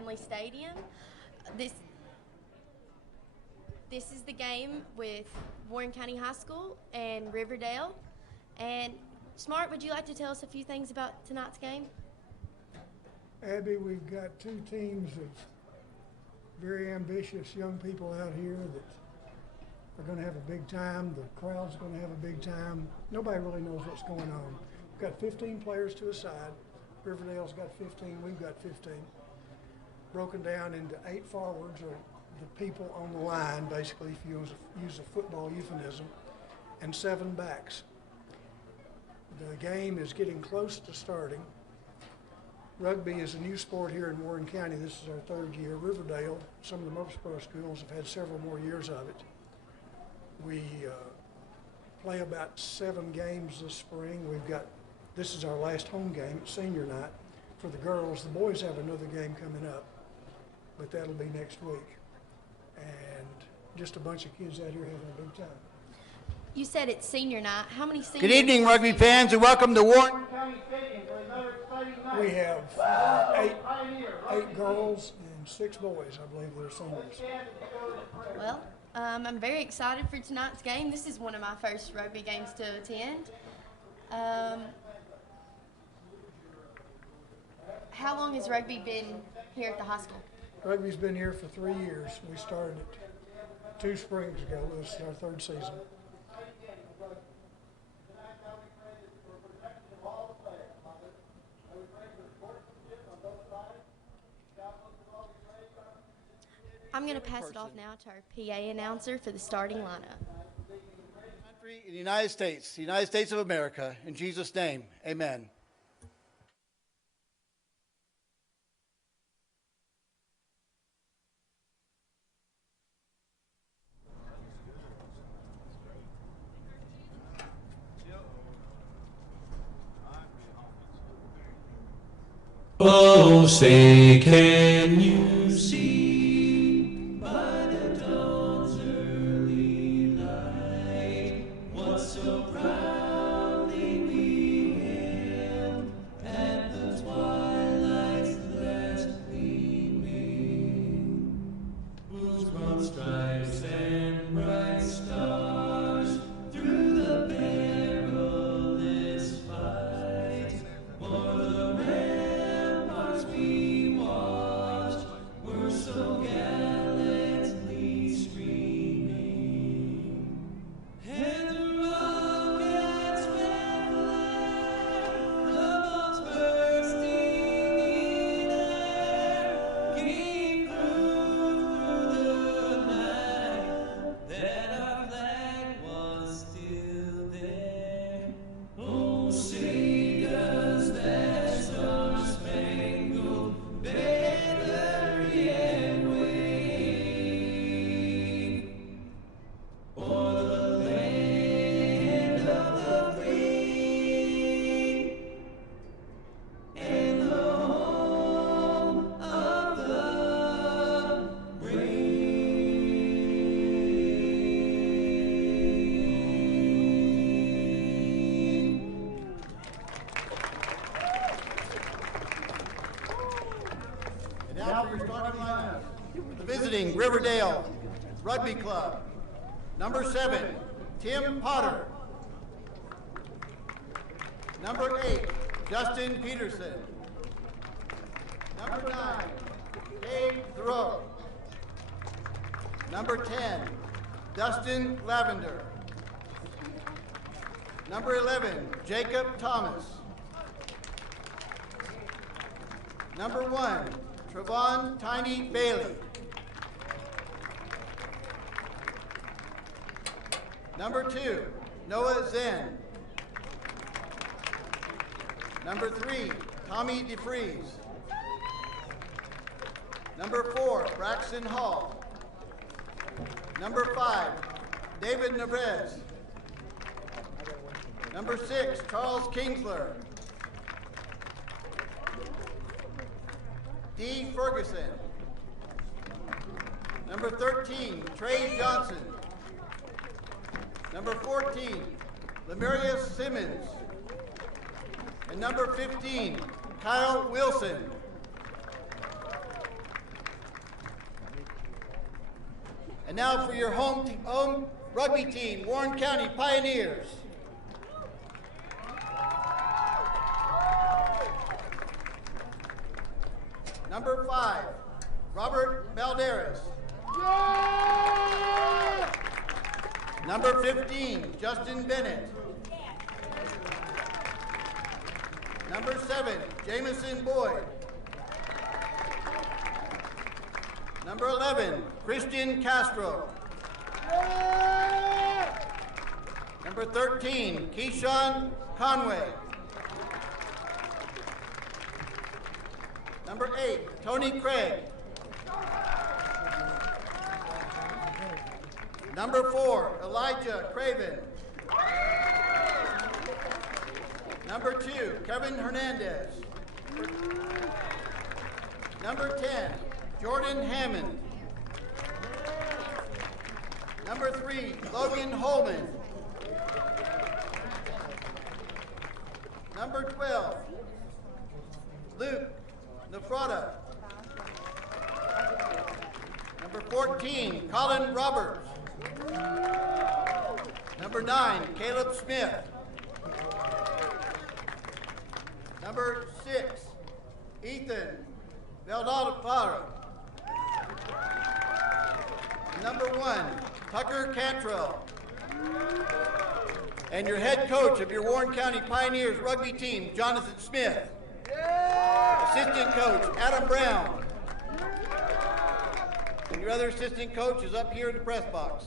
only stadium. This is the game with Warren County High School and Riverdale. And Smart, would you like to tell us a few things about tonight's game? Abby, we've got two teams of very ambitious young people out here that are going to have a big time. The crowd's going to have a big time. Nobody really knows what's going on. We've got 15 players to a side. Riverdale's got 15, we've got 15. Broken down into 8 forwards, or the people on the line, basically, if you use a football euphemism, and 7 backs. The game is getting close to starting. Rugby is a new sport here in Warren County. This is our 3rd year. Riverdale, some of the Murfreesboro schools have had several more years of it. We play about 7 games this spring. This is our last home game. It's senior night for the girls. The boys have another game coming up, but that'll be next week. And just a bunch of kids out here having a big time. You said it's senior night. How many seniors? Good evening, rugby fans, and welcome to Warren County Stadium for another exciting night. We have 8 girls and 6 boys, I believe, that are seniors. Well, I'm very excited for tonight's game. This is one of my first rugby games to attend. How long has rugby been here at the high school? Rugby's been here for 3 years. We started it 2 springs ago. This is our 3rd season. I'm going to pass it off now to our PA announcer for the starting lineup. Country in the United States of America, in Jesus' name, amen. Oh, say, can you see by the dawn's early light what so proudly we hailed at the twilight's last gleaming, whose broad stripes and bright stars through the perilous fight o'er the ramparts we watched were so gallantly streaming, and the rockets' red glare, the bombs bursting in air, gave proof through the night that our flag was still there. Oh, say does that star-spangled banner yet wave o'er the land of the free and the home of the brave. And now for your starting lineup. The visiting Riverdale Rugby Club. Number 7, Tim Potter. Number 8, Justin Peterson. Number 9, Dave Thoreau. Number 10, Dustin Lavender. Number 11, Jacob Thomas. Number 1, Trevon Tiny Bailey. Number 2, Noah Zen. Number 3, Tommy DeFries. Number 4, Braxton Hall. Number 5, David Nebrez. Number 6, Charles Kingsler. D. Ferguson. Number 13, Trey Johnson. Number 14, Lemarius Simmons. And number 15, Kyle Wilson. And now for your home rugby team, Warren County Pioneers. Number 5, Robert Balderas. Number 15, Justin Bennett. Number 7, Jamison Boyd. Number 11, Christian Castro. Number 13, Keyshawn Conway. Number 8, Tony Craig. Number 4, Elijah Craven. Number 2, Kevin Hernandez. Number 10, Jordan Hammond. Number 3, Logan Holman. Number 12, Luke Nefrata. Number 14, Colin Roberts. Number 9, Caleb Smith. Number 6, Ethan Valdalfaro. Number 1, Tucker Cantrell. And your head coach of your Warren County Pioneers rugby team, Jonathan Smith. Assistant coach, Adam Brown. And your other assistant coach is up here in the press box.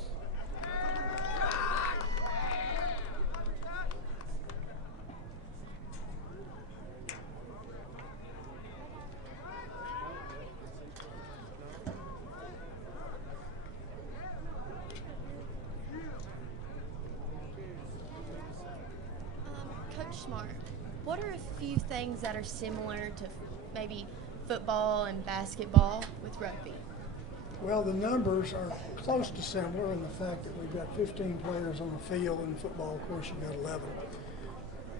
Coach Smart, what are a few things that are similar to maybe football and basketball with rugby? Well, the numbers are close to similar in the fact that we've got 15 players on the field. In football, of course, you've got 11.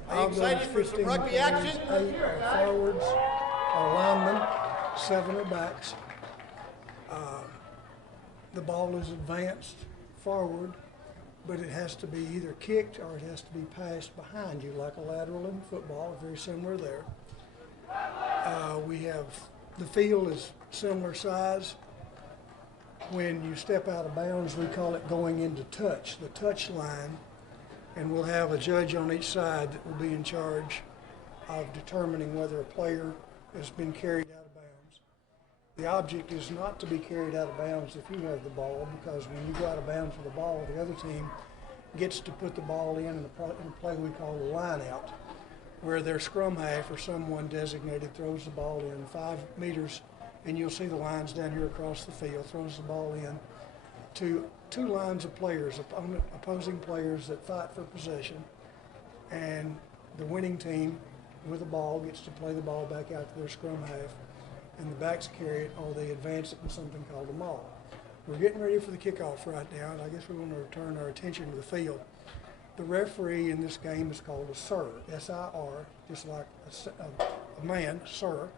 Are you excited for some rugby action? 8 are forwards, are linemen, 7 are backs. The ball is advanced forward, but it has to be either kicked or it has to be passed behind you, like a lateral in football, very similar there. The field is similar size. When you step out of bounds, we call it going into touch, the touch line, and we'll have a judge on each side that will be in charge of determining whether a player has been carried out of bounds. The object is not to be carried out of bounds if you have the ball, because when you go out of bounds with the ball, the other team gets to put the ball in a play we call the line out, where their scrum half or someone designated throws the ball in 5 meters, and you'll see the lines down here across the field, throws the ball in to 2 lines of players, opposing players that fight for possession, and the winning team with the ball gets to play the ball back out to their scrum half, and the backs carry it or they advance it in something called a maul. We're getting ready for the kickoff right now, and I guess we want to turn our attention to the field. The referee in this game is called a sir, S-I-R, just like a man, sir.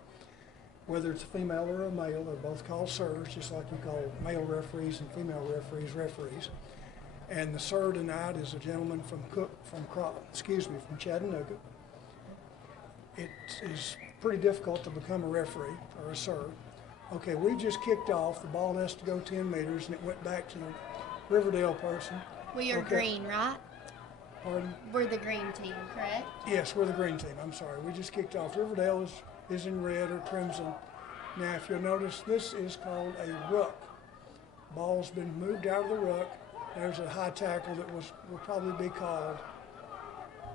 Whether it's a female or a male, they're both called sirs, just like you call male referees and female referees referees. And the sir tonight is a gentleman from Chattanooga. It is pretty difficult to become a referee or a sir. Okay, we just kicked off. The ball has to go 10 meters, and it went back to the Riverdale person. We are green, right? Pardon? We're the green team, correct? Yes, we're the green team. I'm sorry. We just kicked off. Riverdale is in red or crimson. Now, if you'll notice, this is called a ruck. Ball's been moved out of the ruck. There's a high tackle that will probably be called.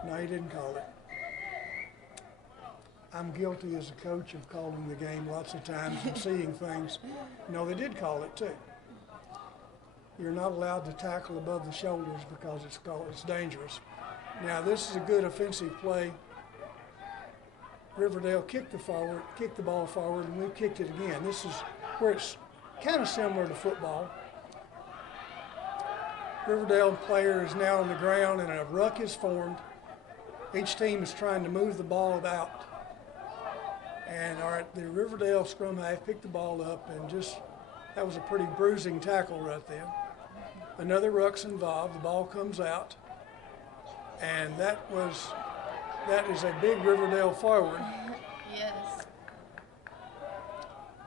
No, he didn't call it. I'm guilty as a coach of calling the game lots of times and seeing things. No, they did call it too. You're not allowed to tackle above the shoulders because it's dangerous. Now, this is a good offensive play. Riverdale kicked the ball forward, and we kicked it again. This is where it's kind of similar to football. Riverdale player is now on the ground, and a ruck is formed. Each team is trying to move the ball out. And all right, the Riverdale scrum half picked the ball up, and that was a pretty bruising tackle right there. Another ruck's involved. The ball comes out, and that is a big Riverdale forward. Yes.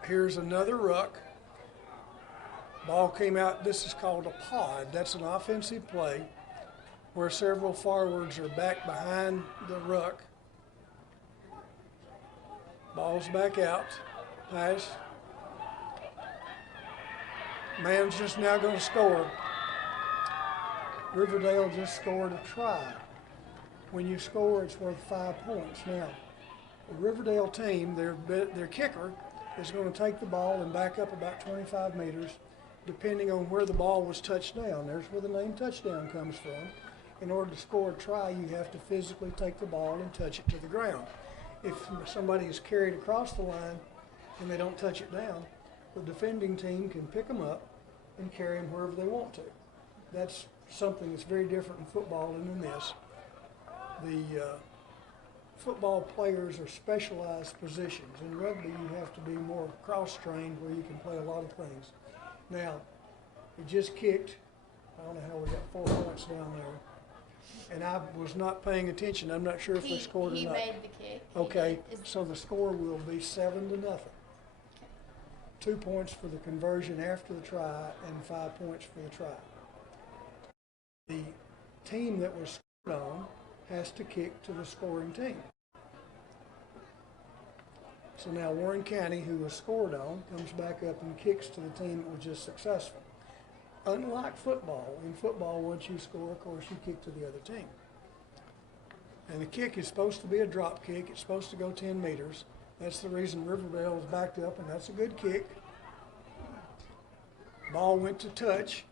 Here's another ruck. Ball came out. This is called a pod. That's an offensive play where several forwards are back behind the ruck. Ball's back out. Pass. Man's just now going to score. Riverdale just scored a try. When you score, it's worth 5 points. Now, the Riverdale team, their kicker is going to take the ball and back up about 25 meters, depending on where the ball was touched down. There's where the name touchdown comes from. In order to score a try, you have to physically take the ball and touch it to the ground. If somebody is carried across the line and they don't touch it down, the defending team can pick them up and carry them wherever they want to. That's something that's very different in football than in this. The football players are specialized positions. In rugby, you have to be more cross-trained where you can play a lot of things. Now, we just kicked. I don't know how we got 4 points down there. And I was not paying attention. I'm not sure if they scored or not. He made the kick. Okay, so the score will be 7-0. 2 points for the conversion after the try and 5 points for the try. The team that was scored on has to kick to the scoring team. So now Warren County, who was scored on, comes back up and kicks to the team that was just successful. Unlike football, in football, once you score, of course, you kick to the other team. And the kick is supposed to be a drop kick. It's supposed to go 10 meters. That's the reason Riverdale is backed up, and that's a good kick. Ball went to touch,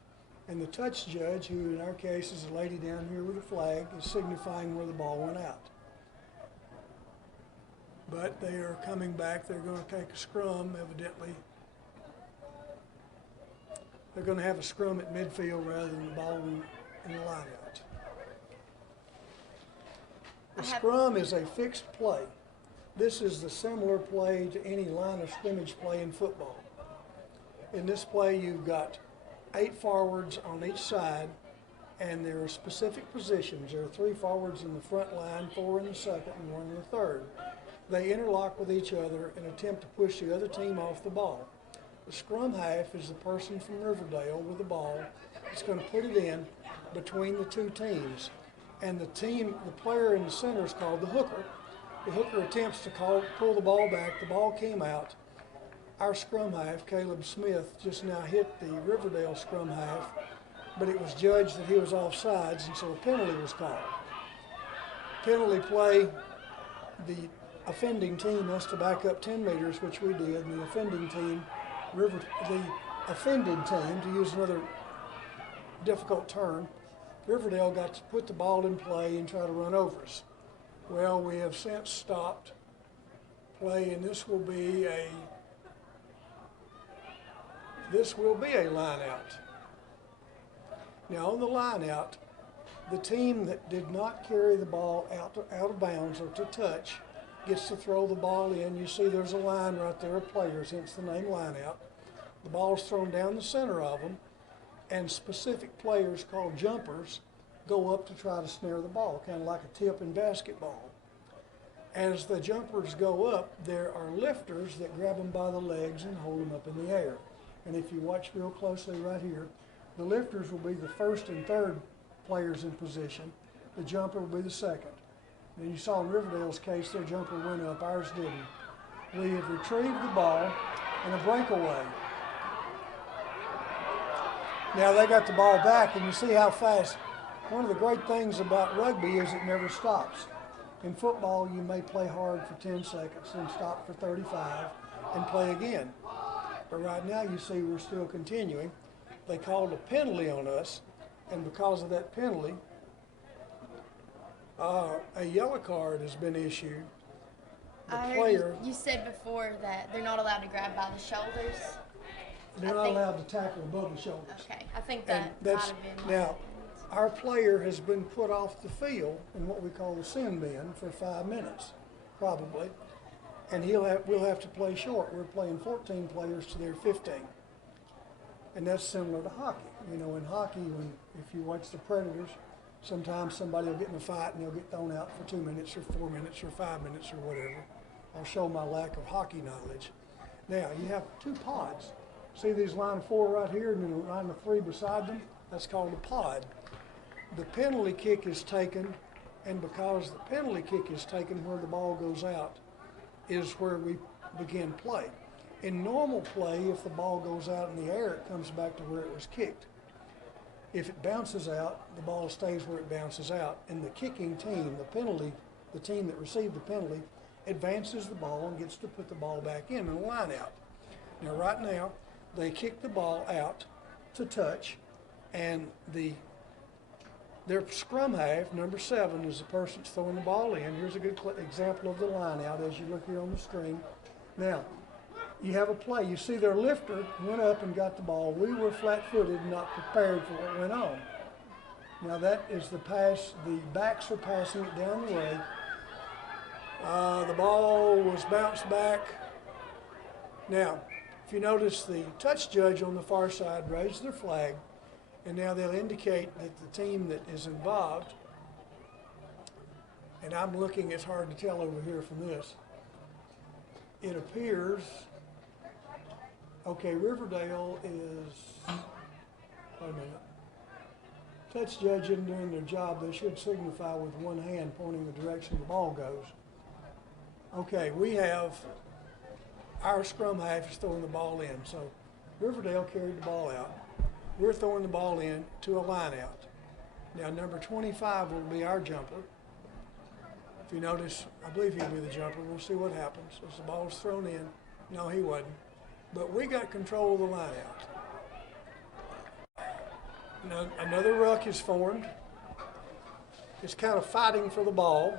and the touch judge, who in our case is a lady down here with a flag, is signifying where the ball went out. But they are coming back. They're going to take a scrum, evidently. They're going to have a scrum at midfield rather than the ball in the line out. The scrum is a fixed play. This is the similar play to any line of scrimmage play in football. In this play, you've got 8 forwards on each side, and there are specific positions. There are 3 forwards in the front line, 4 in the second, and 1 in the third. They interlock with each other and attempt to push the other team off the ball. The scrum half is the person from Riverdale with the ball that's going to put it in between the 2 teams. And the player in the center is called the hooker. The hooker attempts to pull the ball back. The ball came out. Our scrum half, Caleb Smith, just now hit the Riverdale scrum half, but it was judged that he was offsides, and so a penalty was called. Penalty play, the offending team has to back up 10 meters, which we did, and the offending team, to use another difficult term, Riverdale got to put the ball in play and try to run over us. Well, we have since stopped play, and this will be a line out. Now on the line out, the team that did not carry the ball out of bounds or to touch gets to throw the ball in. You see there's a line right there of players, hence the name line out. The ball's thrown down the center of them, and specific players called jumpers go up to try to snare the ball, kind of like a tip in basketball. As the jumpers go up, there are lifters that grab them by the legs and hold them up in the air. And if you watch real closely right here, the lifters will be the first and third players in position. The jumper will be the second. And you saw in Riverdale's case, their jumper went up, ours didn't. We have retrieved the ball in a breakaway. Now they got the ball back, and you see how fast. One of the great things about rugby is it never stops. In football, you may play hard for 10 seconds, then stop for 35, and play again. But right now, you see we're still continuing. They called a penalty on us, and because of that penalty, a yellow card has been issued. I heard you said before that they're not allowed to grab by the shoulders. They're not allowed to tackle above the shoulders. Okay, I think that might have been now. Our player has been put off the field in what we call the sin bin for 5 minutes, probably, and we'll have to play short. We're playing 14 players to their 15. And that's similar to hockey. You know, in hockey, if you watch the Predators, sometimes somebody will get in a fight and they'll get thrown out for 2 minutes or 4 minutes or 5 minutes or whatever. I'll show my lack of hockey knowledge. Now, you have 2 pods. See these line of 4 right here and then line of 3 beside them? That's called a pod. The penalty kick is taken, and because the penalty kick is taken where the ball goes out is where we begin play. In normal play, if the ball goes out in the air, it comes back to where it was kicked. If it bounces out, the ball stays where it bounces out. And the kicking team, the team that received the penalty, advances the ball and gets to put the ball back in and line out. Now, right now, they kick the ball out to touch, and their scrum half, number 7, is the person that's throwing the ball in. Here's a good example of the line out as you look here on the screen. Now, you have a play. You see their lifter went up and got the ball. We were flat-footed and not prepared for what went on. Now that is the pass. The backs are passing it down the way. The ball was bounced back. Now, if you notice, the touch judge on the far side raised their flag, and now they'll indicate that the team that is involved, and I'm looking, it's hard to tell over here from this. It appears, okay, Riverdale is, wait a minute. Touch judge isn't doing their job. They should signify with one hand pointing the direction the ball goes. Okay, we have our scrum half is throwing the ball in. So Riverdale carried the ball out. We're throwing the ball in to a line out. Now number 25 will be our jumper. If you notice, I believe he'll be the jumper. We'll see what happens. As the ball's thrown in, no, he wasn't. But we got control of the line out. Now, another ruck is formed. It's kind of fighting for the ball.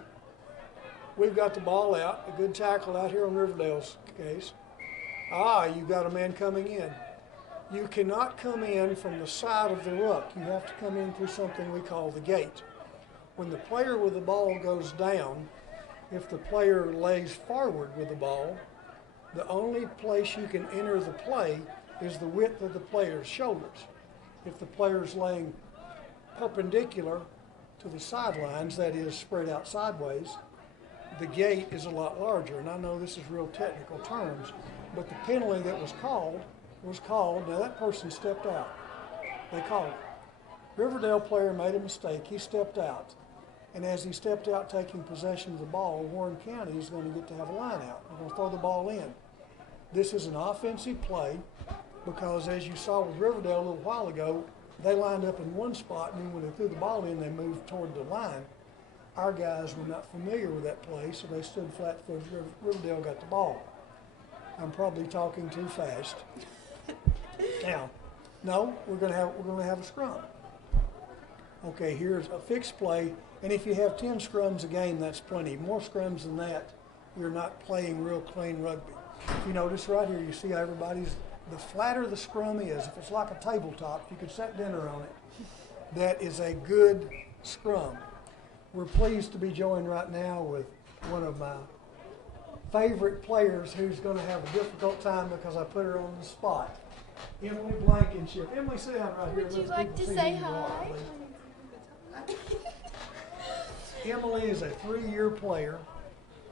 We've got the ball out. A good tackle out here on Riverdale's case. You've got a man coming in. You cannot come in from the side of the ruck. You have to come in through something we call the gate. When the player with the ball goes down, if the player lays forward with the ball, the only place you can enter the play is the width of the player's shoulders. If the player's laying perpendicular to the sidelines, that is spread out sideways, the gate is a lot larger. And I know this is real technical terms, but the penalty that was called, now that person stepped out. They called it. Riverdale player made a mistake. He stepped out. And as he stepped out taking possession of the ball, Warren County is going to get to have a line out. We're going to throw the ball in. This is an offensive play because, as you saw with Riverdale a little while ago, they lined up in one spot, and then when they threw the ball in, they moved toward the line. Our guys were not familiar with that play, so they stood flat-footed. Riverdale got the ball. I'm probably talking too fast. Now, no, we're going to have a scrum. Okay, here's a fixed play, and if you have 10 scrums a game, that's plenty. More scrums than that, you're not playing real clean rugby. If you notice right here, you see everybody's, the flatter the scrum is, if it's like a tabletop, you could set dinner on it, that is a good scrum. We're pleased to be joined right now with one of my favorite players who's going to have a difficult time because I put her on the spot. Emily Blankenship. Emily, sit down right here. Would you like to say hi? Emily is a 3-year player,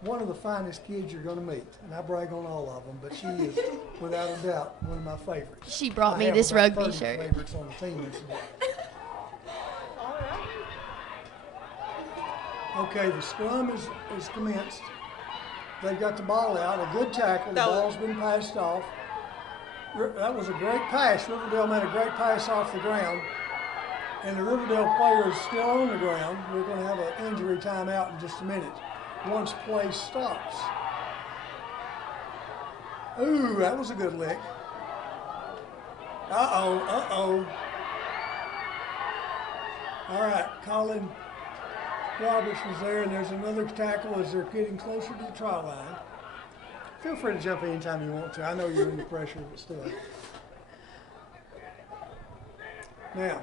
one of the finest kids you're going to meet, and I brag on all of them, but she is, without a doubt, one of my favorites. She brought me this rugby shirt. Favorites on the team. Okay, the scrum is commenced. They've got the ball out, a good tackle, the ball's been passed off. That was a great pass. Riverdale made a great pass off the ground. And the Riverdale player is still on the ground. We're going to have an injury timeout in just a minute once play stops. Ooh, that was a good lick. Uh-oh. All right, Colin Roberts was there, and there's another tackle as they're getting closer to the try line. Feel free to jump in anytime you want to. I know you're under pressure, but still. Now,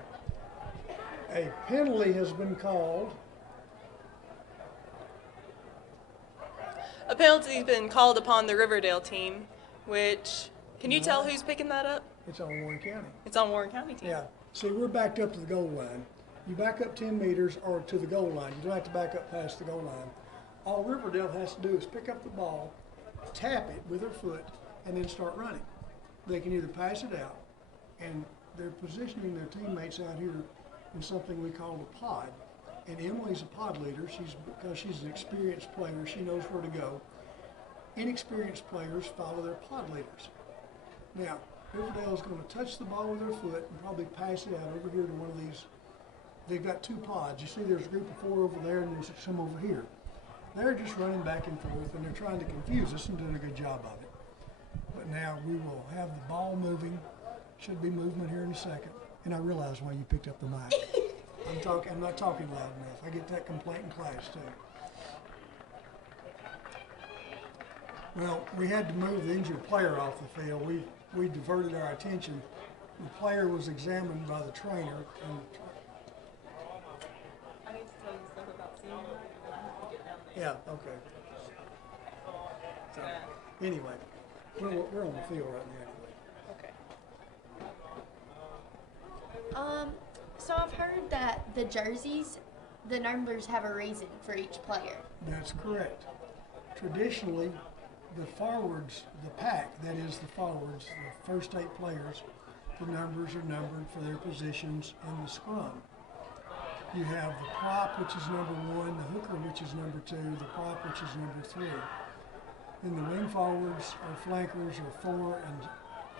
a penalty has been called. A penalty has been called upon the Riverdale team, which, can you tell who's picking that up? It's on Warren County. It's on Warren County team. Yeah. See, we're backed up to the goal line. You back up 10 meters or to the goal line. You don't have to back up past the goal line. All Riverdale has to do is pick up the ball, tap it with their foot, and then start running. They can either pass it out, and they're positioning their teammates out here in something we call a pod. And Emily's a pod leader. Because she's an experienced player, she knows where to go. Inexperienced players follow their pod leaders. Now, Riverdale is going to touch the ball with their foot and probably pass it out over here to one of these. They've got 2 pods. You see there's a group of 4 over there and there's some over here. They're just running back and forth and they're trying to confuse us and doing a good job of it. But now we will have the ball moving. Should be movement here in a second. And I realize why you picked up the mic. I'm not talking loud enough. I get that complaint in class too. Well, we had to move the injured player off the field. We diverted our attention. The player was examined by the trainer. And I need to tell you stuff about senior to get down there. yeah, okay. So, anyway, we're on the field right now anyway. Okay. So I've heard that the jerseys, the numbers have a reason for each player. That's correct. Traditionally, the forwards, the pack, that is the forwards, the first 8 players, the numbers are numbered for their positions in the scrum. You have the prop, which is number 1, the hooker, which is number 2, the prop, which is number 3. Then the wing forwards or flankers are 4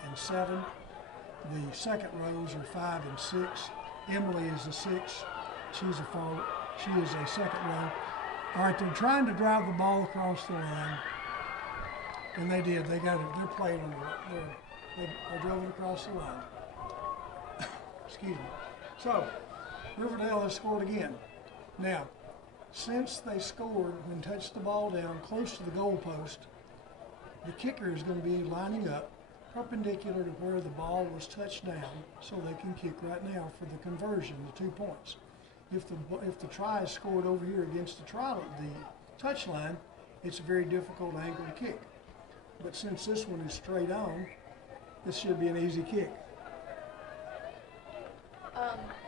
and 7. The second rows are 5 and 6. Emily is a 6. She's a forward. She is a second row. All right, they're trying to drive the ball across the line. And they did. They got it. They're playing on they drove it across the line. Excuse me. So, Riverdale has scored again. Now, since they scored when touched the ball down close to the goal post, the kicker is going to be lining up perpendicular to where the ball was touched down so they can kick right now for the conversion, the 2 points. If the try is scored over here against the touch line, it's a very difficult angle to kick. But since this one is straight on, this should be an easy kick.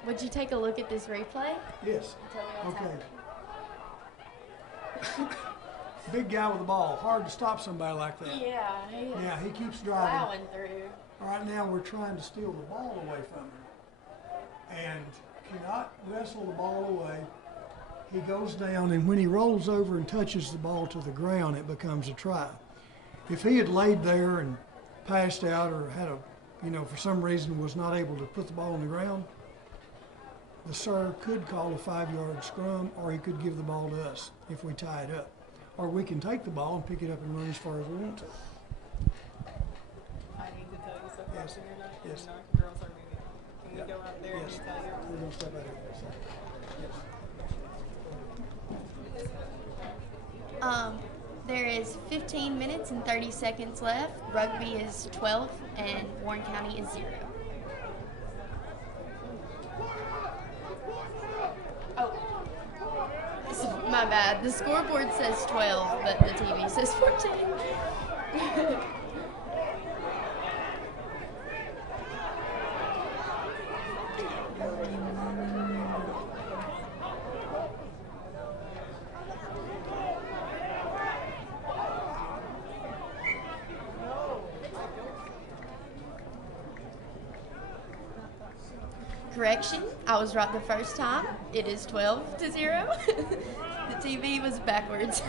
Would you take a look at this replay? Yes. Tell me what's Okay. Big guy with the ball. Hard to stop somebody like that. Yeah, he is Yeah, he keeps driving. plowing through. Right now we're trying to steal the ball away from him. And cannot wrestle the ball away. He goes down, and when he rolls over and touches the ball to the ground, it becomes a try. If he had laid there and passed out or had for some reason was not able to put the ball on the ground, the sir could call a 5-yard scrum, or he could give the ball to us if we tie it up. Or we can take the ball and pick it up and run as far as we want to. I need to tell you something about senior night. Yes. The girls are moving. Can we go out there Yes. and tell you? We're going to step out here for a second. Yes. There is 15 minutes and 30 seconds left. Rugby is 12 and Warren County is 0. Oh, my bad. The scoreboard says 12, but the TV says 14. Correction, I was right the first time. It is 12-0. The TV was backwards.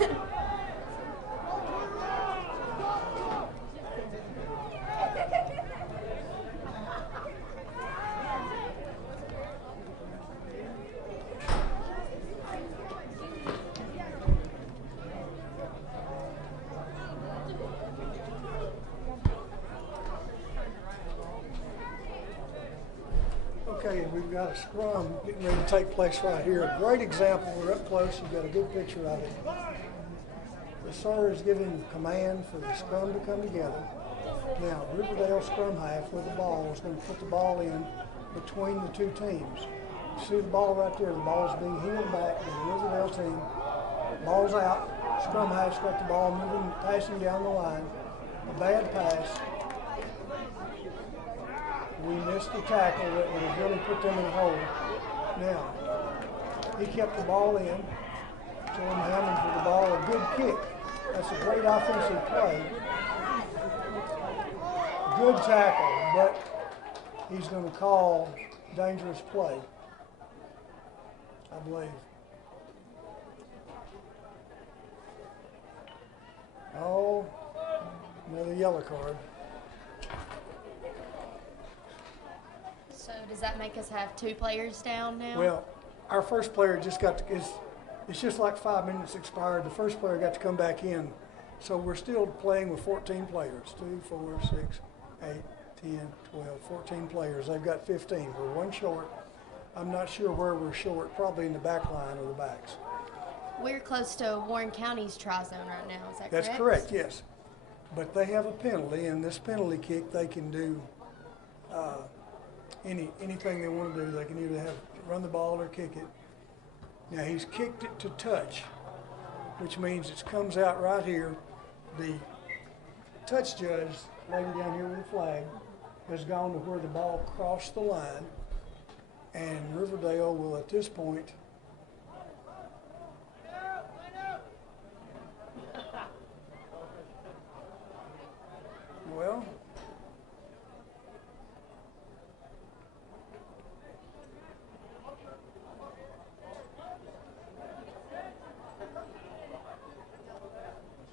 Okay, we've got a scrum getting ready to take place right here. A great example. We're up close. You've got a good picture of it. The sir is giving command for the scrum to come together. Now, Riverdale scrum half with the ball is going to put the ball in between the 2 teams. You see the ball right there. The ball is being heeled back to the Riverdale team. Ball's out. Scrum half's got the ball moving, passing down the line. A bad pass. missed a tackle that would have really put them in a hole. Now, he kept the ball in. Jordan Hammonds with the ball, a good kick. That's a great offensive play. Good tackle, but he's going to call dangerous play, I believe. Oh, another yellow card. So does that make us have 2 players down now? Well, our first player just got to, it's just like 5 minutes expired. The first player got to come back in. So we're still playing with 14 players. 2, 4, 6, 8, 10, 12, 14 players. They've got 15. We're 1 short. I'm not sure where we're short, probably in the back line or the backs. We're close to Warren County's tri-zone right now, is that correct? That's correct, yes. But they have a penalty, and this penalty kick, they can do anything they want to do. They can either run the ball or kick it. Now he's kicked it to touch, which means it comes out right here. The touch judge, lady down here with the flag, has gone to where the ball crossed the line, and Riverdale will at this point well,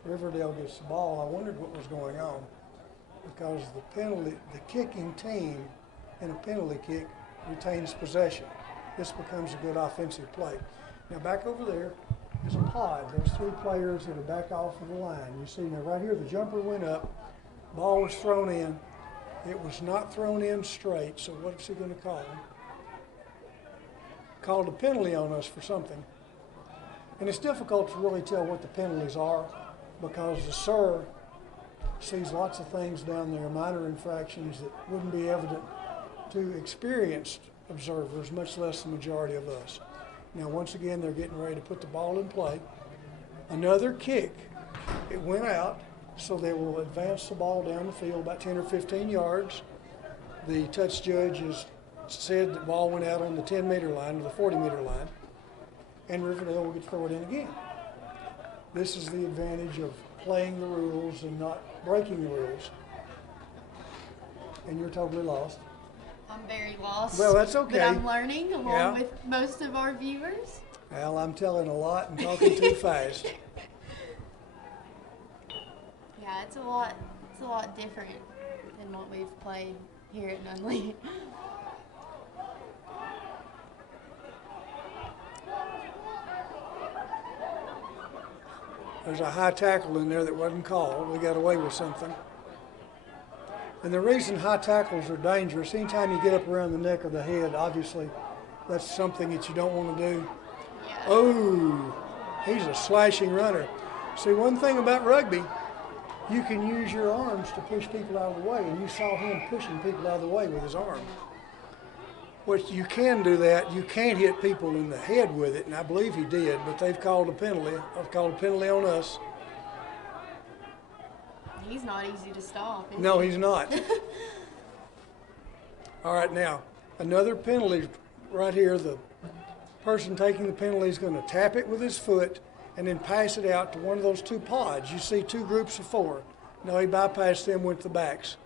Riverdale gets the ball. I wondered what was going on because the kicking team in a penalty kick retains possession. This becomes a good offensive play. Now back over there is a pod. There's 3 players that are back off of the line. You see now right here the jumper went up, ball was thrown in. It was not thrown in straight, so what's he going to call? Called a penalty on us for something. And it's difficult to really tell what the penalties are because the SIR sees lots of things down there, minor infractions that wouldn't be evident to experienced observers, much less the majority of us. Now, once again, they're getting ready to put the ball in play. Another kick. It went out, so they will advance the ball down the field about 10 or 15 yards. The touch judge has said the ball went out on the 10-meter line or the 40-meter line, and Riverdale will get to throw it in again. This is the advantage of playing the rules and not breaking the rules. And you're totally lost. I'm very lost. Well, that's okay. But I'm learning along Yeah. with most of our viewers. Well, I'm telling a lot and talking too fast. Yeah, it's a lot different than what we've played here at Nunley. There's a high tackle in there that wasn't called. We got away with something. And the reason high tackles are dangerous, anytime you get up around the neck or the head, obviously that's something that you don't want to do. Yeah. Oh, he's a slashing runner. See, one thing about rugby, you can use your arms to push people out of the way, and you saw him pushing people out of the way with his arm. What you can do that, you can't hit people in the head with it, and I believe he did, but they've called a penalty. I've called a penalty on us. He's not easy to stop, is No, he? he's not. All right, now, another penalty right here. The person taking the penalty is going to tap it with his foot and then pass it out to one of those 2 pods. You see 2 groups of 4. No, he bypassed them with the backs.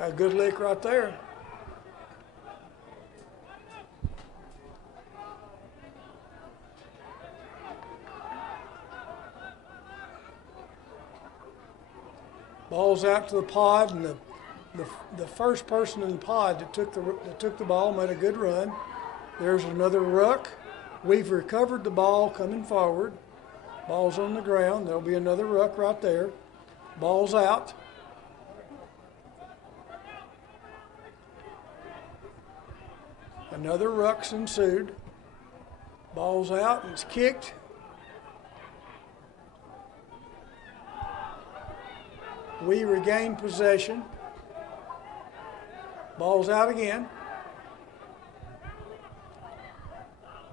A good lick right there. Ball's out to the pod, and the first person in the pod that took the ball made a good run. There's another ruck. We've recovered the ball coming forward. Ball's on the ground. There'll be another ruck right there. Ball's out. Another ruck's ensued. Ball's out and it's kicked. We regain possession. Ball's out again.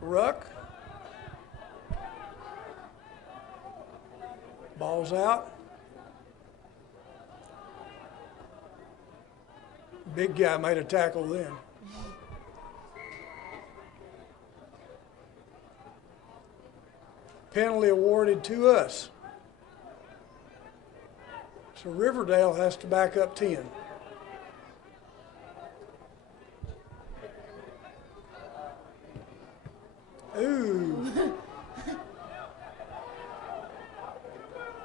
Ruck. Ball's out. Big guy made a tackle then. Penalty awarded to us. So Riverdale has to back up 10. Ooh.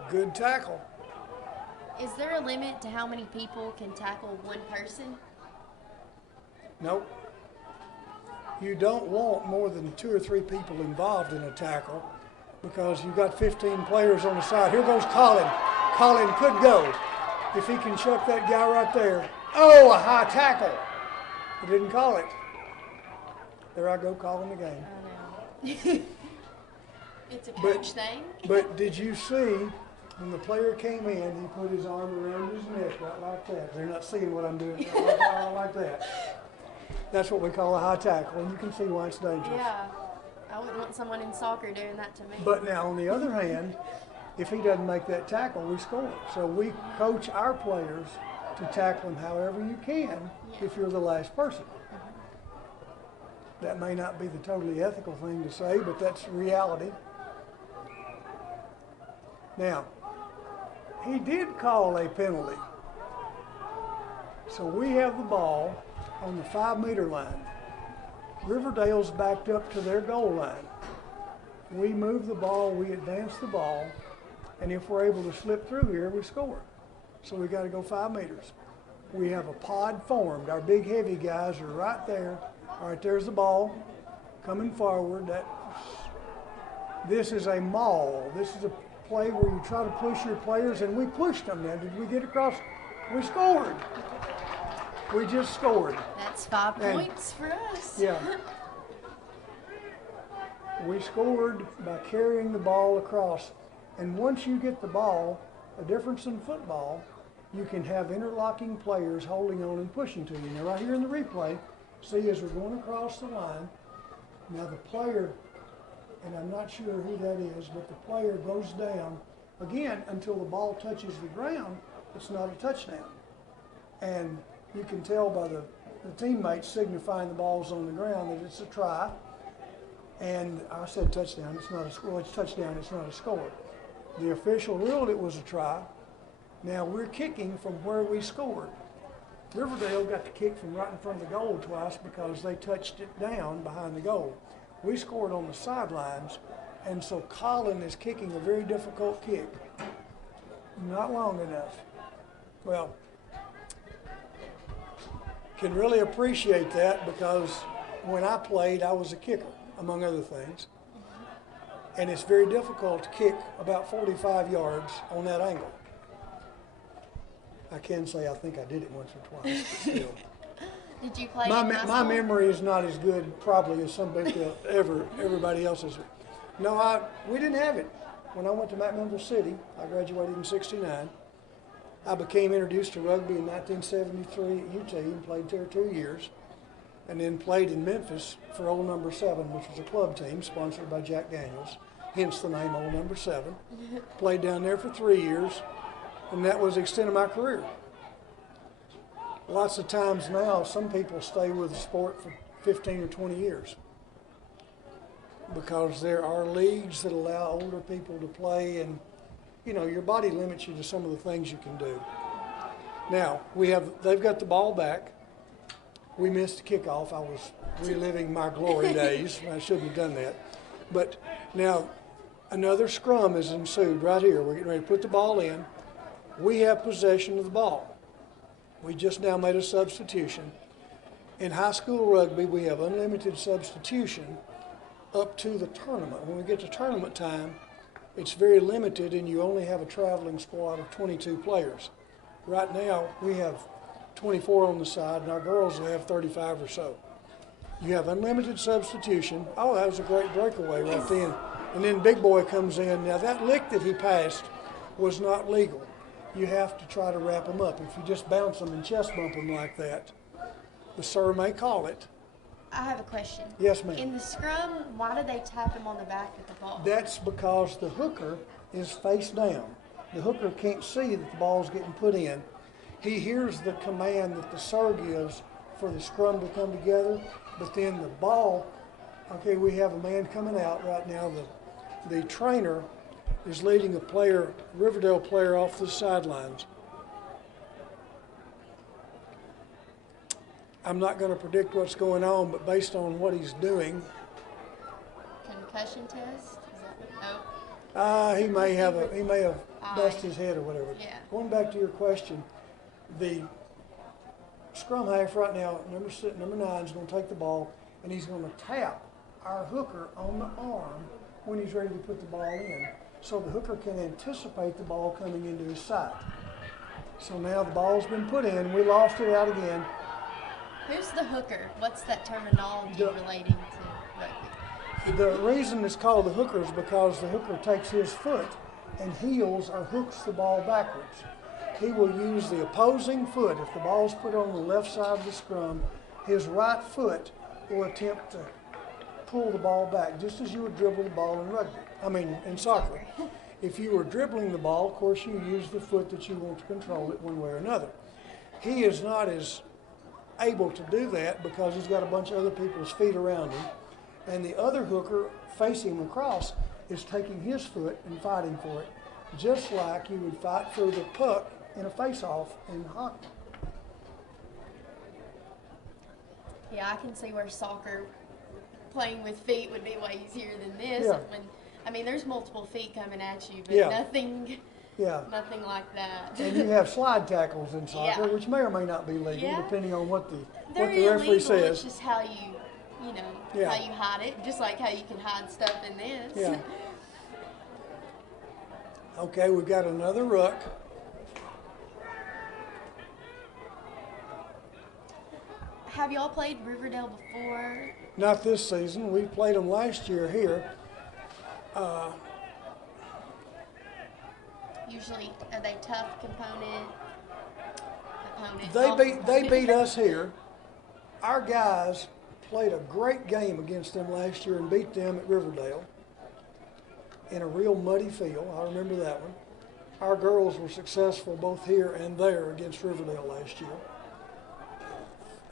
Good tackle. Is there a limit to how many people can tackle one person? Nope. You don't want more than 2 or 3 people involved in a tackle because you've got 15 players on the side. Here goes Colin. Colin could go if he can chuck that guy right there. Oh, a high tackle. He didn't call it. There I go calling the game. I know. It's a coach thing. But did you see when the player came in, he put his arm around his neck right like that. They're not seeing what I'm doing, like that. That's what we call a high tackle, and you can see why it's dangerous. Yeah. I wouldn't want someone in soccer doing that to me. But now, on the other hand, if he doesn't make that tackle, we score. So we coach our players to tackle him however you can if you're the last person. That may not be the totally ethical thing to say, but that's reality. Now, he did call a penalty. So we have the ball on the 5-meter line. Riverdale's backed up to their goal line. We move the ball, we advance the ball, and if we're able to slip through here, we score. So we got to go 5 meters. We have a pod formed. Our big heavy guys are right there. All right, there's the ball coming forward. This is a maul. This is a play where you try to push your players, and we pushed them. Now, did we get across? We scored. We just scored. That's 5 points for us. Yeah. We scored by carrying the ball across. And once you get the ball, a difference in football, you can have interlocking players holding on and pushing to you. Now, right here in the replay, see as we're going across the line, now the player, and I'm not sure who that is, but the player goes down, again, until the ball touches the ground, it's not a touchdown. And you can tell by the teammates signifying the ball's on the ground that it's a try. And I said touchdown, it's not a score, it's touchdown, it's not a score. The official ruled it was a try. Now we're kicking from where we scored. Riverdale got the kick from right in front of the goal twice because they touched it down behind the goal. We scored on the sidelines, and so Colin is kicking a very difficult kick. Not long enough. Well, can really appreciate that because when I played, I was a kicker, among other things. And it's very difficult to kick about 45 yards on that angle. I can say I think I did it once or twice, but still. Did you play My memory is not as good probably as everybody else's. No, we didn't have it. When I went to McMinnville City, I graduated in '69. I became introduced to rugby in 1973 at UT and played there 2 years, and then played in Memphis for Old Number 7, which was a club team sponsored by Jack Daniels, hence the name Old Number 7. Played down there for 3 years, and that was the extent of my career. Lots of times now, some people stay with the sport for 15 or 20 years because there are leagues that allow older people to play, and you know, your body limits you to some of the things you can do. Now, they've got the ball back. We missed the kickoff. I was reliving my glory days. I shouldn't have done that. But now, another scrum has ensued right here. We're getting ready to put the ball in. We have possession of the ball. We just now made a substitution. In high school rugby, we have unlimited substitution up to the tournament. When we get to tournament time, it's very limited, and you only have a traveling squad of 22 players. Right now, we have 24 on the side, and our girls will have 35 or so. You have unlimited substitution. Oh, that was a great breakaway right then. And then Big Boy comes in. Now, that lick that he passed was not legal. You have to try to wrap them up. If you just bounce them and chest bump them like that, the sir may call it, I have a question. Yes, ma'am. In the scrum, why do they tap him on the back with the ball? That's because the hooker is face down. The hooker can't see that the ball's getting put in. He hears the command that the sir gives for the scrum to come together, but then the ball, okay, we have a man coming out right now. The trainer is leading a player, Riverdale player, off the sidelines. I'm not going to predict what's going on, but based on what he's doing, Concussion test? Is that, oh. he may have busted his head or whatever. Yeah. Going back to your question, the scrum half right now, number 9 is going to take the ball and he's going to tap our hooker on the arm when he's ready to put the ball in, so the hooker can anticipate the ball coming into his sight. So now the ball's been put in. We lost it out again. Who's the hooker? What's that terminology relating to rugby? The reason it's called the hooker is because the hooker takes his foot and heels or hooks the ball backwards. He will use the opposing foot. If the ball's put on the left side of the scrum, his right foot will attempt to pull the ball back, just as you would dribble the ball in soccer. If you were dribbling the ball, of course, you use the foot that you want to control it one way or another. He is not as able to do that because he's got a bunch of other people's feet around him, and the other hooker facing him across is taking his foot and fighting for it, just like you would fight for the puck in a face-off in hockey. Yeah, I can see where soccer, playing with feet, would be way easier than this. Yeah. There's multiple feet coming at you, but Yeah. nothing Yeah. like that. And you have slide tackles in soccer, Yeah. which may or may not be legal, Yeah. depending on what the They're referee illegal, says. it's just how Yeah. how you hide it, just like how you can hide stuff in this. Yeah. Okay, we've got another ruck. Have y'all played Riverdale before? Not this season. We played them last year here. Usually, are they tough opponents? They beat us here. Our guys played a great game against them last year and beat them at Riverdale in a real muddy field. I remember that one. Our girls were successful both here and there against Riverdale last year.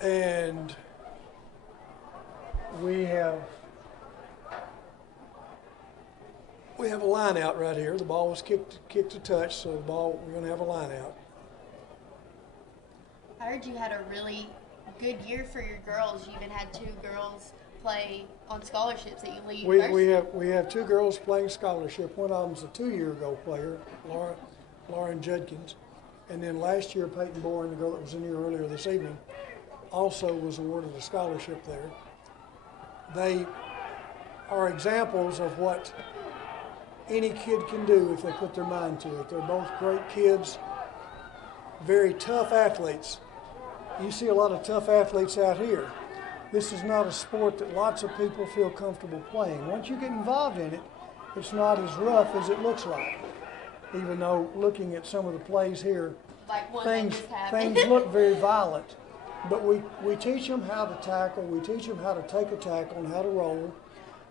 And we have a line out right here. The ball was kicked to touch, so we're going to have a line out. I heard you had a really good year for your girls. You even had 2 girls play on scholarships at Elite University. We have 2 girls playing scholarship. One of them's a 2-year-ago player, Lauren Judkins, and then last year Peyton Bourne, the girl that was in here earlier this evening, also was awarded a scholarship there. They are examples of what any kid can do if they put their mind to it. They're both great kids, very tough athletes. You see a lot of tough athletes out here. This is not a sport that lots of people feel comfortable playing. Once you get involved in it, it's not as rough as it looks like. Even though looking at some of the plays here, Like one things that just happened. look very violent. But we teach them how to tackle, we teach them how to take a tackle and how to roll.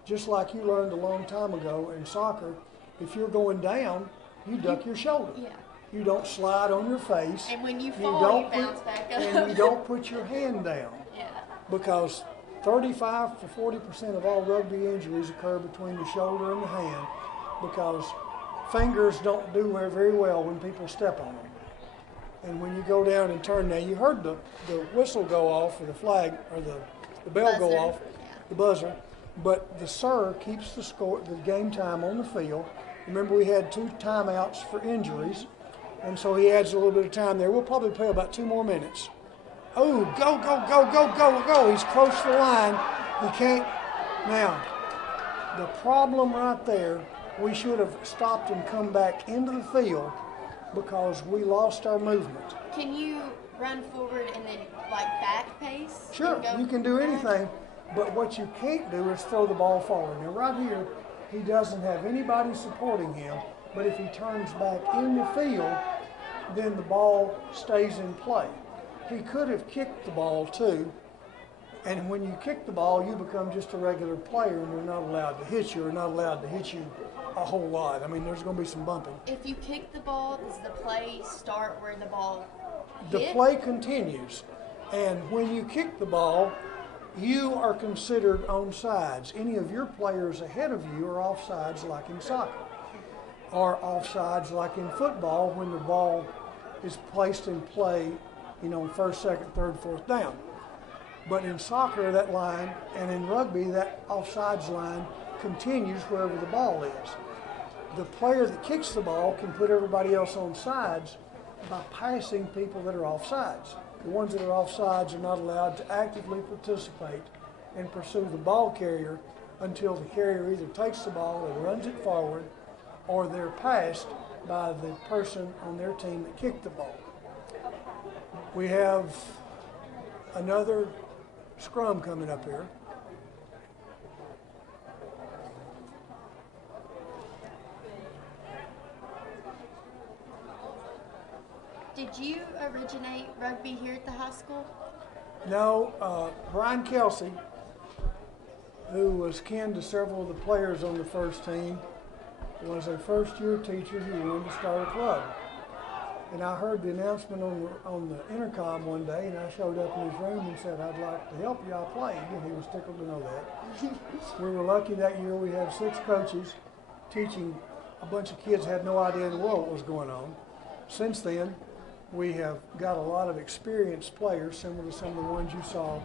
Just like you learned a long time ago in soccer, if you're going down, you duck your shoulder. Yeah. You don't slide on your face. And when you fall, you bounce back up. And you don't put your hand down. Yeah. Because 35 to 40% of all rugby injuries occur between the shoulder and the hand, because fingers don't do very well when people step on them. And when you go down and turn, now you heard the whistle go off, or the flag, or the bell go Buzzer. off, the buzzer, but the sir keeps the game time on the field. Remember, we had 2 timeouts for injuries, and so he adds a little bit of time there. We'll probably play about 2 more minutes. Oh, go, go, go, go, go, go. He's crossed the line. He can't. Now, the problem right there, we should have stopped and come back into the field because we lost our movement. Can you run forward and then back pace? Sure, and go you can do back? anything, but what you can't do is throw the ball forward. Now right here, he doesn't have anybody supporting him, but if he turns back in the field, then the ball stays in play. He could have kicked the ball too, And when you kick the ball, you become just a regular player, and they're not allowed to hit you, or not allowed to hit you a whole lot. I mean, there's going to be some bumping. If you kick the ball, does the play start where the ball The hit? play continues, and when you kick the ball, you are considered on sides. Any of your players ahead of you are offsides, like in soccer, or offsides like in football when the ball is placed in play, you know, first, second, third, fourth down. But in soccer, that line, and in rugby, that offsides line continues wherever the ball is. The player that kicks the ball can put everybody else on sides by passing people that are offsides. The ones that are offsides are not allowed to actively participate and pursue the ball carrier until the carrier either takes the ball and runs it forward, or they're passed by the person on their team that kicked the ball. We have another scrum coming up here. Did you originate rugby here at the high school? No, Brian Kelsey, who was kin to several of the players on the first team, was a first-year teacher who wanted to start a club. And I heard the announcement on the intercom one day, and I showed up in his room and said, "I'd like to help you. I played," and he was tickled to know that. We were lucky that year. We had 6 coaches teaching a bunch of kids had no idea in the world what was going on. Since then, we have got a lot of experienced players, similar to some of the ones you saw,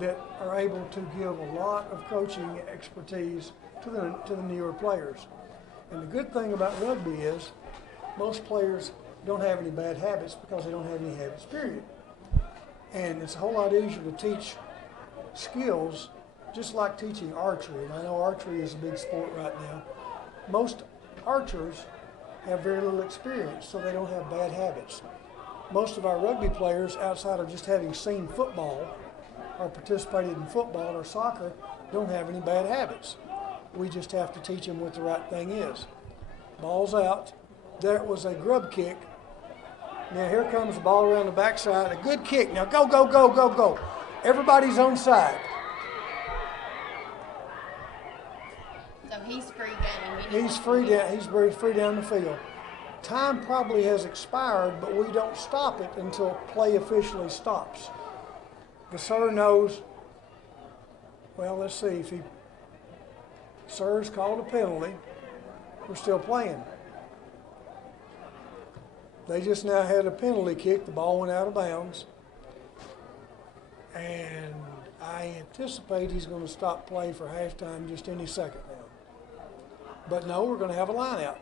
that are able to give a lot of coaching expertise to the newer players. And the good thing about rugby is most players don't have any bad habits because they don't have any habits, period. And it's a whole lot easier to teach skills, just like teaching archery. And I know archery is a big sport right now. Most archers have very little experience, so they don't have bad habits. Most of our rugby players, outside of just having seen football or participated in football or soccer, don't have any bad habits. We just have to teach them what the right thing is. Ball's out. There was a grub kick. Now here comes the ball around the backside. A good kick. Now go, go, go, go, go. Everybody's on side. So he's free game. He's free down. He's very free down the field. Time probably has expired, but we don't stop it until play officially stops. The sir knows. Well, let's see if he. Sir's called a penalty. We're still playing. They just now had a penalty kick. The ball went out of bounds. And I anticipate he's going to stop play for halftime just any second now. But no, we're going to have a line out.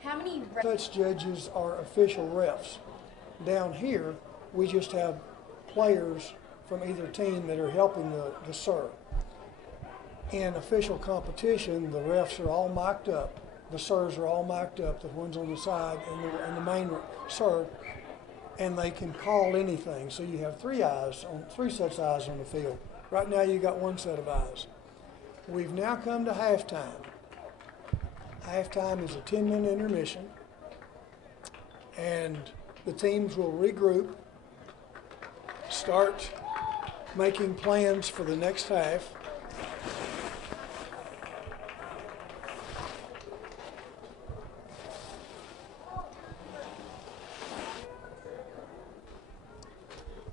How many Such judges are official refs. Down here, we just have players from either team that are helping the sir. In official competition, the refs are all mic'd up. The sirs are all mic'd up, the ones on the side and the main sir, and they can call anything. So you have 3 sets of eyes on the field. Right now you got 1 set of eyes. We've now come to halftime. Halftime is a 10-minute intermission, and the teams will regroup, start making plans for the next half.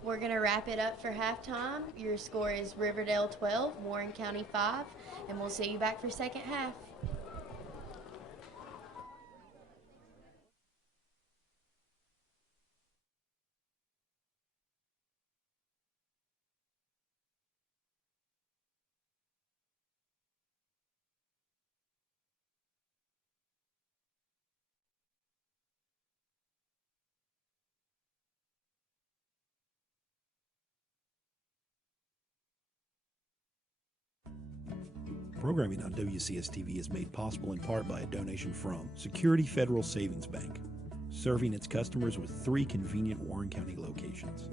We're going to wrap it up for halftime. Your score is Riverdale 12, Warren County 5, and we'll see you back for second half. Programming on WCS-TV is made possible in part by a donation from Security Federal Savings Bank, serving its customers with 3 convenient Warren County locations.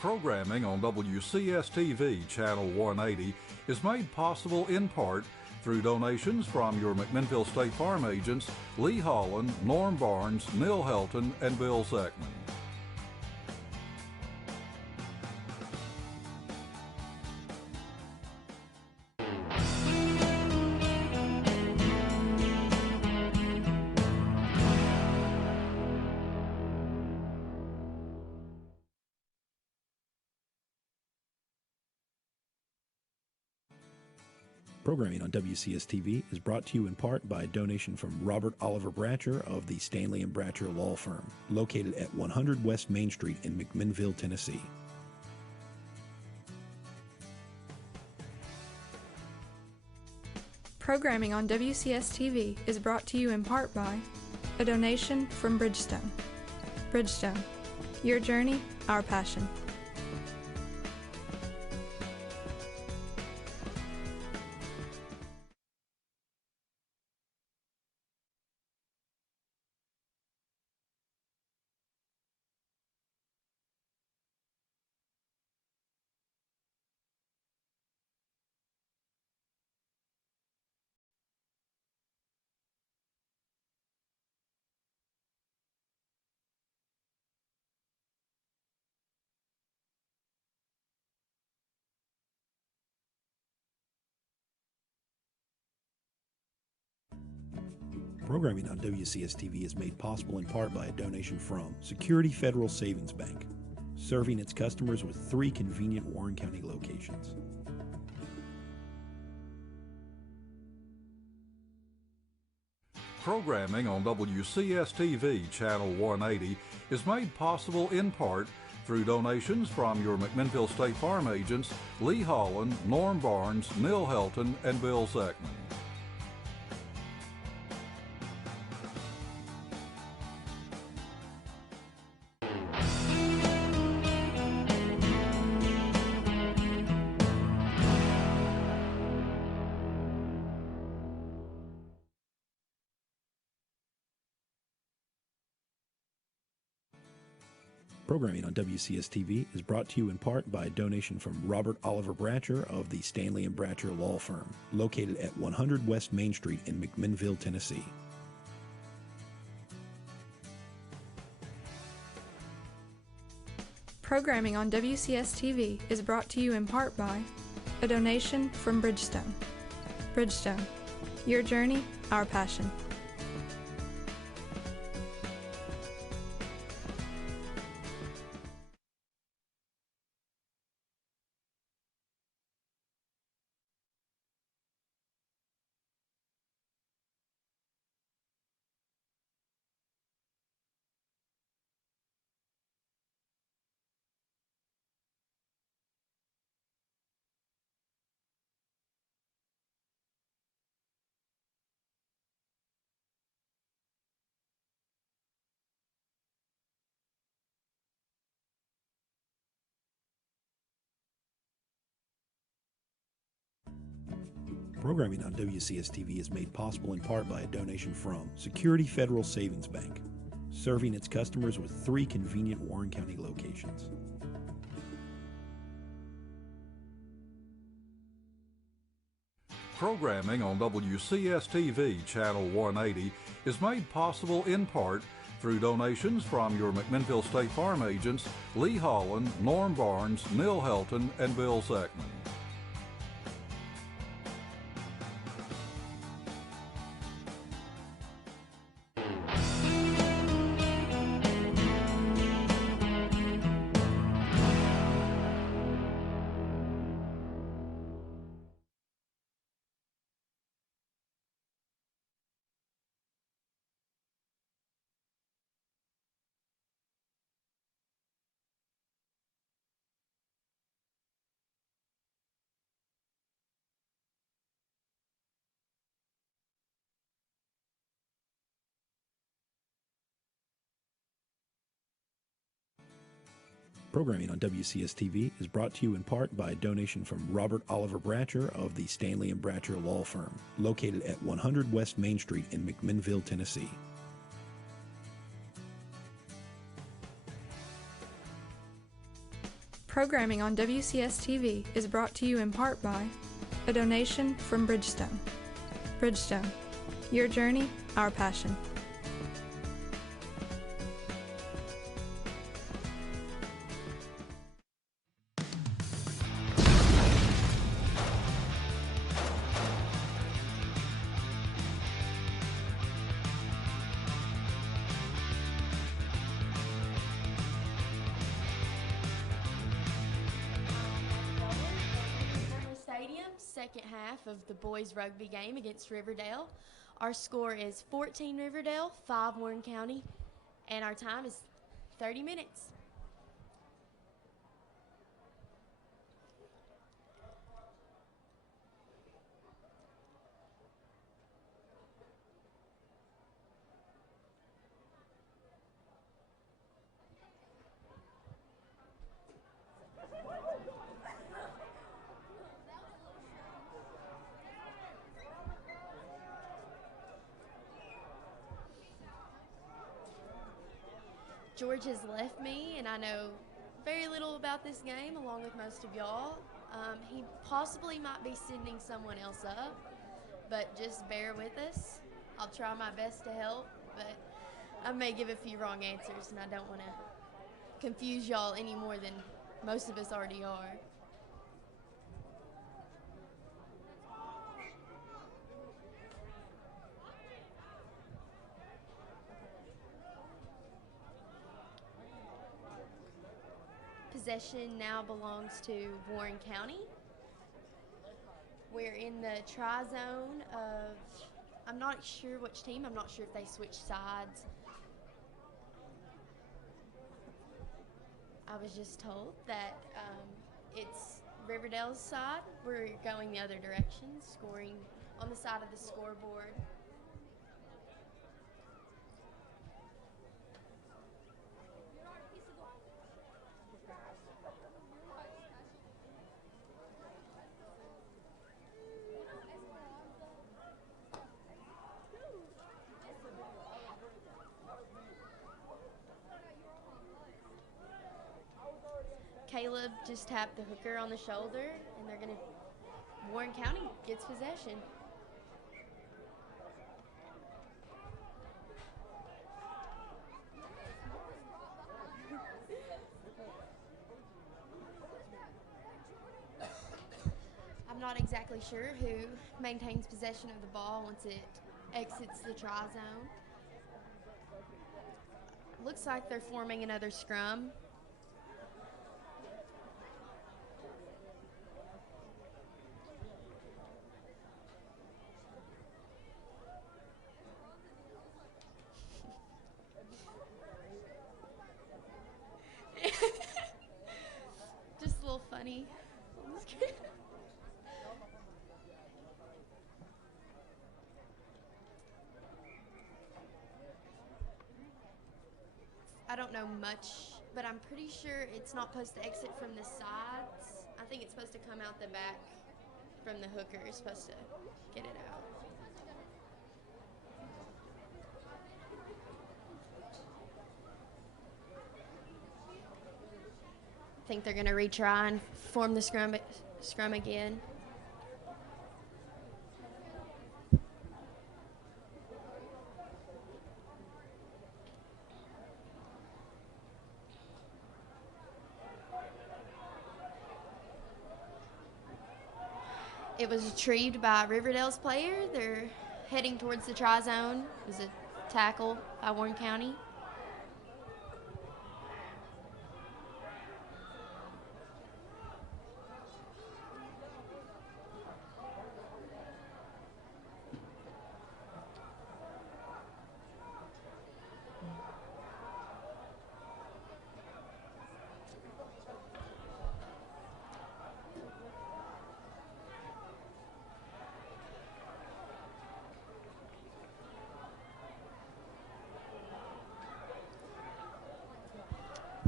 Programming on WCS-TV Channel 180 is made possible in part through donations from your McMinnville State Farm agents, Lee Holland, Norm Barnes, Neil Helton, and Bill Zeckman. Programming on WCS-TV is brought to you in part by a donation from Robert Oliver Bratcher of the Stanley & Bratcher Law Firm, located at 100 West Main Street in McMinnville, Tennessee. Programming on WCS-TV is brought to you in part by a donation from Bridgestone. Bridgestone, your journey, our passion. Programming on WCS-TV is made possible in part by a donation from Security Federal Savings Bank, serving its customers with 3 convenient Warren County locations. Programming on WCS-TV Channel 180 is made possible in part through donations from your McMinnville State Farm agents, Lee Holland, Norm Barnes, Neil Helton, and Bill Zeckman. Programming on WCS-TV is brought to you in part by a donation from Robert Oliver Bratcher of the Stanley & Bratcher Law Firm, located at 100 West Main Street in McMinnville, Tennessee. Programming on WCS-TV is brought to you in part by a donation from Bridgestone. Bridgestone, your journey, our passion. Programming on WCS-TV is made possible in part by a donation from Security Federal Savings Bank, serving its customers with 3 convenient Warren County locations. Programming on WCS-TV Channel 180 is made possible in part through donations from your McMinnville State Farm agents, Lee Holland, Norm Barnes, Neil Helton, and Bill Zeckman. Programming on WCS-TV is brought to you in part by a donation from Robert Oliver Bratcher of the Stanley & Bratcher Law Firm, located at 100 West Main Street in McMinnville, Tennessee. Programming on WCS-TV is brought to you in part by a donation from Bridgestone. Bridgestone. Your journey, our passion. Stadium, second half of the boys rugby game against Riverdale. Our score is 14 Riverdale, 5 Warren County, and our time is 30 minutes. George has left me, and I know very little about this game, along with most of y'all. He possibly might be sending someone else up, but just bear with us. I'll try my best to help, but I may give a few wrong answers, and I don't want to confuse y'all any more than most of us already are. Possession now belongs to Warren County. We're in the tri-zone of, I'm not sure which team, I'm not sure if they switched sides. I was just told that it's Riverdale's side. We're going the other direction, scoring on the side of the scoreboard. Caleb just tapped the hooker on the shoulder, and they're going to, Warren County gets possession. I'm not exactly sure who maintains possession of the ball once it exits the tri-zone. Looks like they're forming another scrum. Just a little funny. I don't know much, but I'm pretty sure it's not supposed to exit from the sides. I think it's supposed to come out the back from the hooker. It's supposed to get it out. I think they're going to retry and form the scrum again. It was retrieved by Riverdale's player. They're heading towards the tri-zone. It was a tackle by Warren County.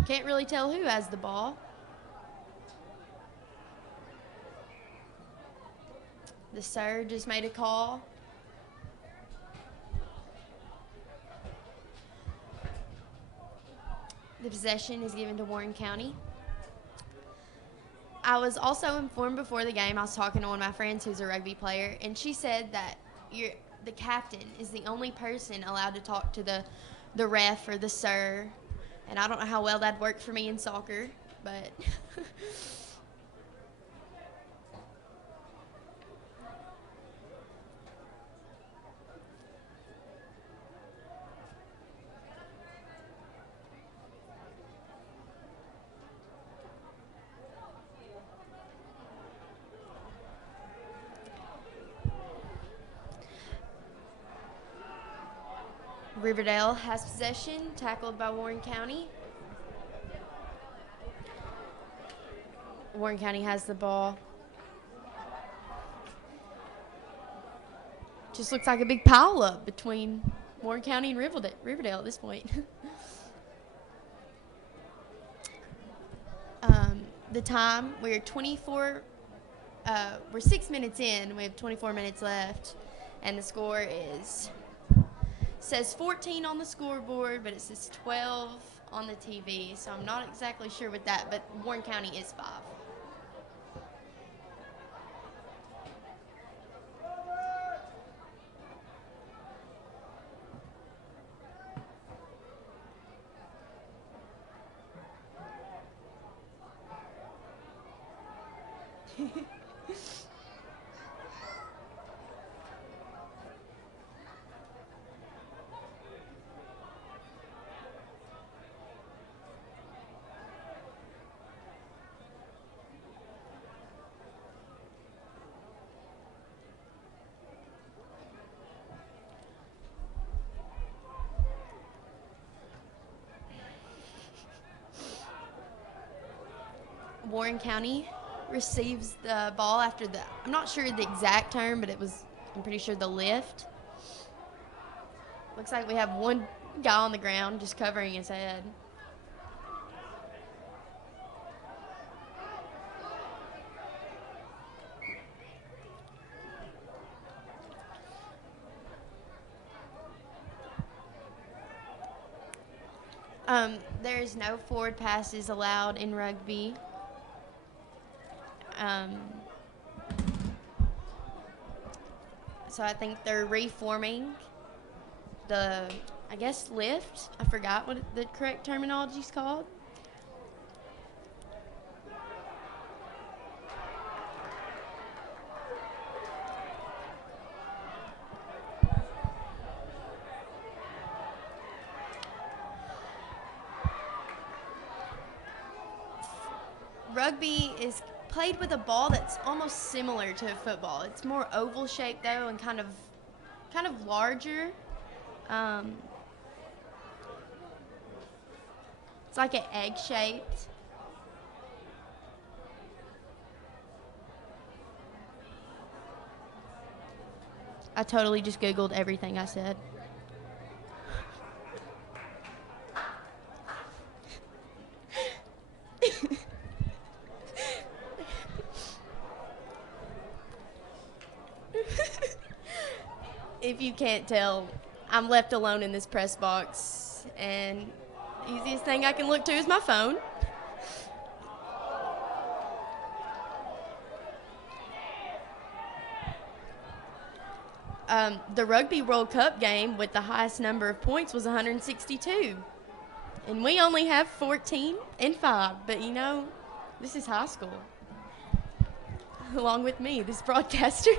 Can't really tell who has the ball. The sir just made a call. The possession is given to Warren County. I was also informed before the game, I was talking to one of my friends who's a rugby player, and she said that the captain is the only person allowed to talk to the ref or the sir. And I don't know how well that'd work for me in soccer, but Riverdale has possession, tackled by Warren County. Warren County has the ball. Just looks like a big pile up between Warren County and Riverdale at this point. The time, we're 6 minutes in, we have 24 minutes left, and the score says 14 on the scoreboard, but it says 12 on the TV, so I'm not exactly sure with that, but Warren County is 5. Warren County receives the ball after I'm not sure the exact term, but I'm pretty sure the lift. Looks like we have one guy on the ground just covering his head. There's no forward passes allowed in rugby. So I think they're reforming the, I guess, lift. I forgot what the correct terminology is called. Rugby is played with a ball that's almost similar to football. It's more oval shaped though, and kind of larger. It's like an egg shaped. I totally just Googled everything I said. If you can't tell, I'm left alone in this press box, and the easiest thing I can look to is my phone. The Rugby World Cup game with the highest number of points was 162, and we only have 14 and 5, but you know, this is high school. Along with me, this broadcaster.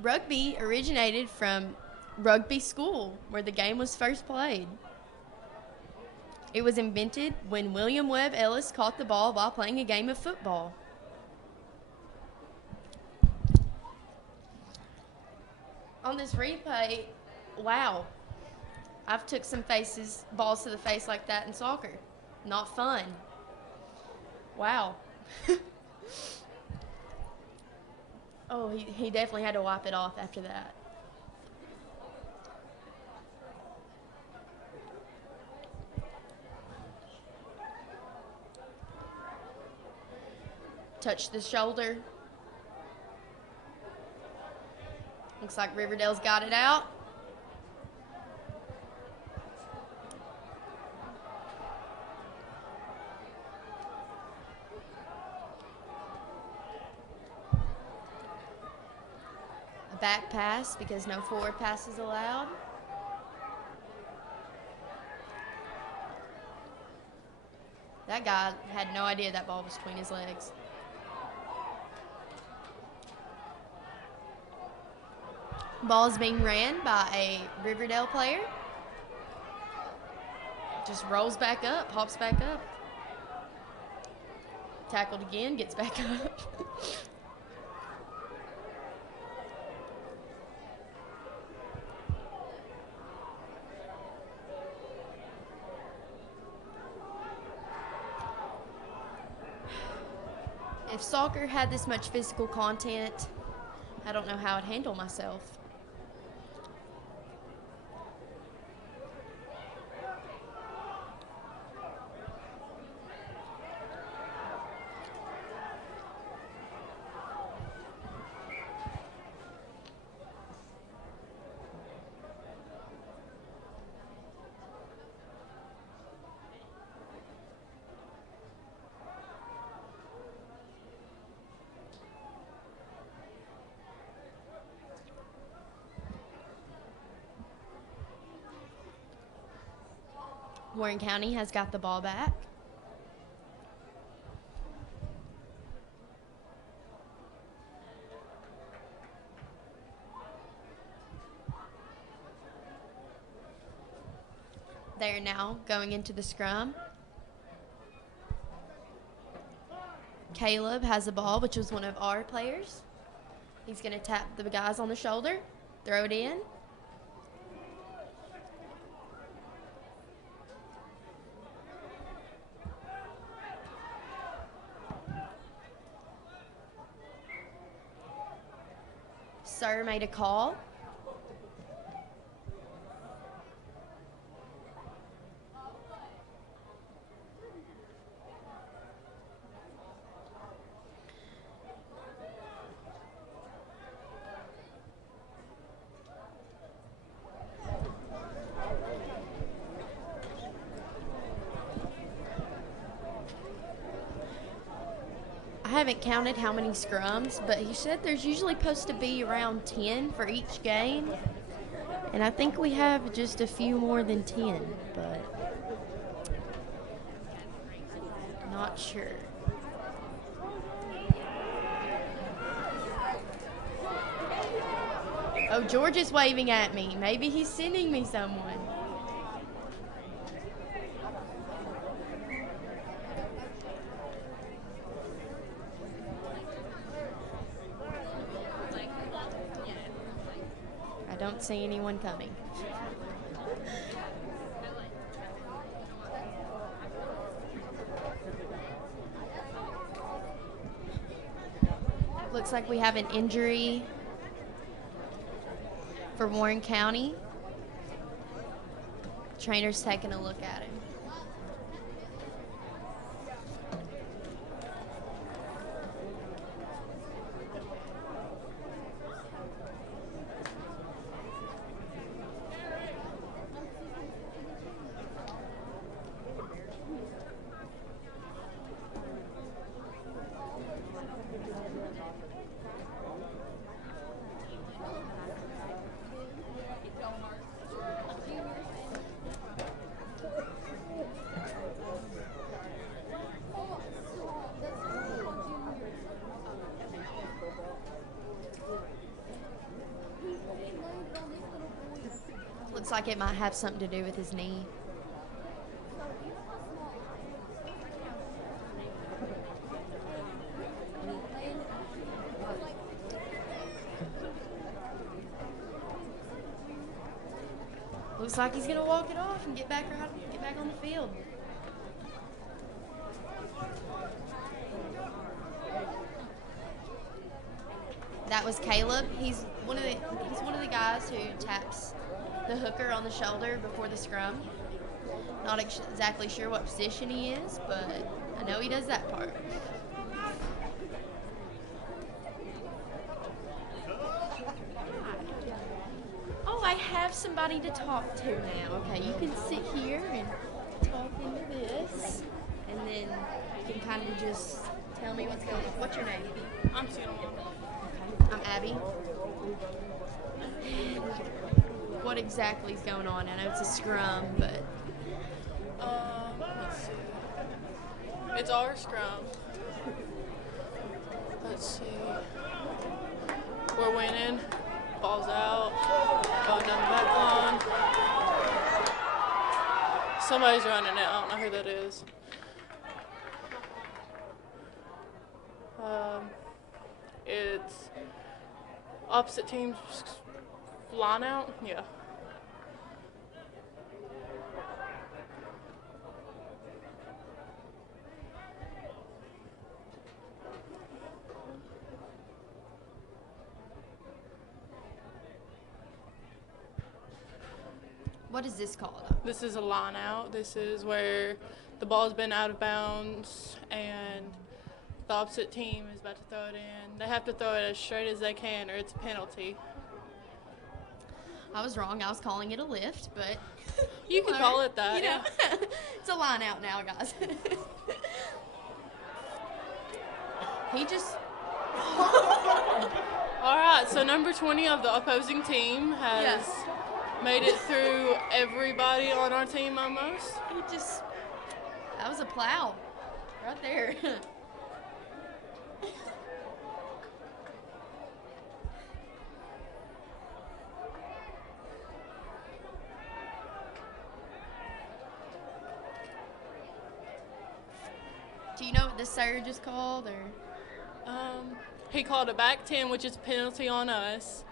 Rugby originated from Rugby School, where the game was first played. It was invented when William Webb Ellis caught the ball while playing a game of football. On this replay, wow, I've took some balls to the face like that in soccer. Not fun. Wow. Oh, he definitely had to wipe it off after that. Touch the shoulder. Looks like Riverdale's got it out. back pass because no forward pass is allowed. That guy had no idea that ball was between his legs. Ball is being ran by a Riverdale player. Just rolls back up, hops back up. Tackled again, gets back up. If soccer had this much physical content, I don't know how I'd handle myself. Warren County has got the ball back. They are now going into the scrum. Caleb has the ball, which was one of our players. He's going to tap the guys on the shoulder, throw it in. Sir made a call. I haven't counted how many scrums, but he said there's usually supposed to be around 10 for each game. And I think we have just a few more than 10, but not sure. Oh, George is waving at me. Maybe he's sending me someone. I don't see anyone coming. Looks like we have an injury for Warren County. Trainer's taking a look at him. Looks like it might have something to do with his knee. Looks like he's gonna walk it off and get back on the field. That was Caleb. He's one of the guys who taps the hooker on the shoulder before the scrum. Not exactly sure what position he is, but I know he does that part. Oh, I have somebody to talk to now. Okay, you can sit here and talk into this, and then you can kind of just tell me what's going on. What's your name? I'm Santa. Okay, I'm Abby. What exactly is going on? I know it's a scrum, but Let's see. It's our scrum. Let's see. We're winning. Ball's out. Going down the back line. Somebody's running it. I don't know who that is. It's opposite team's line out. Yeah. what is this called? This is a line out. This is where the ball's been out of bounds and the opposite team is about to throw it in. They have to throw it as straight as they can or it's a penalty. I was wrong. I was calling it a lift, but You can call it that. you know, it's a line out now, guys. He just All right, so number 20 of the opposing team has made it through everybody on our team almost. that was a plow right there. Do you know what the surge is called, or? He called a back 10, which is a penalty on us.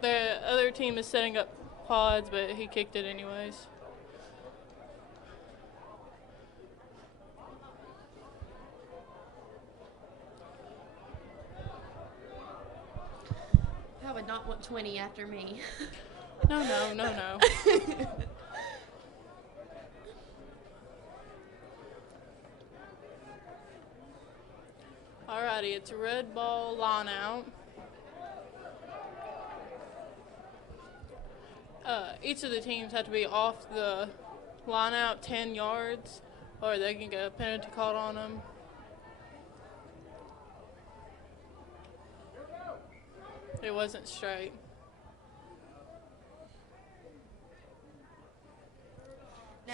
The other team is setting up pods, but he kicked it anyways. I would not want 20 after me. No. Alrighty, it's a red ball line out. Each of the teams have to be off the line out 10 yards or they can get a penalty called on them. It wasn't straight.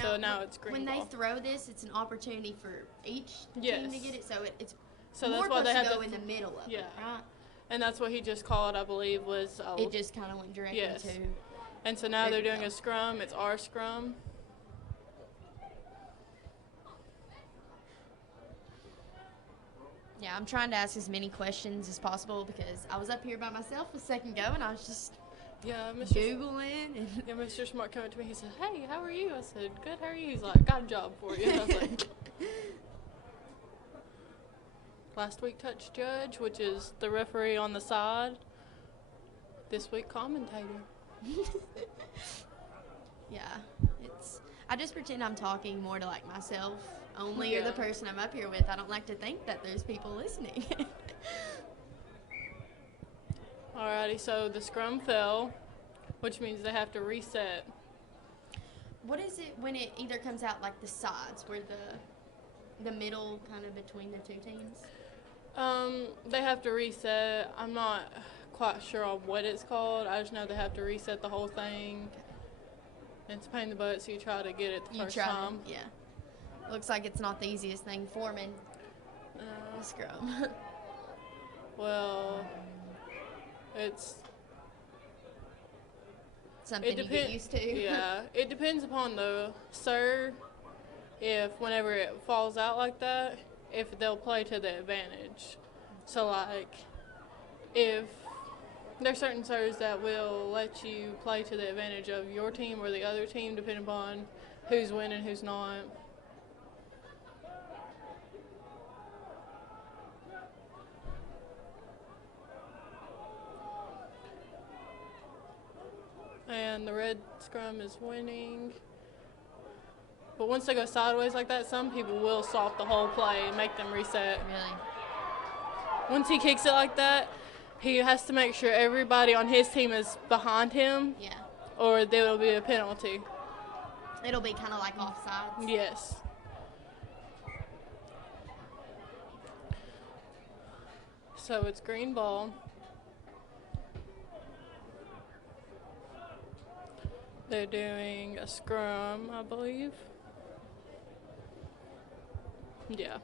So now it's green When ball. they throw this, it's an opportunity for each team to get it, so it's So more that's why they supposed have to go in the middle of it, right? And that's what he just called, I believe, was It just kind of went directly to. And so now they're doing Riverdale. a scrum. It's our scrum. Yeah, I'm trying to ask as many questions as possible because I was up here by myself a second ago and I was just Mr. Googling. And Mr. Smart came up to me. He said, "Hey, how are you?" I said, "Good. How are you?" He's like, "Got a job for you." And I was like, last week touch judge, which is the referee on the side. This week commentator. yeah, I just pretend I'm talking more to like myself only or the person I'm up here with. I don't like to think that there's people listening. Alrighty, so the scrum fell, which means they have to reset. What is it when it either comes out like the sides, where the middle kind of between the two teams? They have to reset. I'm not quite sure on what it's called. I just know they have to reset the whole thing. And it's a pain in the butt, so you try to get it the first time. Yeah. Looks like it's not the easiest thing forming the scrum. Well, it's something you get used to. Yeah, it depends upon the serve. If whenever it falls out like that, if they'll play to the advantage. So like, if there's certain serves that will let you play to the advantage of your team or the other team, depending upon who's winning, who's not. And the red scrum is winning. But once they go sideways like that, some people will stop the whole play and make them reset. Really? Once he kicks it like that, he has to make sure everybody on his team is behind him. Yeah. Or there will be a penalty. It'll be kind of like offsides. Yes. So it's green ball. They're doing a scrum, I believe. Yeah.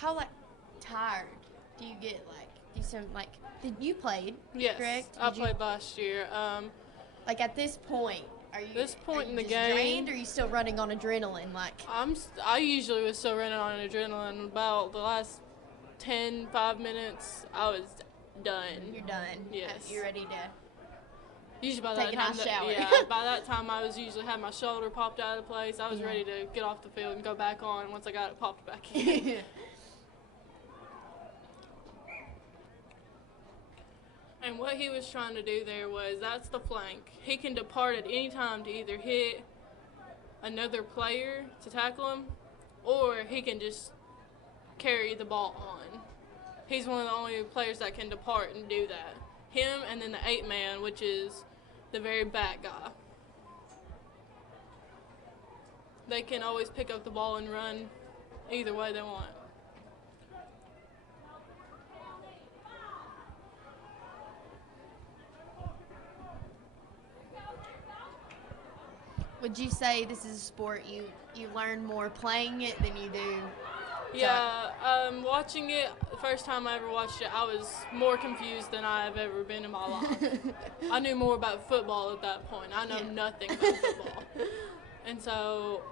How like tired do you get? Like, do some like did you played? Yes, correct? I Did you- played last year. Like at this point, are you This point are you in the just game- drained, or are you still running on adrenaline? Like, I usually was still running on adrenaline. About the last 5 minutes, I was done. you're done. Yes. You're ready to. Usually by Take that a time, nice shower. by that time I was usually had my shoulder popped out of place. I was Yeah. ready to get off the field and go back on. Once I got it popped back in. And what he was trying to do there was, that's the flank. He can depart at any time to either hit another player to tackle him, or he can just carry the ball on. He's one of the only players that can depart and do that. Him and then the 8-man, which is the very back guy. They can always pick up the ball and run either way they want. Would you say this is a sport you learn more playing it than you do? Yeah, watching it, the first time I ever watched it, I was more confused than I have ever been in my life. I knew more about football at that point. I know nothing about football. And so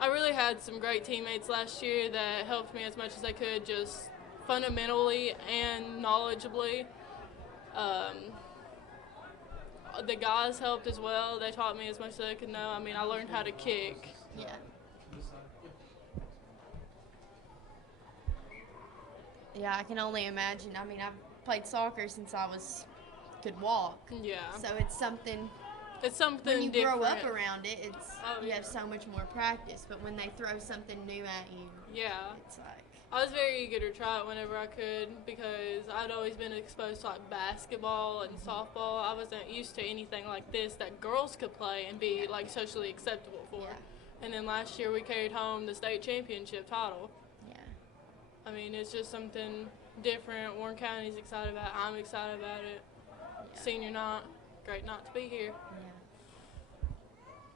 I really had some great teammates last year that helped me as much as they could, just fundamentally and knowledgeably. The guys helped as well. They taught me as much as they could know. I mean, I learned how to kick. Yeah. Yeah, I can only imagine. I mean, I've played soccer since I could walk. Yeah. So it's something. It's something When you different. grow up around it, you yeah. have so much more practice. But when they throw something new at you, Yeah. it's like. I was very eager to try it whenever I could, because I'd always been exposed to like basketball and softball. I wasn't used to anything like this that girls could play and be like socially acceptable for. Yeah. And then last year we carried home the state championship title. Yeah. I mean, it's just something different. Warren County's excited about it. I'm excited about it. Yeah. Senior night, great night to be here.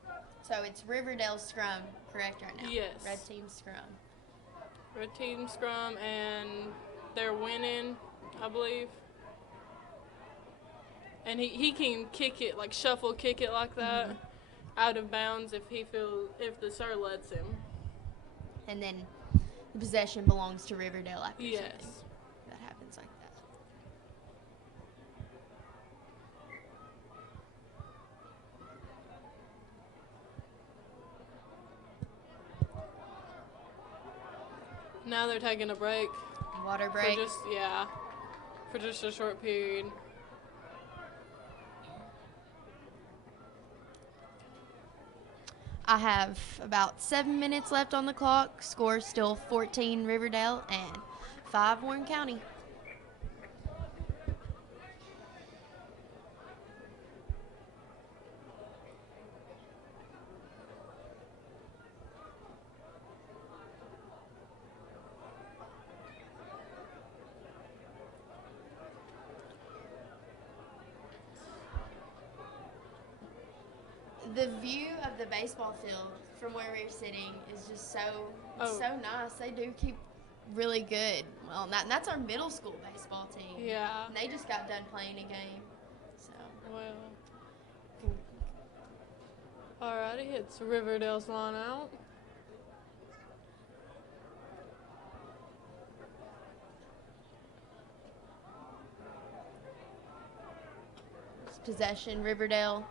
Yeah. So it's Riverdale scrum, correct, right now? Yes. Red team scrum. Red team scrum, and they're winning, I believe. And he can kick it, like shuffle kick it like that, out of bounds if the sir lets him. And then the possession belongs to Riverdale after Yes. something that happens like that. Now they're taking a break. Water break. For just a short period. I have about 7 minutes left on the clock. Score still 14 Riverdale and 5 Warren County. The view of the baseball field from where we're sitting is just so nice. They do keep really good. Well, that's our middle school baseball team. Yeah. And they just got done playing a game. So. Well. Alrighty, it's Riverdale's line out. It's possession, Riverdale.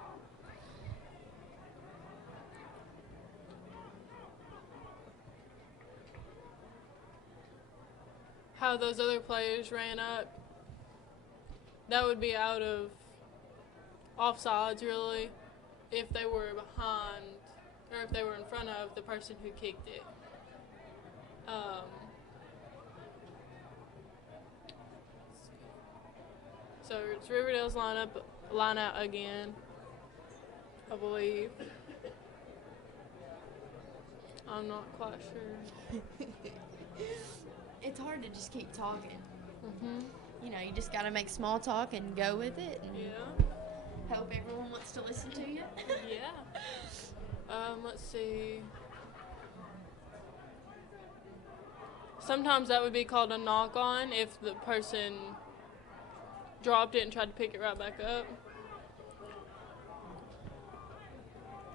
How those other players ran up, that would be out of offsides, really. if they were behind or if they were in front of the person who kicked it. So it's Riverdale's line out again, I believe. I'm not quite sure. It's hard to just keep talking. Mhm. You know, you just got to make small talk and go with it and Yeah. hope everyone wants to listen to you. Yeah. Let's see. Sometimes that would be called a knock on if the person dropped it and tried to pick it right back up.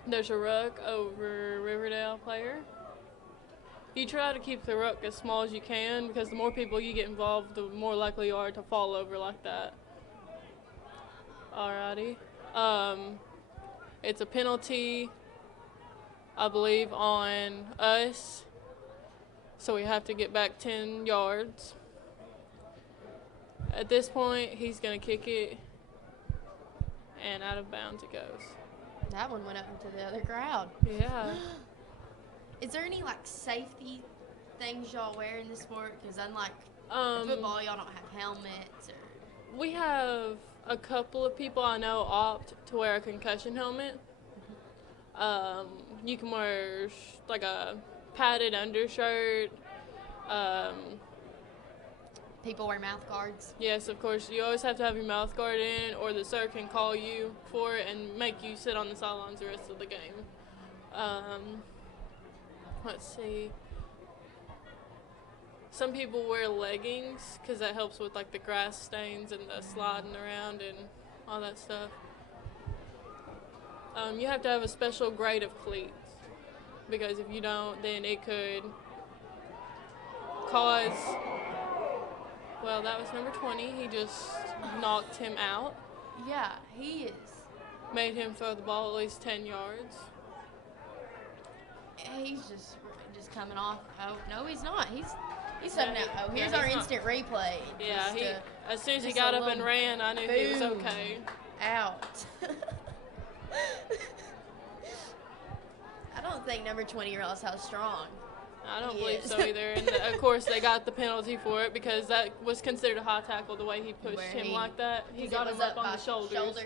There's a ruck over Riverdale player. You try to keep the ruck as small as you can because the more people you get involved, the more likely you are to fall over like that. Alrighty. It's a penalty, I believe, on us. So we have to get back 10 yards. At this point, he's going to kick it, and out of bounds it goes. That one went up into the other crowd. Yeah. Is there any, like, safety things y'all wear in this sport? Because unlike football, y'all don't have helmets or... We have a couple of people I know opt to wear a concussion helmet. You can wear like a padded undershirt. People wear mouth guards. Yes, of course. You always have to have your mouth guard in, or the sir can call you for it and make you sit on the sidelines the rest of the game. Let's see. Some people wear leggings because that helps with like the grass stains and the sliding around and all that stuff. You have to have a special grade of cleats because if you don't, then it could cause... Well, that was number 20. He just knocked him out. Yeah, he is. Made him throw the ball at least 10 yards. He's just coming off. Oh, no, he's not. He's subbing out. Oh, here's our instant replay. Yeah, as soon as he got up and ran, I knew he was okay. Out. I don't think number 20 realized how strong. I don't believe so either. And of course, they got the penalty for it because that was considered a high tackle the way he pushed him like that. He got him up on the shoulders.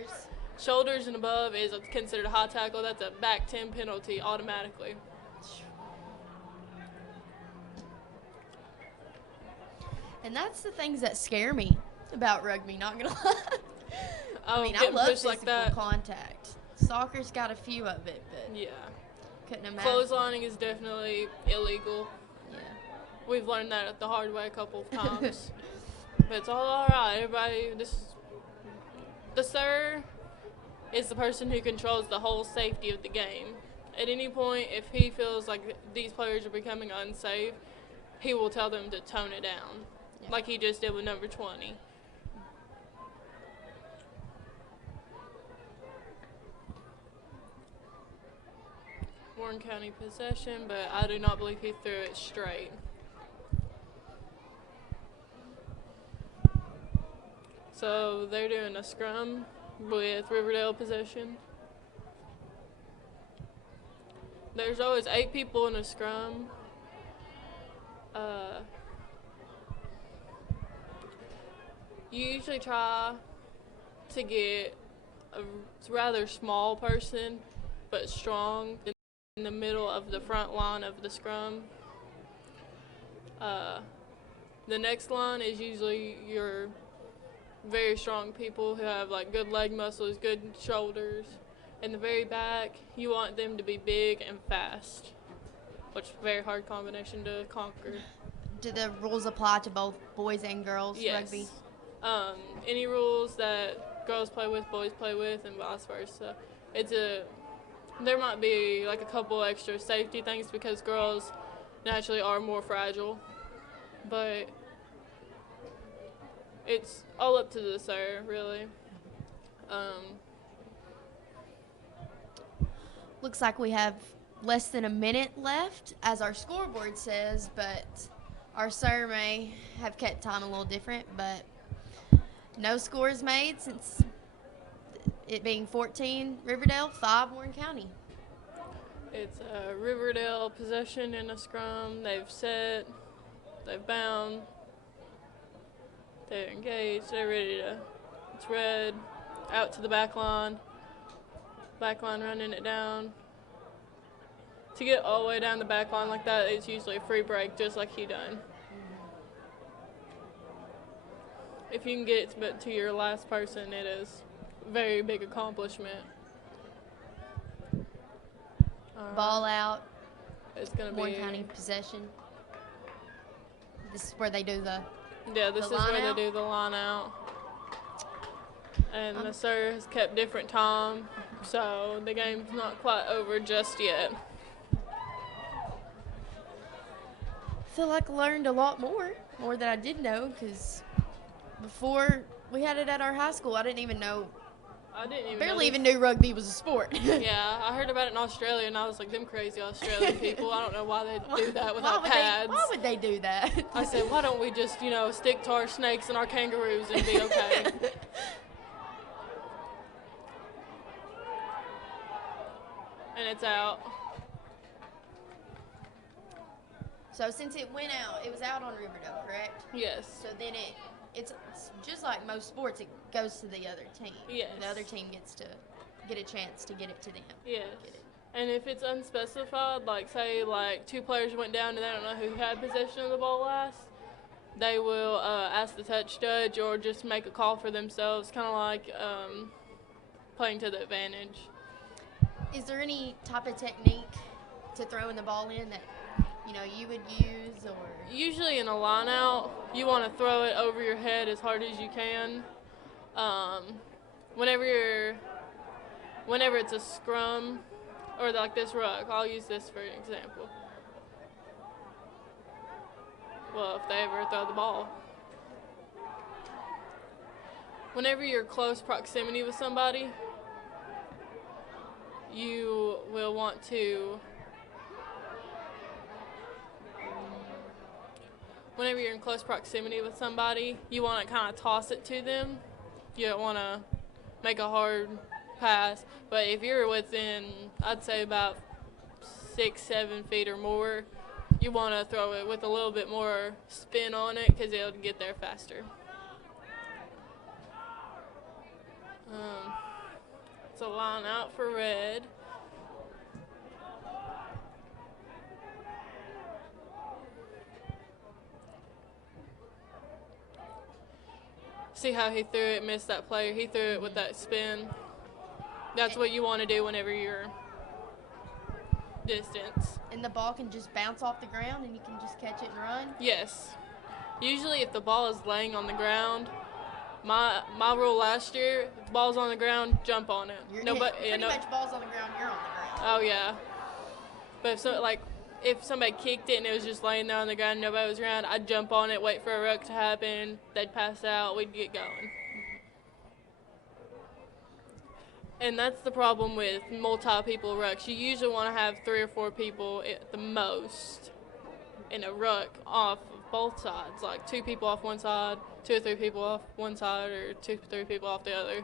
Shoulders and above is considered a high tackle. That's a back 10 penalty automatically. And that's the things that scare me about rugby, not gonna lie. I mean, I love physical contact. Soccer's got a few of it, but yeah. Couldn't imagine. Clotheslining is definitely illegal. Yeah. We've learned that the hard way a couple of times. But it's all right. Everybody, the sir is the person who controls the whole safety of the game. At any point, if he feels like these players are becoming unsafe, he will tell them to tone it down, like he just did with number 20. Warren County possession, but I do not believe he threw it straight. So they're doing a scrum with Riverdale possession. There's always 8 people in a scrum. You usually try to get a rather small person, but strong, in the middle of the front line of the scrum. The next line is usually your very strong people who have like good leg muscles, good shoulders. In the very back, you want them to be big and fast, which is a very hard combination to conquer. Do the rules apply to both boys and girls rugby? Any rules that girls play with, boys play with, and vice versa. There might be like a couple extra safety things because girls naturally are more fragile, but it's all up to the sir, really. Looks like we have less than a minute left, as our scoreboard says, but our sir may have kept time a little different, but no scores made since it being 14 Riverdale, 5 Warren County. It's a Riverdale possession in a scrum. They've set, they've bound, they're engaged, they're ready to, it's red, out to the back line running it down. To get all the way down the back line like that, it's usually a free break, just like he done. If you can get it to your last person, it is a very big accomplishment. Ball out, It's going to be... Warren County possession. This is where they do the Yeah, this is line where out? they do the line out. And the sir has kept different time, so the game's not quite over just yet. I feel like I learned a lot more than I did know, because before we had it at our high school, I didn't even know, I didn't even barely know even this. knew rugby was a sport. Yeah, I heard about it in Australia, and I was like, them crazy Australian people, I don't know why they do that without pads. Why would they do that? I said, why don't we just, stick to our snakes and our kangaroos and be okay? And it's out. So since it went out, it was out on Riverdale, correct? Yes. So then it's just like most sports, it goes to the other team. Yes. The other team gets to get a chance to get it to them. Yes. Get it. And if it's unspecified, like say two players went down and they don't know who had possession of the ball last, they will ask the touch judge or just make a call for themselves, kind of like playing to the advantage. Is there any type of technique to throwing the ball in that you would use, or? Usually in a line out, you want to throw it over your head as hard as you can. Whenever it's a scrum or like this ruck, I'll use this for an example. Well, if they ever throw the ball. Whenever you're close proximity with somebody, you will want to, whenever you're in close proximity with somebody, you want to kind of toss it to them. You don't want to make a hard pass. But if you're within, I'd say about 6-7 feet or more, you want to throw it with a little bit more spin on it because it'll get there faster. It's a line out for red. See how he threw it, missed that player. He threw it with that spin. That's what you want to do whenever you're distance. And the ball can just bounce off the ground and you can just catch it and run? Yes. Usually if the ball is laying on the ground, my rule last year, if the ball's on the ground, jump on it. Pretty much ball's on the ground, you're on the ground. Oh, yeah. But if somebody kicked it and it was just laying there on the ground and nobody was around, I'd jump on it, wait for a ruck to happen, they'd pass out, we'd get going. And that's the problem with multi-people rucks. You usually want to have 3 or 4 people at the most in a ruck off of both sides, like 2 people off one side, 2 or 3 people off one side, or 2 or 3 people off the other.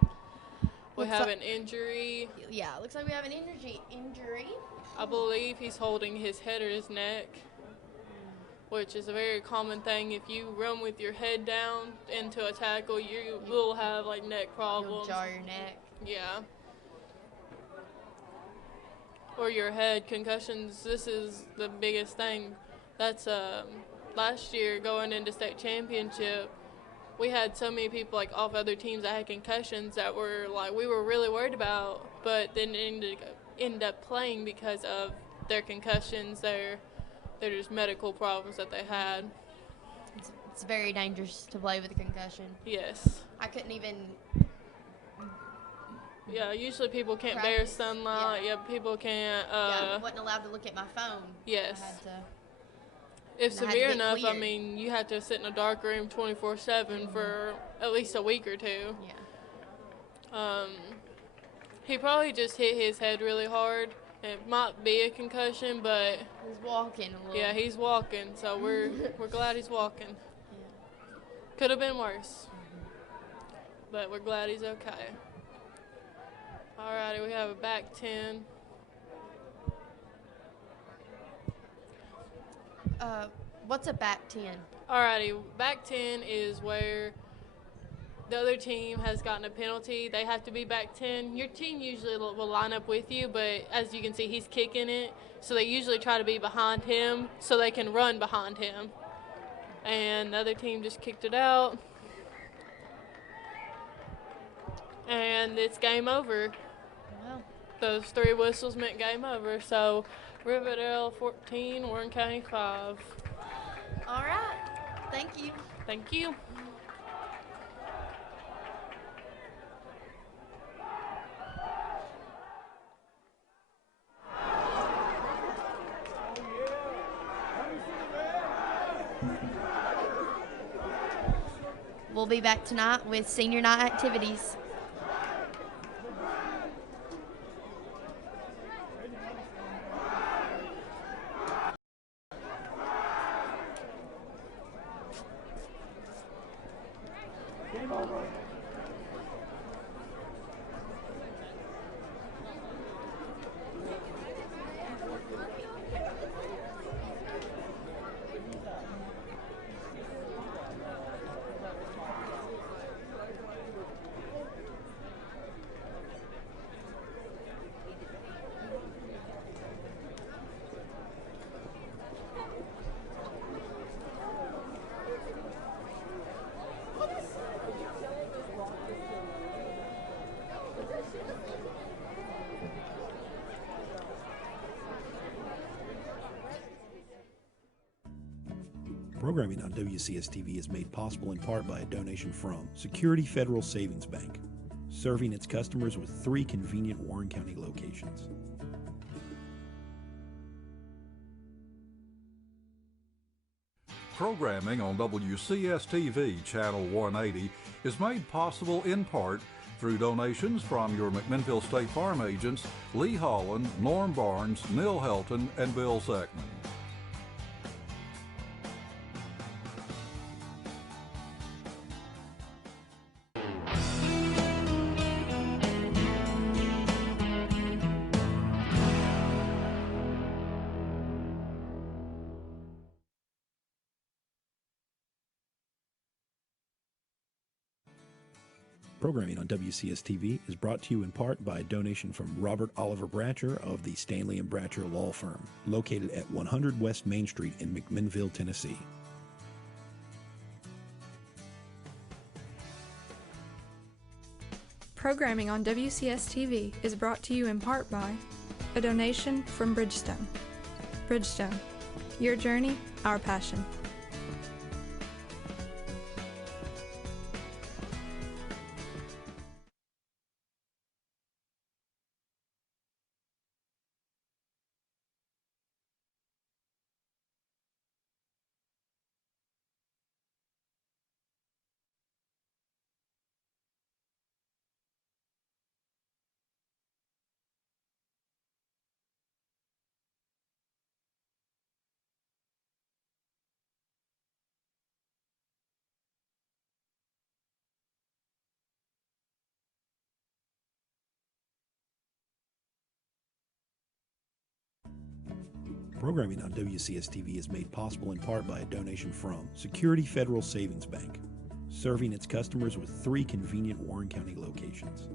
We have an injury. Yeah, it looks like we have an injury. I believe he's holding his head or his neck, which is a very common thing. If you run with your head down into a tackle, you will have neck problems. You'll jar your neck. Yeah. Or your head. Concussions, this is the biggest thing. That's last year going into state championship, we had so many people off other teams that had concussions that were we were really worried about, but then ended up playing because of their concussions, their just medical problems that they had. It's very dangerous to play with a concussion. Yes. I couldn't even. Yeah, usually people can't bear Practice. sunlight. Yeah, people can't. I wasn't allowed to look at my phone. Yes. I had to. If And I had to severe get enough, cleared. I mean, you have to sit in a dark room 24/7 for at least a week or 2. Yeah. He probably just hit his head really hard. It might be a concussion, but He's walking a little. yeah, he's walking, so we're glad he's walking. Yeah. Could have been worse, but we're glad he's okay. Alrighty, we have a back 10. What's a back 10? Alrighty, back 10 is where the other team has gotten a penalty. They have to be back 10. Your team usually will line up with you, but as you can see, he's kicking it. So they usually try to be behind him so they can run behind him. And the other team just kicked it out. And it's game over. Well, Those 3 whistles meant game over. So Riverdale 14, Warren County 5. all right. Thank you. Thank you. We'll be back tonight with senior night activities. Programming on WCS-TV is made possible in part by a donation from Security Federal Savings Bank, serving its customers with 3 convenient Warren County locations. Programming on WCS-TV Channel 180 is made possible in part through donations from your McMinnville State Farm agents Lee Holland, Norm Barnes, Neil Helton, and Bill Zeckman. Programming on WCS-TV is brought to you in part by a donation from Robert Oliver Bratcher of the Stanley & Bratcher Law Firm, located at 100 West Main Street in McMinnville, Tennessee. Programming on WCS-TV is brought to you in part by a donation from Bridgestone. Bridgestone, your journey, our passion. Programming on WCS-TV is made possible in part by a donation from Security Federal Savings Bank, serving its customers with 3 convenient Warren County locations.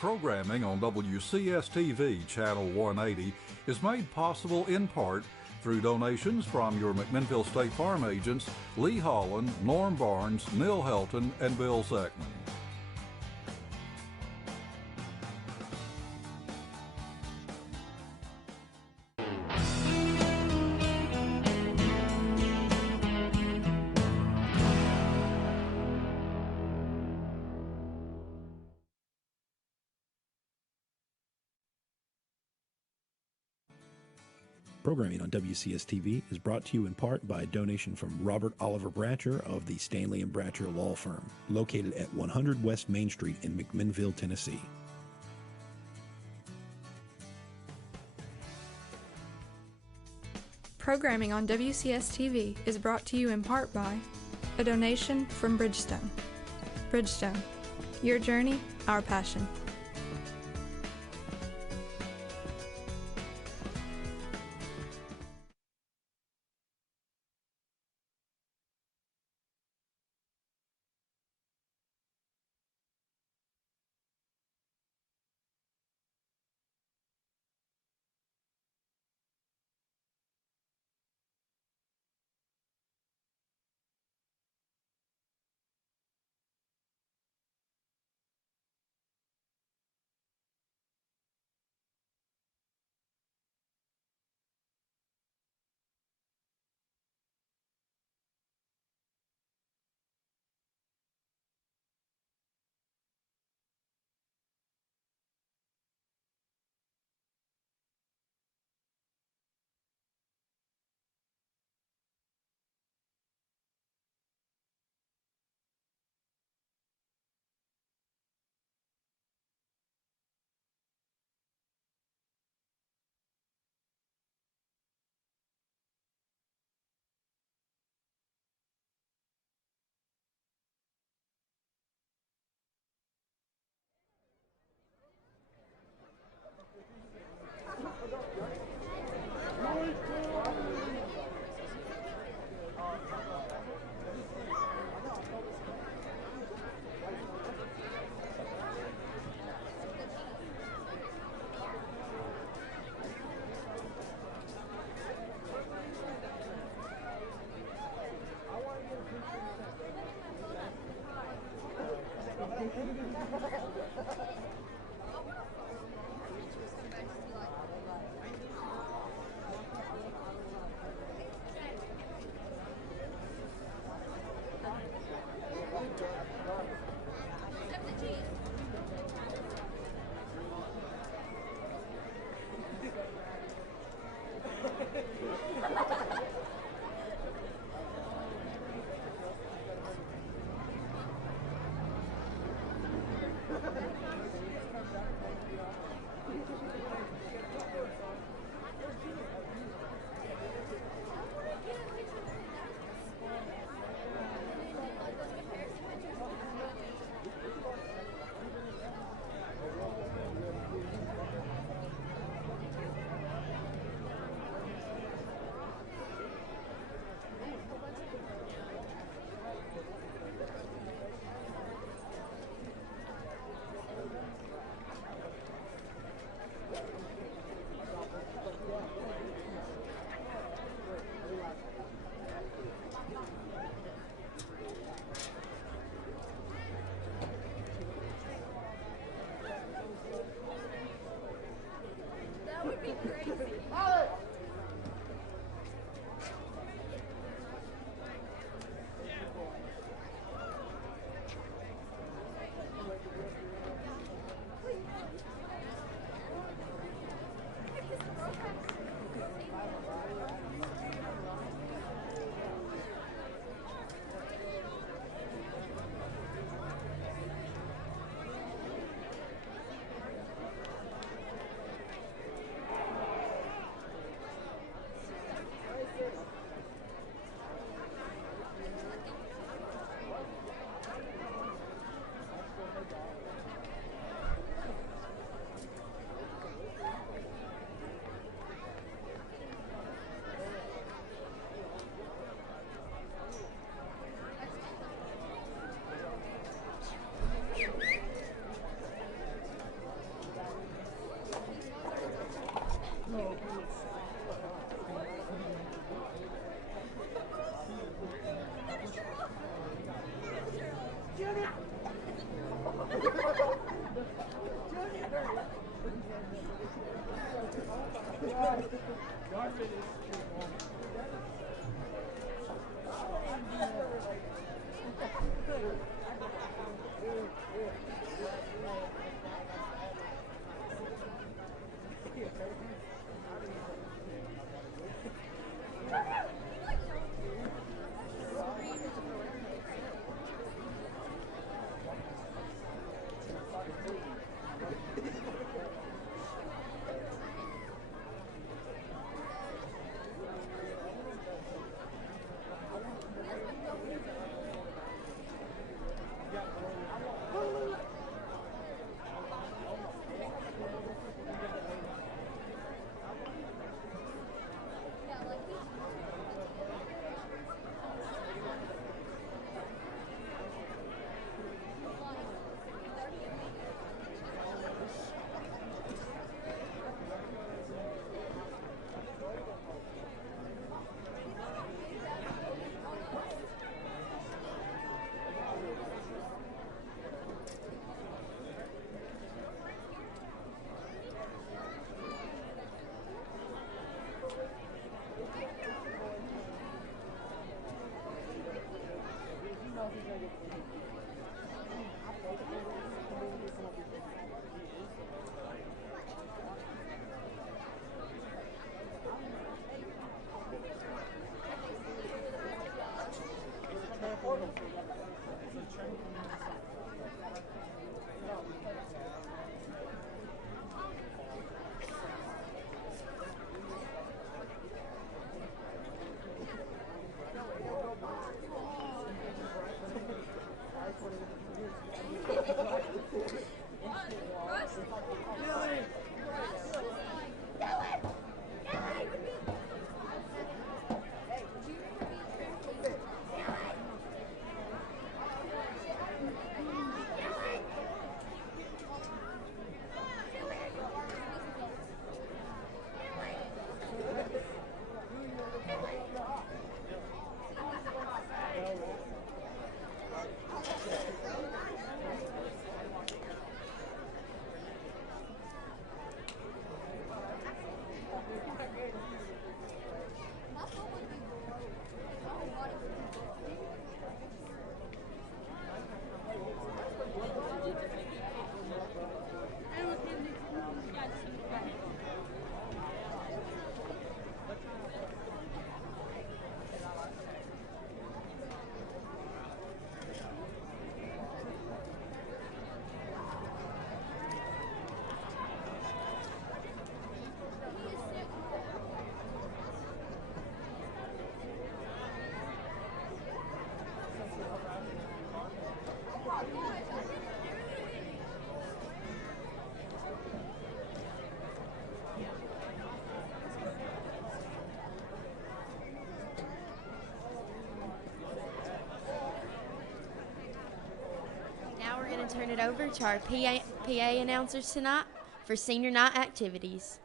Programming on WCS-TV Channel 180 is made possible in part through donations from your McMinnville State Farm agents Lee Holland, Norm Barnes, Neil Helton, and Bill Zeckman. Programming on WCS-TV is brought to you in part by a donation from Robert Oliver Bratcher of the Stanley & Bratcher Law Firm, located at 100 West Main Street in McMinnville, Tennessee. Programming on WCS-TV is brought to you in part by A donation from Bridgestone. Bridgestone. Your journey, our passion. turn it over to our PA announcers tonight for senior night activities.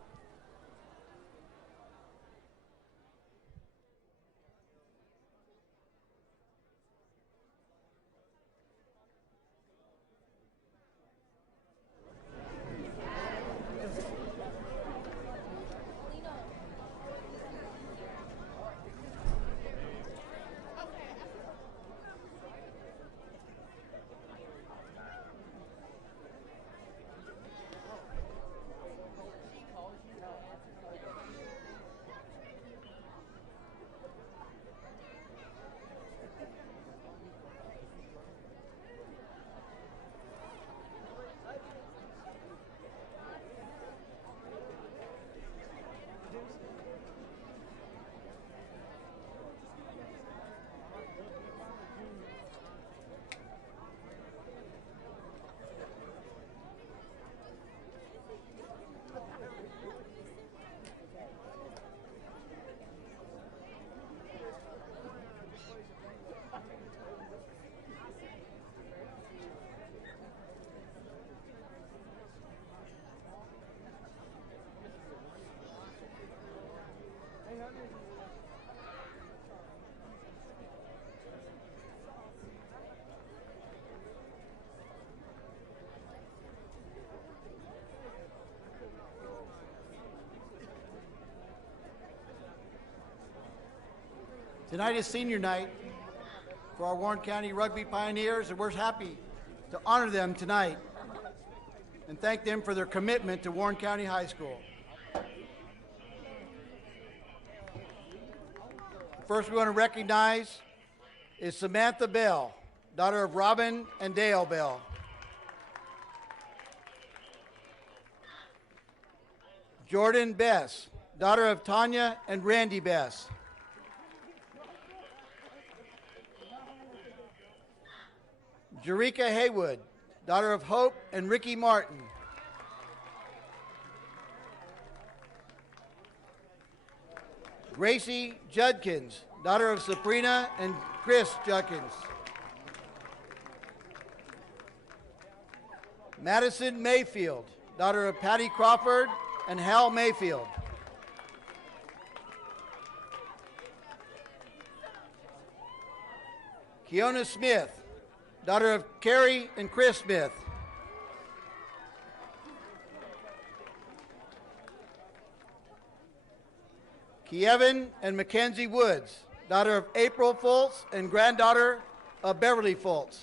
Tonight is senior night for our Warren County Rugby Pioneers, and we're happy to honor them tonight and thank them for their commitment to Warren County High School. First we want to recognize is Samantha Bell, daughter of Robin and Dale Bell. Jordan Bess, daughter of Tanya and Randy Bess. Jerika Haywood, daughter of Hope and Ricky Martin. Gracie Judkins, daughter of Sabrina and Chris Judkins. Madison Mayfield, daughter of Patty Crawford and Hal Mayfield. Kiona Smith, daughter of Carrie and Chris Smith. Kevin and Mackenzie Woods, daughter of April Fultz and granddaughter of Beverly Fultz.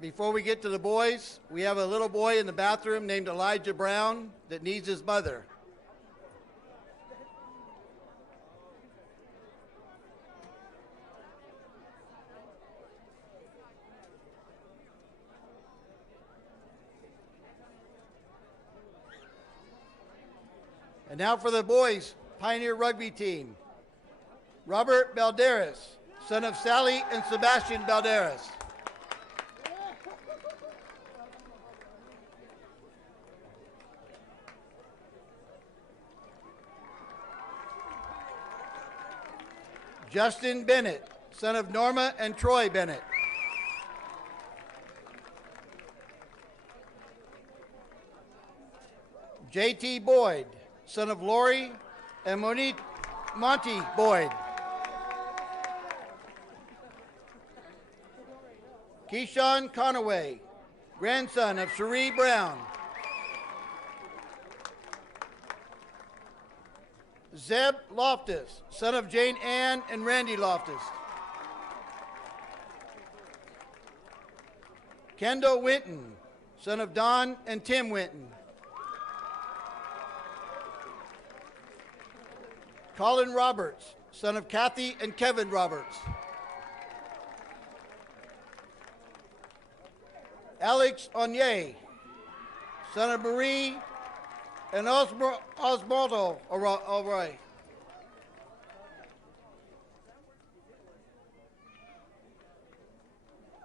Before we get to the boys, we have a little boy in the bathroom named Elijah Brown that needs his mother. And now for the boys' Pioneer Rugby team. Robert Balderas, son of Sally and Sebastian Balderas. Justin Bennett, son of Norma and Troy Bennett. J.T. Boyd, son of Lori and Monty Boyd. Keyshawn Conaway, grandson of Cherie Brown. Zeb Loftus, son of Jane Ann and Randy Loftus. Kendall Winton, son of Don and Tim Winton. Colin Roberts, son of Kathy and Kevin Roberts. Alex Onye, son of Marie and Osvaldo O'Roy.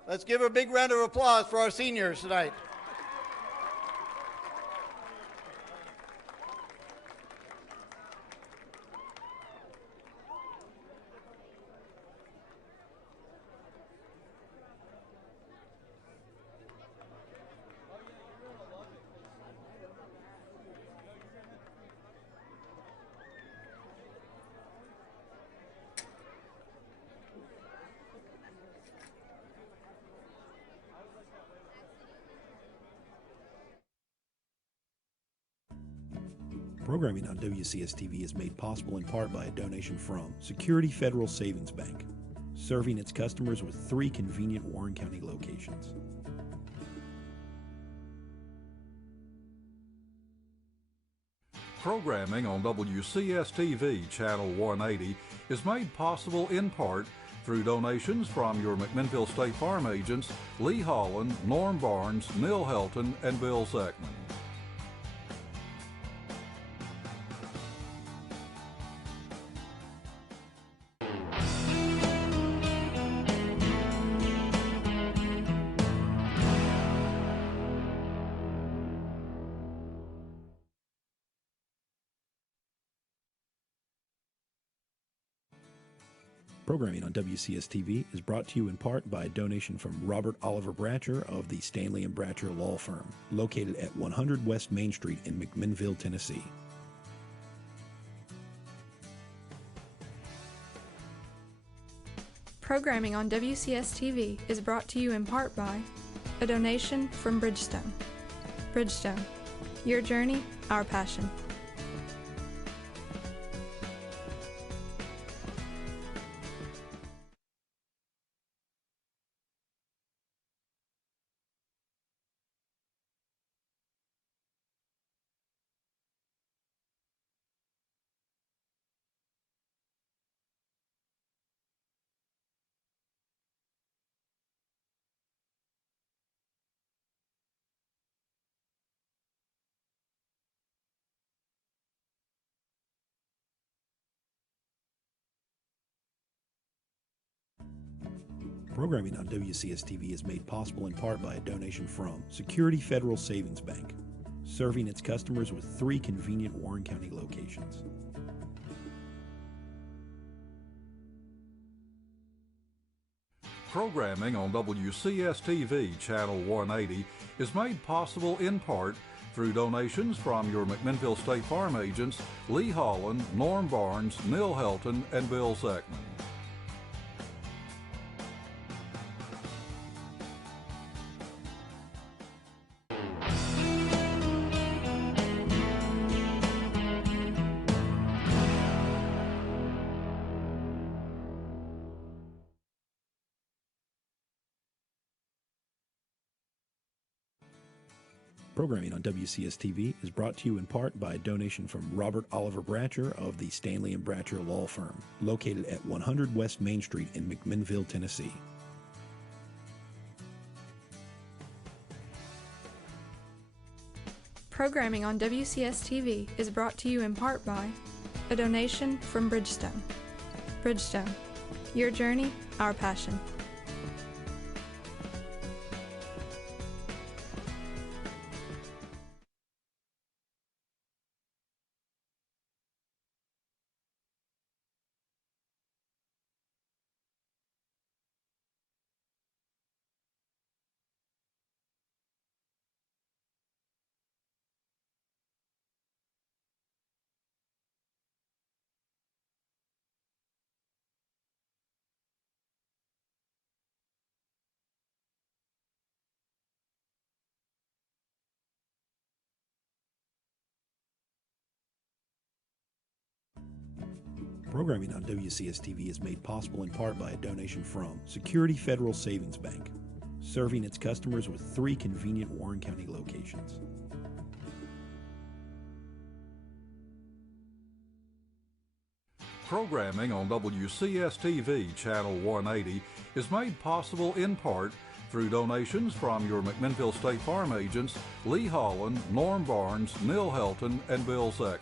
Let's give a big round of applause for our seniors tonight. Programming on WCS-TV is made possible in part by a donation from Security Federal Savings Bank, serving its customers with 3 convenient Warren County locations. Programming on WCS-TV Channel 180 is made possible in part through donations from your McMinnville State Farm agents, Lee Holland, Norm Barnes, Neil Helton, and Bill Zeckman. Programming on WCS-TV is brought to you in part by a donation from Robert Oliver Bratcher of the Stanley & Bratcher Law Firm, located at 100 West Main Street in McMinnville, Tennessee. Programming on WCS-TV is brought to you in part by a donation from Bridgestone. Bridgestone, your journey, our passion. Programming on WCS-TV is made possible in part by a donation from Security Federal Savings Bank, serving its customers with 3 convenient Warren County locations. Programming on WCS-TV Channel 180 is made possible in part through donations from your McMinnville State Farm agents, Lee Holland, Norm Barnes, Neil Helton, and Bill Zeckman. Programming on WCS-TV is brought to you in part by a donation from Robert Oliver Bratcher of the Stanley & Bratcher Law Firm, located at 100 West Main Street in McMinnville, Tennessee. Programming on WCS-TV is brought to you in part by a donation from Bridgestone. Bridgestone, your journey, our passion. Programming on WCS-TV is made possible in part by a donation from Security Federal Savings Bank, serving its customers with 3 convenient Warren County locations. Programming on WCS-TV Channel 180 is made possible in part through donations from your McMinnville State Farm agents, Lee Holland, Norm Barnes, Neil Helton, and Bill Zeckman.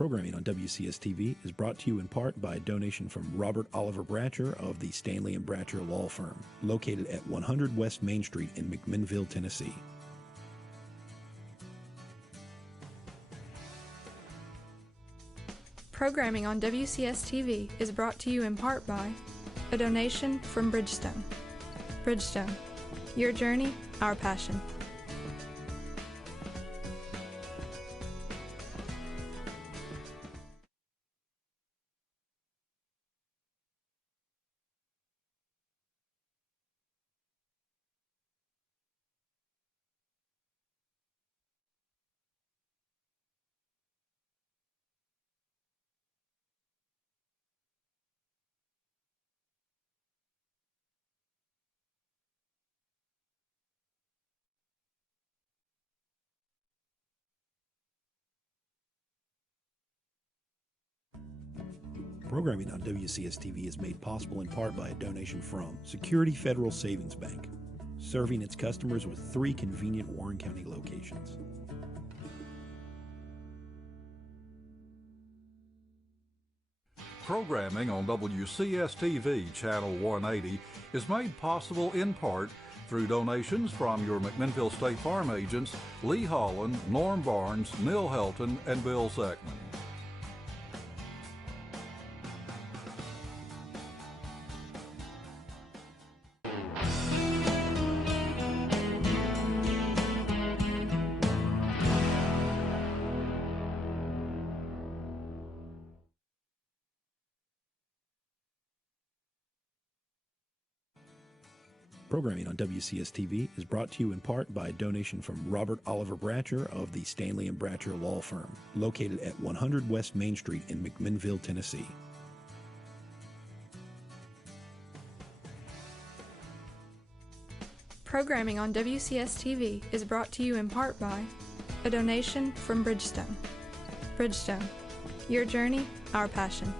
Programming on WCS-TV is brought to you in part by a donation from Robert Oliver Bratcher of the Stanley & Bratcher Law Firm, located at 100 West Main Street in McMinnville, Tennessee. Programming on WCS-TV is brought to you in part by a donation from Bridgestone. Bridgestone, your journey, our passion. Programming on WCS-TV is made possible in part by a donation from Security Federal Savings Bank, serving its customers with 3 convenient Warren County locations. Programming on WCS-TV Channel 180 is made possible in part through donations from your McMinnville State Farm agents Lee Holland, Norm Barnes, Neil Helton, and Bill Zeckman. Programming on WCS-TV is brought to you in part by a donation from Robert Oliver Bratcher of the Stanley & Bratcher Law Firm, located at 100 West Main Street in McMinnville, Tennessee. Programming on WCS-TV is brought to you in part by a donation from Bridgestone. Bridgestone, your journey, our passion.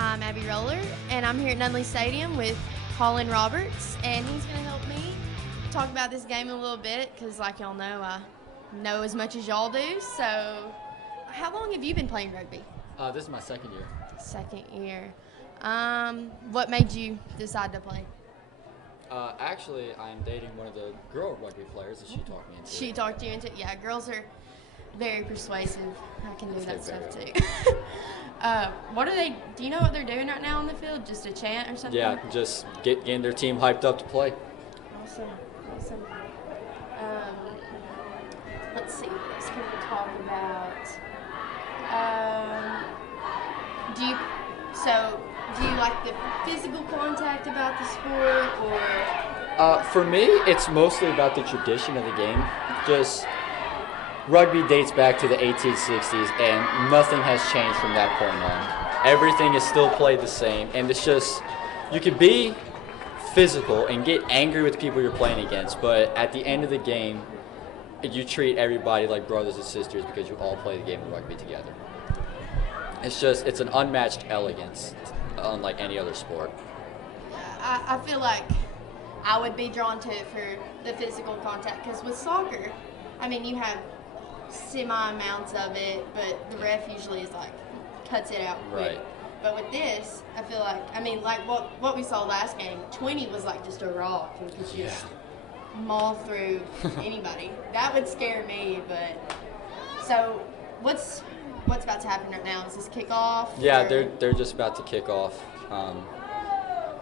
I'm Abby Roller, and I'm here at Nunley Stadium with Colin Roberts, and he's going to help me talk about this game a little bit because, like y'all know, I know as much as y'all do. So, how long have you been playing rugby? This is my second year. Second year. What made you decide to play? Actually, I'm dating one of the girl rugby players that she talked me into. She talked you into it? Yeah, girls are very persuasive. I can do that stuff too. What are they? Do you know what they're doing right now on the field? Just a chant or something? Yeah, just getting their team hyped up to play. Awesome. Let's see. What else can we talk about? Do you like the physical contact about the sport, or? For me, it's mostly about the tradition of the game. Just rugby dates back to the 1860s, and nothing has changed from that point on. Everything is still played the same, and it's just, you can be physical and get angry with the people you're playing against, but at the end of the game, you treat everybody like brothers and sisters because you all play the game of rugby together. It's an unmatched elegance, unlike any other sport. I feel like I would be drawn to it for the physical contact, because with soccer, I mean, you have semi amounts of it, but the ref usually is like cuts it out quick. Right. But with this, I feel like, I mean, like what we saw last game, 20 was like just a rock and could just maul through anybody. That would scare me, but so what's about to happen right now? Is this kickoff? Yeah, or- they're just about to kick off.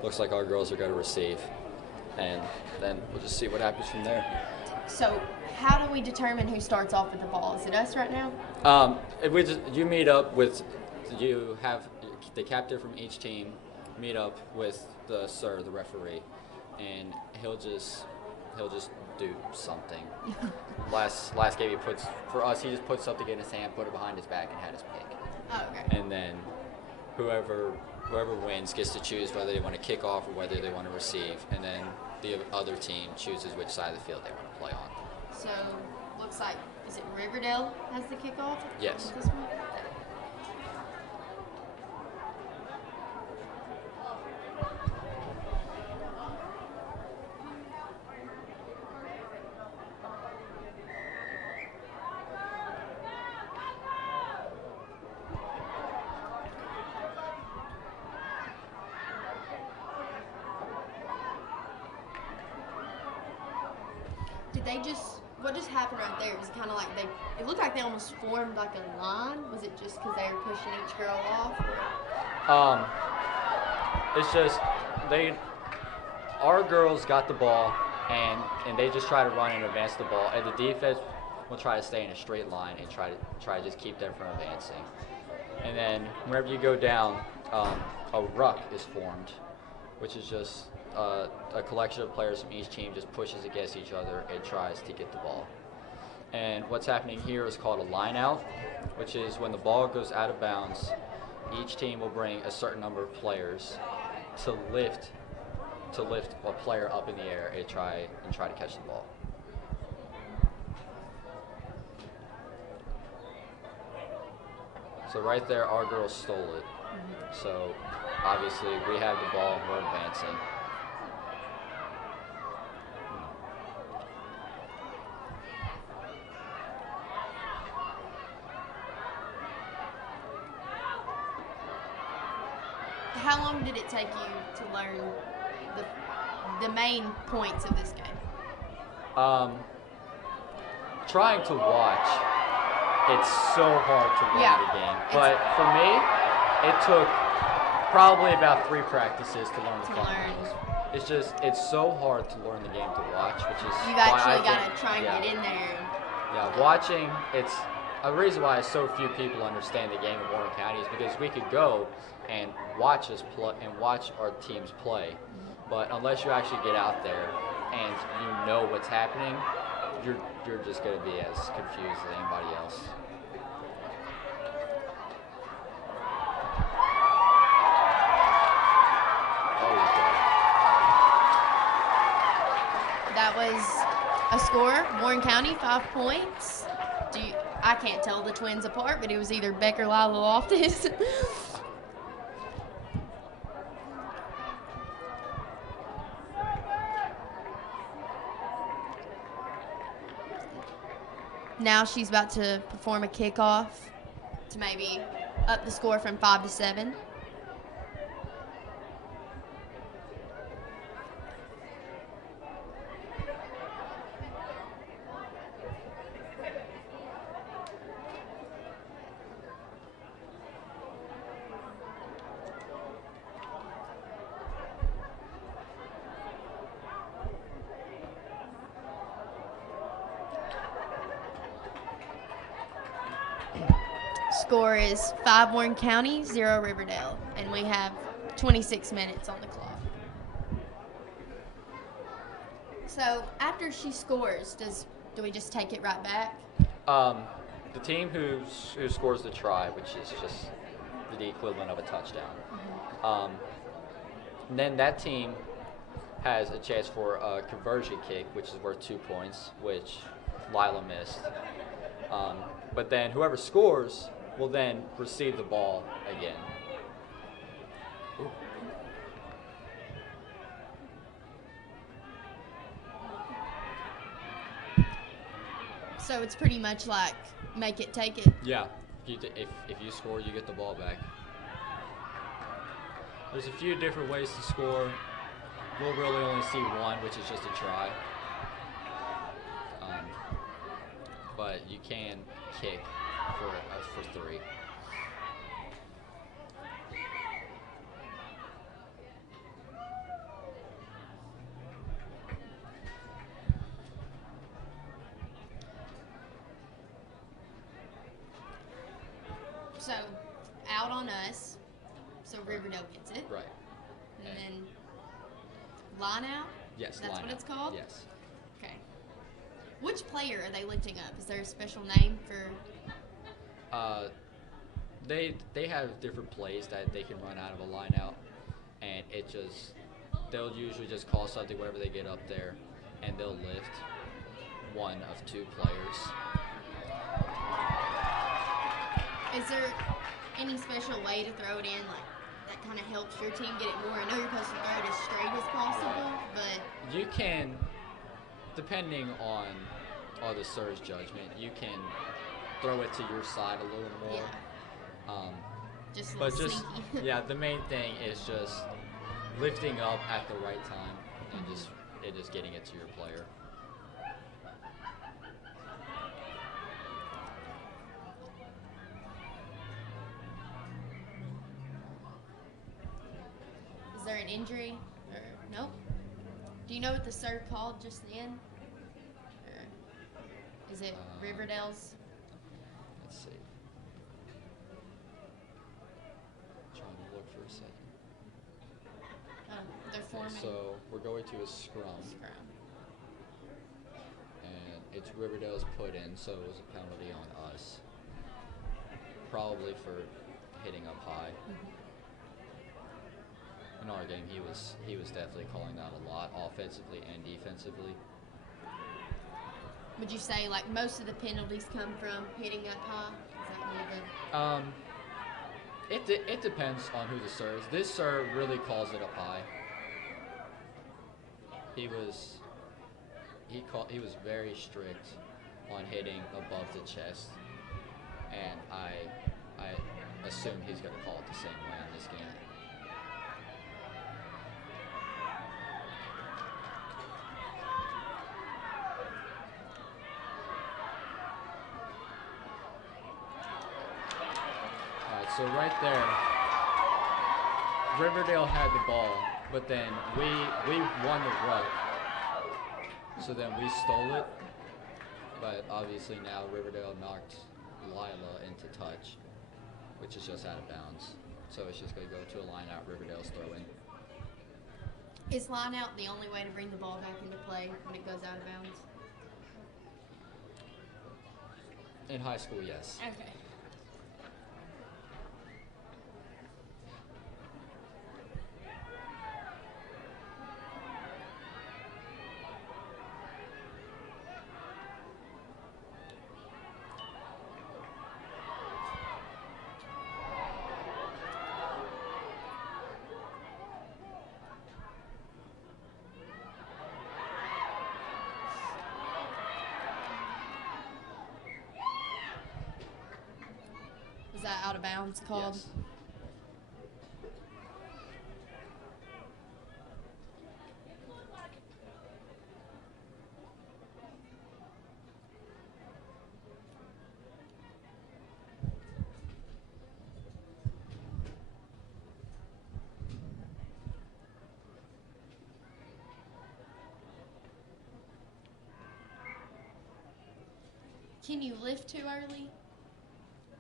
Looks like our girls are going to receive, and then we'll just see what happens from there. So how do we determine who starts off with the ball? Is it us right now? You meet up with, you have the captain from each team meet up with the referee, and he'll just do something. last game he just put something in his hand, put it behind his back, and had his pick. Oh, okay. And then whoever wins gets to choose whether they want to kick off or whether they want to receive, and then the other team chooses which side of the field they want to play on. So looks like, is it Riverdale has the kickoff? Yes. This one? What just happened right there? It was kind of like it looked like they almost formed like a line. Was it just because they were pushing each girl off? Or? It's just our girls got the ball and they just try to run and advance the ball, and the defense will try to stay in a straight line and try to just keep them from advancing. And then whenever you go down, a ruck is formed, which is just a collection of players from each team just pushes against each other and tries to get the ball. And what's happening here is called a line out, which is when the ball goes out of bounds, each team will bring a certain number of players to lift a player up in the air and try to catch the ball. So right there, our girls stole it. So obviously we have the ball and we're advancing. How long did it take you to learn the main points of this game? Trying to watch, it's so hard to learn the game. But for me, it took probably about 3 practices to learn the fundamentals. It's so hard to learn the game to watch, which is You've why actually I got think, to try and get in there. Yeah, watching, it's a reason why so few people understand the game of Warren County is because we could go and watch us play and watch our teams play, but unless you actually get out there and you know what's happening, you're just going to be as confused as anybody else. That was a score. Warren County, 5 points. I can't tell the twins apart, but it was either Beck or Lila Loftus. Now she's about to perform a kickoff to maybe up the score from 5 to 7. Score is 5 Warren County, 0 Riverdale, and we have 26 minutes on the clock. So after she scores, do we just take it right back? The team who scores the try, which is just the equivalent of a touchdown, and then that team has a chance for a conversion kick, which is worth 2 points, which Lila missed. But then whoever scores will then receive the ball again. Ooh. So it's pretty much like make it, take it. Yeah, if you score, you get the ball back. There's a few different ways to score. We'll really only see one, which is just a try. But you can kick for 3. So, out on us. So Riverdale gets it. Right. And then line out? Yes, That's line what out. it's called? Yes. Okay. Which player are they lifting up? Is there a special name for? They have different plays that they can run out of a line out, and they'll usually just call something whenever they get up there, and they'll lift one of 2 players. Is there any special way to throw it in, like that kind of helps your team get it more? I know you're supposed to throw it as straight as possible, but You can, depending on the surge judgment, you can throw it to your side a little more. yeah, just a But little just sneaky. yeah, the main thing is just lifting up at the right time and just getting it to your player. Is there an injury? Or nope. Do you know what the serve called just then? Or is it Riverdale's? Let's see. Trying to look for a second. They're forming. So we're going to a scrum, Scrum. and it's Riverdale's put in, so it was a penalty on us. Probably for hitting up high. In our game, he was definitely calling that a lot, offensively and defensively. Would you say like most of the penalties come from hitting up high? Is that one of the? It depends on who the serves. This serve really calls it up high. He was very strict on hitting above the chest, and I assume he's going to call it the same way in this game. So right there, Riverdale had the ball, but then we won the ruck. So then we stole it, but obviously now Riverdale knocked Lila into touch, which is just out of bounds. So it's just going to go to a line out. Riverdale's throwing. Is line out the only way to bring the ball back into play when it goes out of bounds? In high school, yes. Okay. Was that out of bounds called? Yes. Can you lift too early?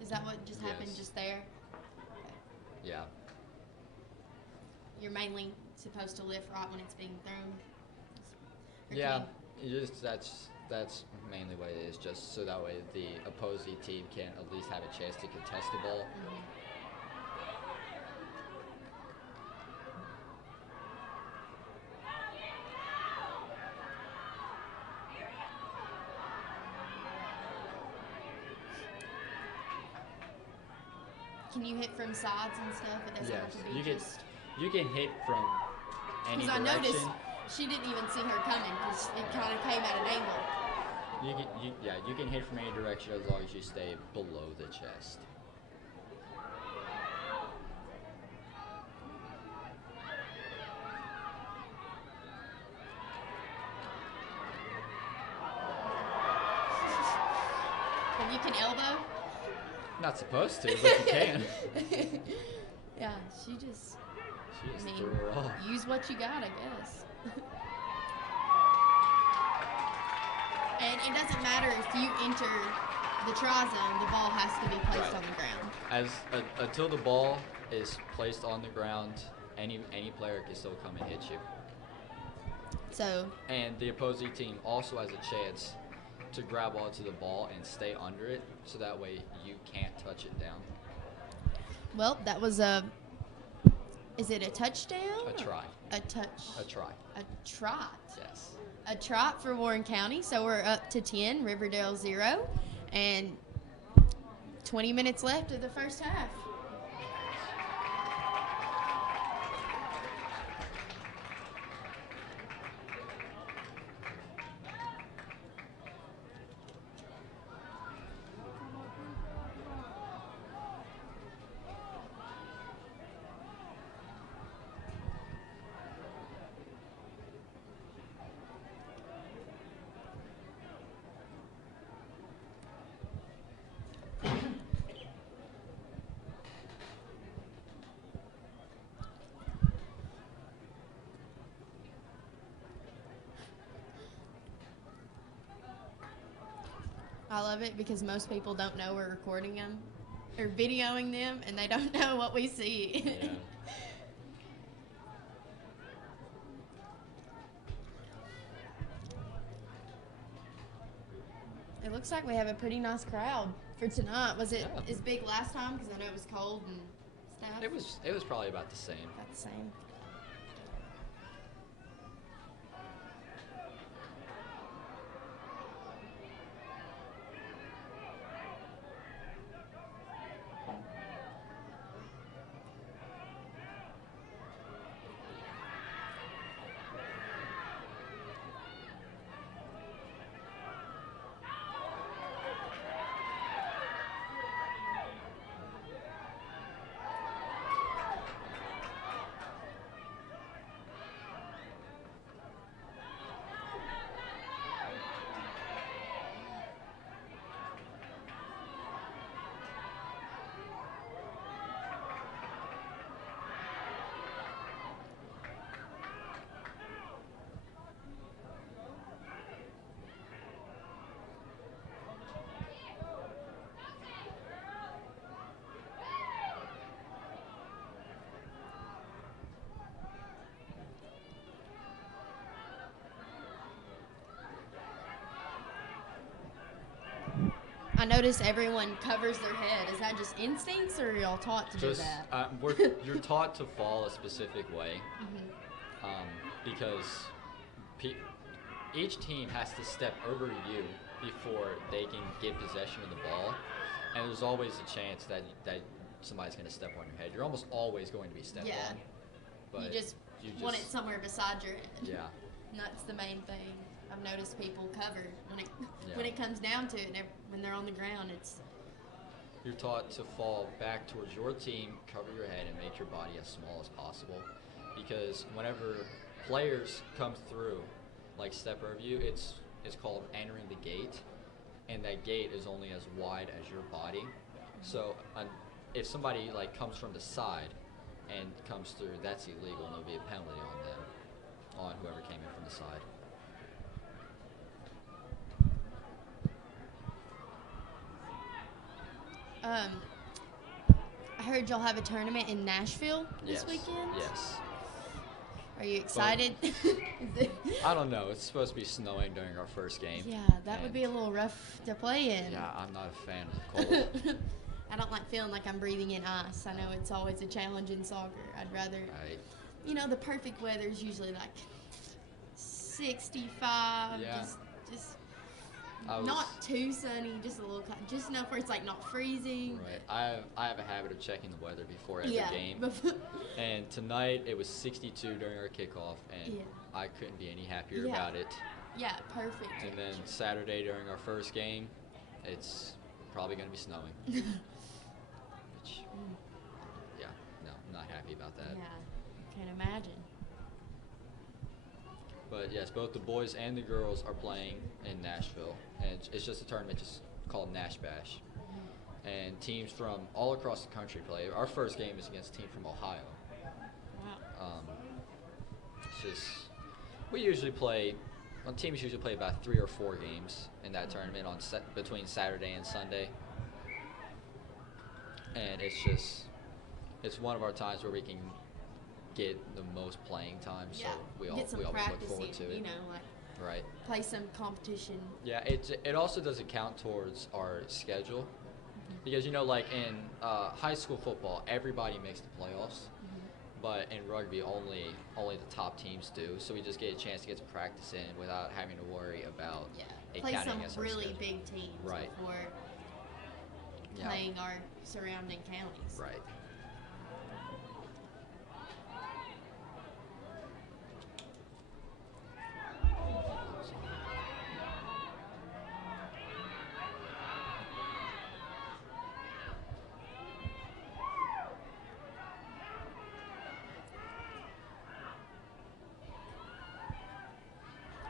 Is that what just happened Yes. just there? Yeah. You're mainly supposed to lift right when it's being thrown? Or Yeah. can That's mainly what it is, just so that way the opposing team can at least have a chance to contest the ball. Can you hit from sides and stuff? It doesn't have Yes, to be just... you can hit from any Because I direction. noticed she didn't even see her coming because it kind of came at an angle. You can hit from any direction as long as you stay below the chest. when you can elbow. Not supposed to, but you can. Yeah, she just Threw her off. use what you got, I guess. And it doesn't matter if you enter the try zone, the ball has to be placed on the ground. Until the ball is placed on the ground, any player can still come and hit you. So. And the opposing team also has a chance to grab onto the ball and stay under it, so that way you can't touch it down. Well, that was is it a touchdown? A try. A touch. A try. A trot. Yes. A trot for Warren County. So we're up to 10, Riverdale 0, and 20 minutes left of the first half. I love it because most people don't know we're recording them or videoing them, and they don't know what we see. Yeah. It looks like we have a pretty nice crowd for tonight. Was it as big last time? Because I know it was cold and stuff. It was probably about the same. About the same. I noticed everyone covers their head. Is that just instincts, or are y'all taught to do that? You're taught to fall a specific way, because each team has to step over you before they can get possession of the ball, and there's always a chance that somebody's going to step on your head. You're almost always going to be stepped on. But you just want it somewhere beside your head. Yeah. And that's the main thing. I've noticed people cover when it comes down to it. And when they're on the ground, you're taught to fall back towards your team, cover your head, and make your body as small as possible. Because whenever players come through, like step over you, it's called entering the gate, and that gate is only as wide as your body. So if somebody like comes from the side and comes through, that's illegal, and there'll be a penalty on them, on whoever came in from the side. I heard y'all have a tournament in Nashville this weekend. Yes. Are you excited? I don't know. It's supposed to be snowing during our first game. Yeah, that would be a little rough to play in. Yeah, I'm not a fan of the cold. I don't like feeling like I'm breathing in ice. I know it's always a challenge in soccer. I'd rather, the perfect weather is usually like 65, just not too sunny, just a little, just enough where it's like not freezing. Right. I have a habit of checking the weather before every game. And tonight it was 62 during our kickoff, and I couldn't be any happier about it. Yeah, perfect. And then Saturday during our first game, it's probably going to be snowing. Which, I'm not happy about that. Yeah, can't imagine. But yes, both the boys and the girls are playing in Nashville, and it's just a tournament just called Nash Bash. And teams from all across the country play. Our first game is against a team from Ohio. Wow. It's just, teams usually play about 3 or 4 games in that tournament between Saturday and Sunday. And it's one of our times where we can get the most playing time, so we always look forward to it. Right. Play some competition. Yeah, it also doesn't count towards our schedule. Because, like in high school football, everybody makes the playoffs. But in rugby, only the top teams do. So we just get a chance to get some practice in without having to worry about it Play counting some against our really schedule. big teams before playing our surrounding counties. Right.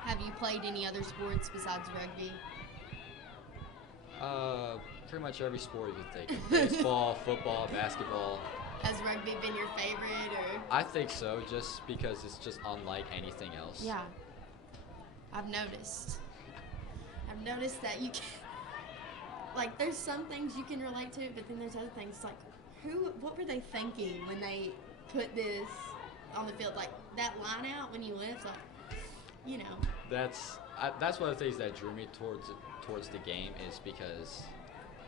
Have you played any other sports besides rugby? Pretty much every sport you can think of. Baseball, football, basketball. Has rugby been your favorite, or? I think so, just because it's just unlike anything else. Yeah. I've noticed that you can, there's some things you can relate to, but then there's other things what were they thinking when they put this on the field? Like that line out when you lift, That's one of the things that drew me towards the game, is because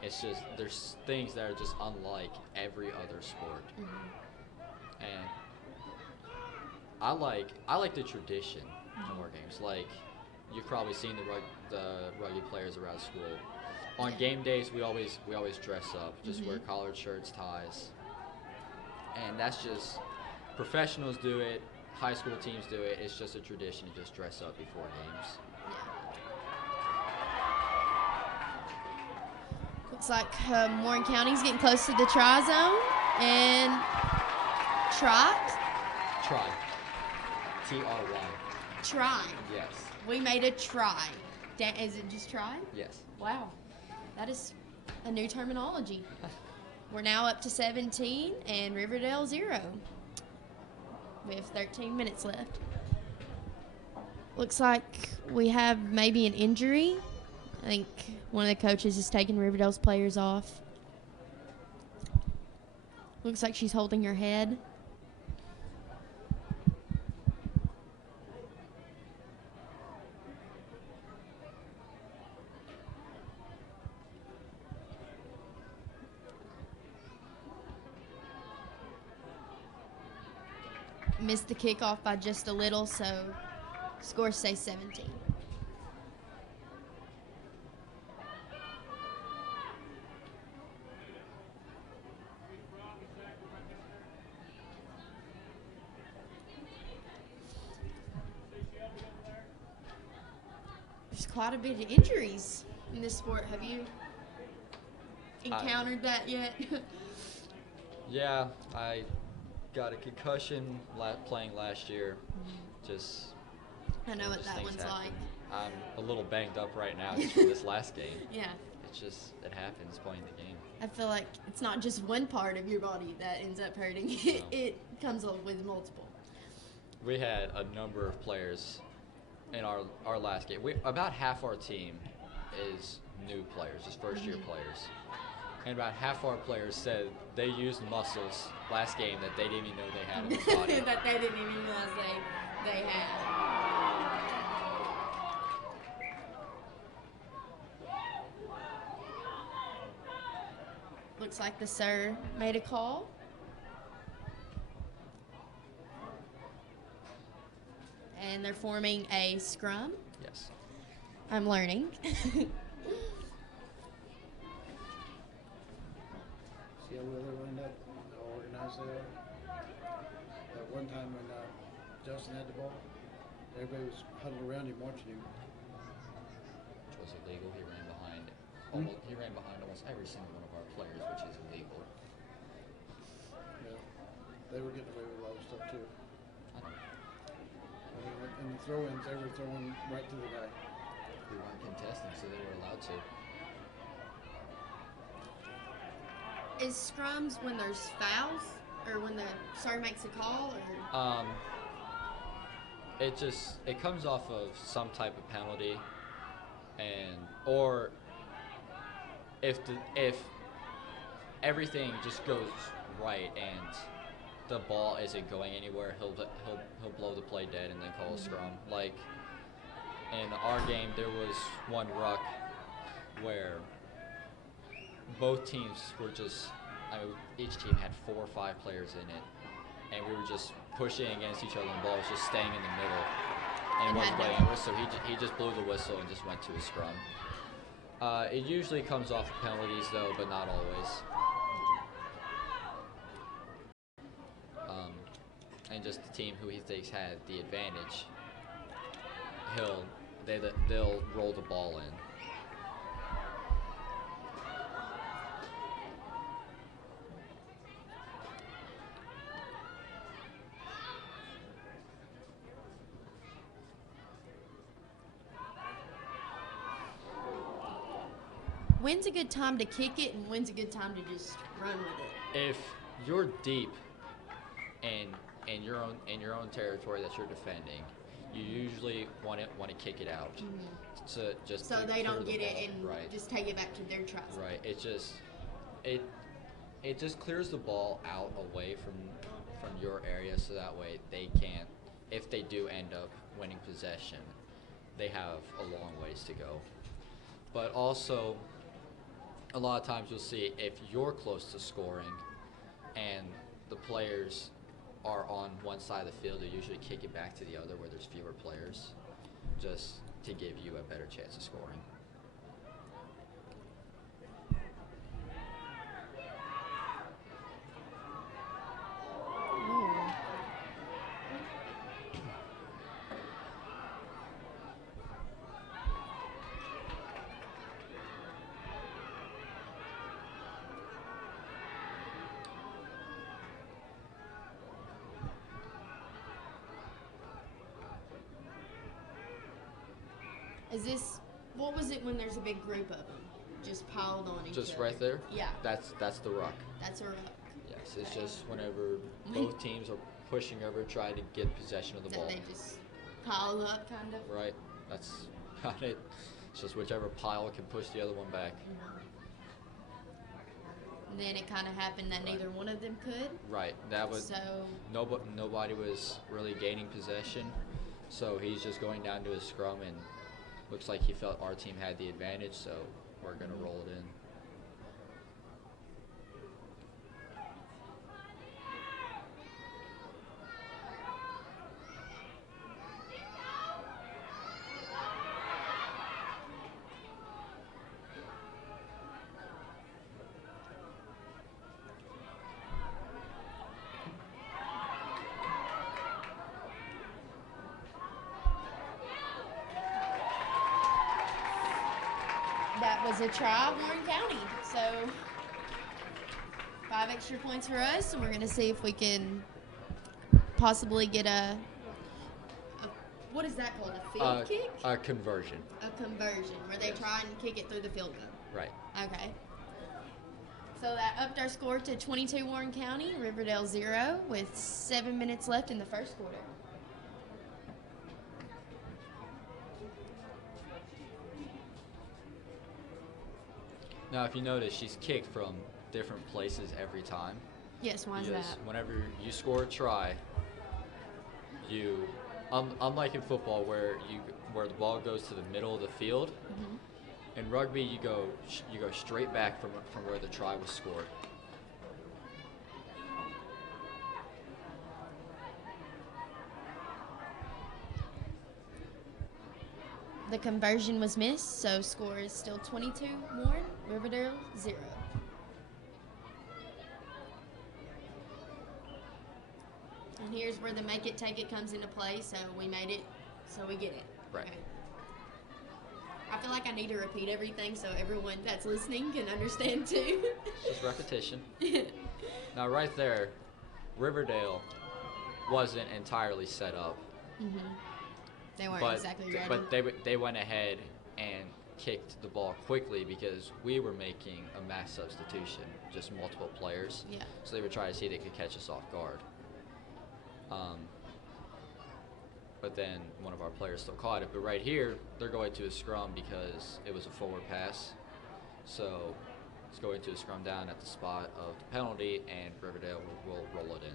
it's just, there's things that are just unlike every other sport. And I like the tradition of our games. Like, you've probably seen the rugby players around school. On game days, we always dress up, just wear collared shirts, ties. And that's just, professionals do it, high school teams do it. It's just a tradition to just dress up before games. Looks like Warren County's getting close to the try zone. And trot? Try. T-R-Y. Try. Yes. We made a try. Is it just try? Yes. Wow. That is a new terminology. We're now up to 17 and Riverdale 0. We have 13 minutes left. Looks like we have maybe an injury. I think one of the coaches is taking Riverdale's players off. Looks like she's holding her head. Missed the kickoff by just a little, so score stays 17. There's quite a bit of injuries in this sport. Have you encountered that yet? Yeah, I got a concussion playing last year. I know what that one's happen. like. I'm a little banged up right now just from this last game. Yeah. It happens playing the game. I feel like it's not just one part of your body that ends up hurting. No. It comes up with multiple. We had a number of players in our last game. About half our team is new players, just first-year players. And about half our players said they used muscles last game that they didn't even know they had in their body. That they didn't even realize they had. Looks like the sir made a call. And they're forming a scrum. Yes. I'm learning. See how well they lined up, how organized they are. That one time when Justin had the ball, everybody was huddled around him watching him. Which was illegal. He ran behind. He ran behind almost every single one of our players, which is illegal. Yeah, they were getting away with a lot of stuff too. I don't know. I mean, in the throw-ins, they were throwing right to the guy. We weren't contesting, so they were allowed to. Is scrums when there's fouls or when the serve makes a call? Or? It comes off of some type of penalty, or if everything just goes right and the ball isn't going anywhere, he'll blow the play dead and then call a scrum. Like in our game, there was one ruck where both teams were just, each team had 4 or 5 players in it, and we were just pushing against each other, and the ball was just staying in the middle, and it wasn't going anywhere, so he just blew the whistle and just went to a scrum. It usually comes off of penalties, though, but not always. And just the team who he thinks had the advantage, they'll roll the ball in. When's a good time to kick it, and when's a good time to just run with it? If you're deep in your own territory that you're defending, you usually want to kick it out. So they don't get it and right. just take it back to their tries. Right. It just clears the ball out away from your area, so that way they can't. If they do end up winning possession, they have a long ways to go. But also, a lot of times you'll see if you're close to scoring and the players are on one side of the field, they usually kick it back to the other where there's fewer players, just to give you a better chance of scoring. What was it when there's a big group of them just piled on each other? Just right there? Yeah. That's the ruck. That's a ruck. Yes, it's just whenever both teams are pushing over, trying to get possession of the ball. They just pile up, kind of. Right. That's about it. It's just whichever pile can push the other one back. And then it kind of happened that neither one of them could. Right. That was nobody was really gaining possession, so he's just going down to his scrum, and looks like he felt our team had the advantage, so we're going to roll it in. That was a try, Warren County. So 5 extra points for us, and we're going to see if we can possibly get what is that called? A field kick? A conversion. A conversion, where they try and kick it through the field goal. Right. Okay. So that upped our score to 22 Warren County, Riverdale 0, with 7 minutes left in the first quarter. Now, if you notice, she's kicked from different places every time. Yes, why is that? Whenever you score a try, unlike in football where the ball goes to the middle of the field, in rugby you go straight back from where the try was scored. The conversion was missed, so score is still 22 Warren, Riverdale 0. And here's where the make it, take it comes into play. So we made it, so we get it. Right. Okay. I feel like I need to repeat everything so everyone that's listening can understand too. Just repetition. Now right there, Riverdale wasn't entirely set up. They weren't exactly ready. But they went ahead and kicked the ball quickly because we were making a mass substitution, just multiple players. Yeah. So they were trying to see if they could catch us off guard. But then one of our players still caught it. But right here, they're going to a scrum because it was a forward pass. So it's going to a scrum down at the spot of the penalty, and Riverdale will roll it in.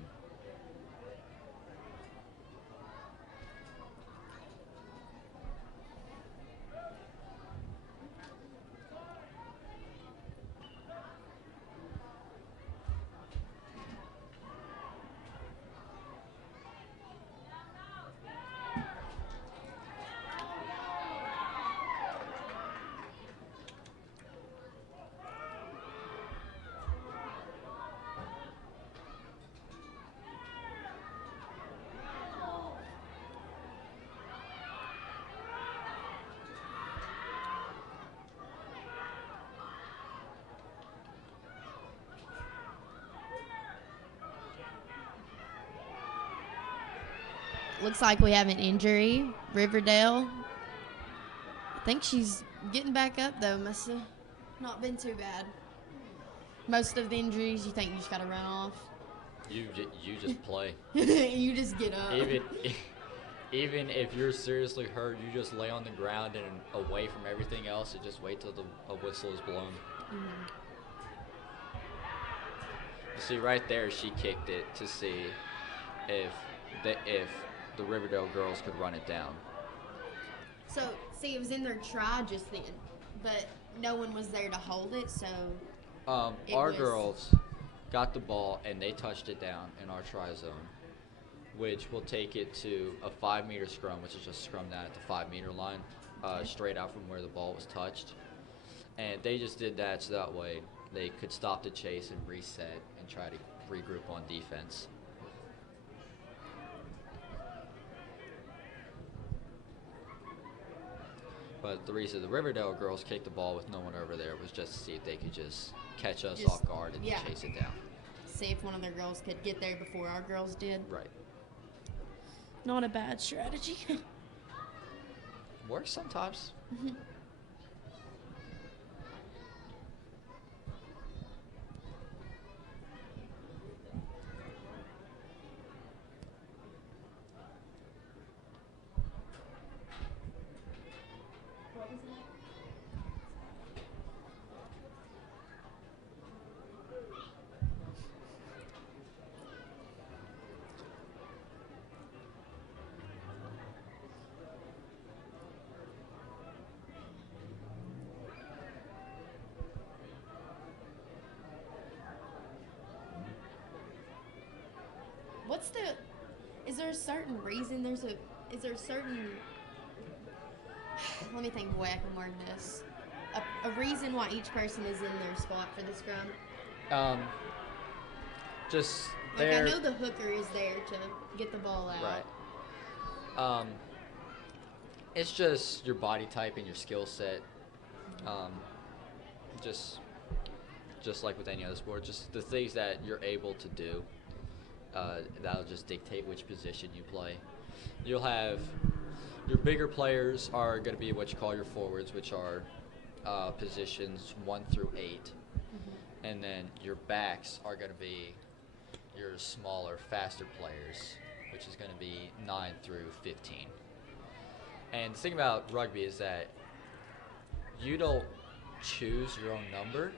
Looks like we have an injury. Riverdale. I think she's getting back up, though. Must have not been too bad. Most of the injuries, you think you just got to run off? You just play. You just get up. Even if you're seriously hurt, you just lay on the ground and away from everything else and just wait till a whistle is blown. Mm-hmm. You see, right there, she kicked it to see if the Riverdale girls could run it down. So, see, it was in their try just then, but no one was there to hold it, so... Our girls got the ball, and they touched it down in our try zone, which will take it to a 5-meter scrum, which is just scrum down at the 5-meter line, straight out from where the ball was touched. And they just did that so that way they could stop the chase and reset and try to regroup on defense. But the reason the Riverdale girls kicked the ball with no one over there was just to see if they could just catch us off guard and chase it down. See if one of their girls could get there before our girls did. Right. Not a bad strategy. Works sometimes. Is there a certain reason is there a certain, let me think of a way I can word this. A reason why each person is in their spot for the scrum? Just like I know the hooker is there to get the ball out. Right. It's just your body type and your skill set. Just like with any other sport, just the things that you're able to do. That'll just dictate which position you play. You'll have your bigger players are going to be what you call your forwards, which are positions 1 through 8. And then your backs are going to be your smaller, faster players, which is going to be 9 through 15. And the thing about rugby is that you don't choose your own number.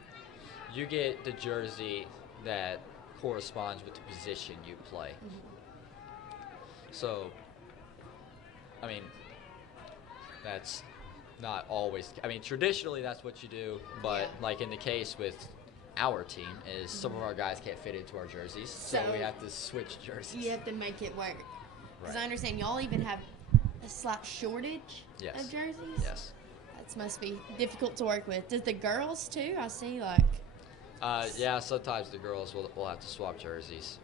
You get the jersey that corresponds with the position you play. So, I mean, that's not always, I mean, traditionally that's what you do, but like in the case with our team is some of our guys can't fit into our jerseys, so we have to switch jerseys. You have to make it work. Because Right. I understand y'all even have a slight shortage of jerseys. Yes. That must be difficult to work with. Does the girls too? I see like... Yeah, sometimes the girls will have to swap jerseys.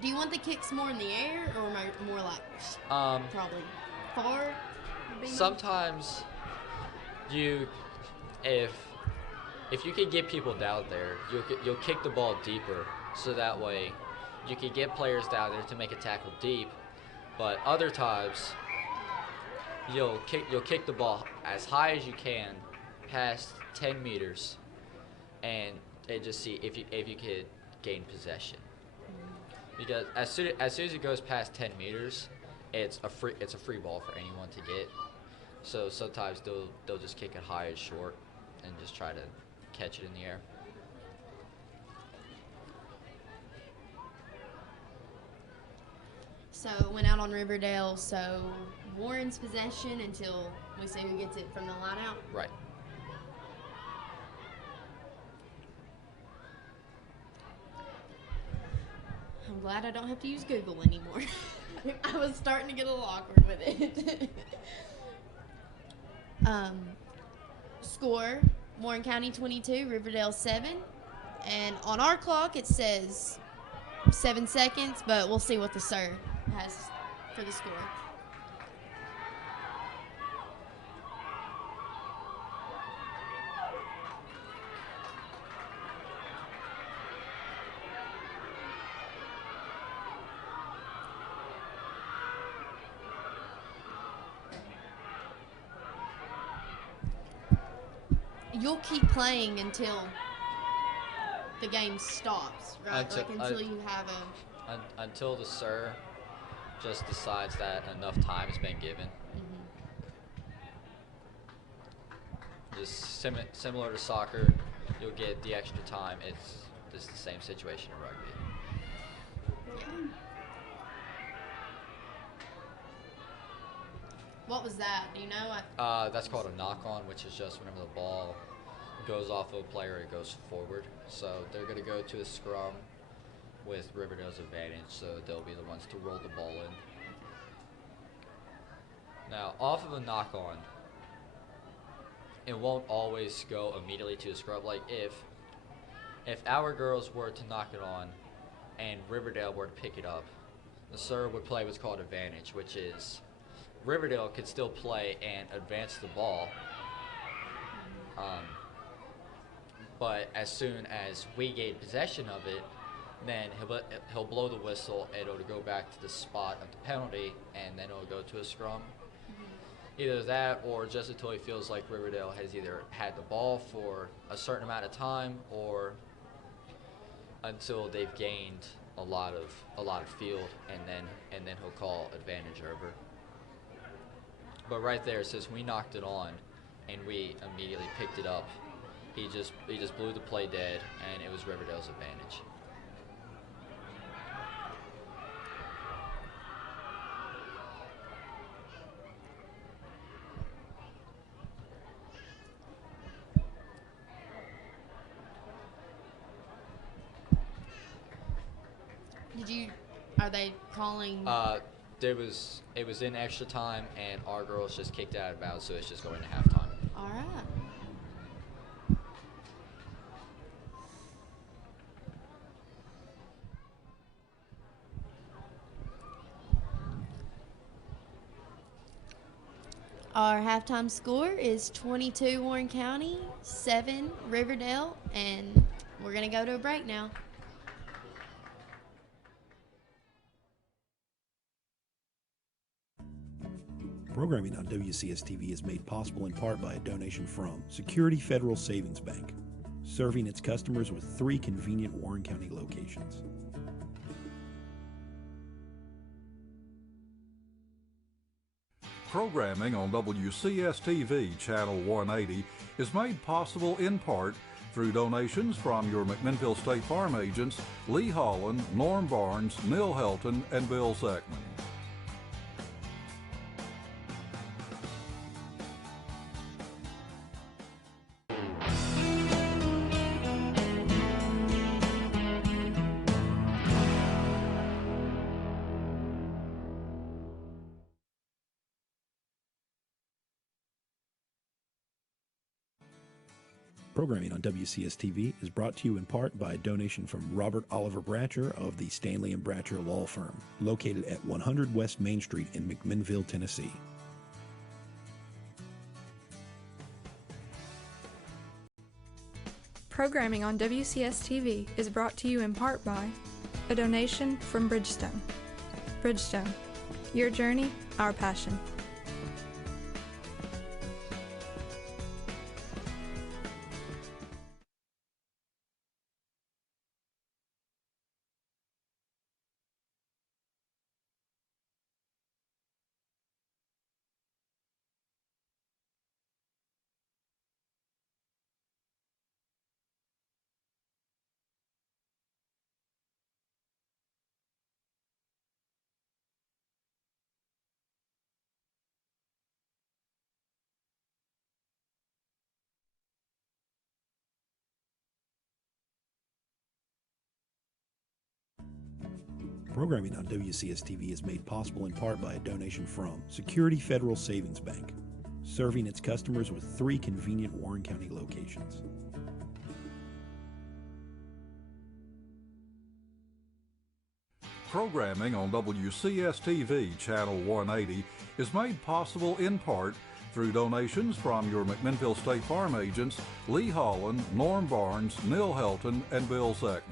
Do you want the kicks more in the air or more like probably far? Sometimes if you can get people down there, you'll kick the ball deeper, so that way you can get players down there to make a tackle deep, but other times you'll kick the ball as high as you can past 10 meters and just see if you could gain possession. Because as soon as it goes past 10 meters, it's a free ball for anyone to get. So sometimes they'll just kick it high and short and just try to catch it in the air. So it went out on Riverdale, so Warren's possession until we see who gets it from the line out. Right. I'm glad I don't have to use Google anymore. I was starting to get a little awkward with it. Score, Warren County 22, Riverdale 7. And on our clock it says 7 seconds, but we'll see what the sir has for the score. You'll keep playing until the game stops, right? Until you have a... Until the sir just decides that enough time has been given. Mm-hmm. Just similar to soccer, you'll get the extra time. It's just the same situation in rugby. Yeah. What was that? Do you know? That's called a knock-on, which is just whenever the ball goes off of a player, it goes forward. So they're going to go to a scrum with Riverdale's advantage, so they'll be the ones to roll the ball in. Now, off of a knock-on, it won't always go immediately to a scrum. Like if our girls were to knock it on and Riverdale were to pick it up, the sir would play what's called advantage, which is Riverdale could still play and advance the ball, but as soon as we gain possession of it, then he'll blow the whistle and it'll go back to the spot of the penalty, and then it'll go to a scrum. Mm-hmm. Either that or just until he feels like Riverdale has either had the ball for a certain amount of time or until they've gained a lot of field, and then he'll call advantage over. But right there, it says we knocked it on and we immediately picked it up. He just blew the play dead, and it was Riverdale's advantage. Are they calling? It was in extra time, and our girls just kicked out of bounds, so it's just going to halftime. All right. Our halftime score is 22 Warren County, 7 Riverdale, and we're going to go to a break now. Programming on WCS-TV is made possible in part by a donation from Security Federal Savings Bank, serving its customers with 3 convenient Warren County locations. Programming on WCS-TV Channel 180 is made possible in part through donations from your McMinnville State Farm agents Lee Holland, Norm Barnes, Neil Helton, and Bill Zeckman. Programming on WCS-TV is brought to you in part by a donation from Robert Oliver Bratcher of the Stanley & Bratcher Law Firm, located at 100 West Main Street in McMinnville, Tennessee. Programming on WCS-TV is brought to you in part by a donation from Bridgestone. Bridgestone, your journey, our passion. Programming on WCS-TV is made possible in part by a donation from Security Federal Savings Bank, serving its customers with 3 convenient Warren County locations. Programming on WCS-TV Channel 180 is made possible in part through donations from your McMinnville State Farm agents Lee Holland, Norm Barnes, Neil Helton, and Bill Zeckman.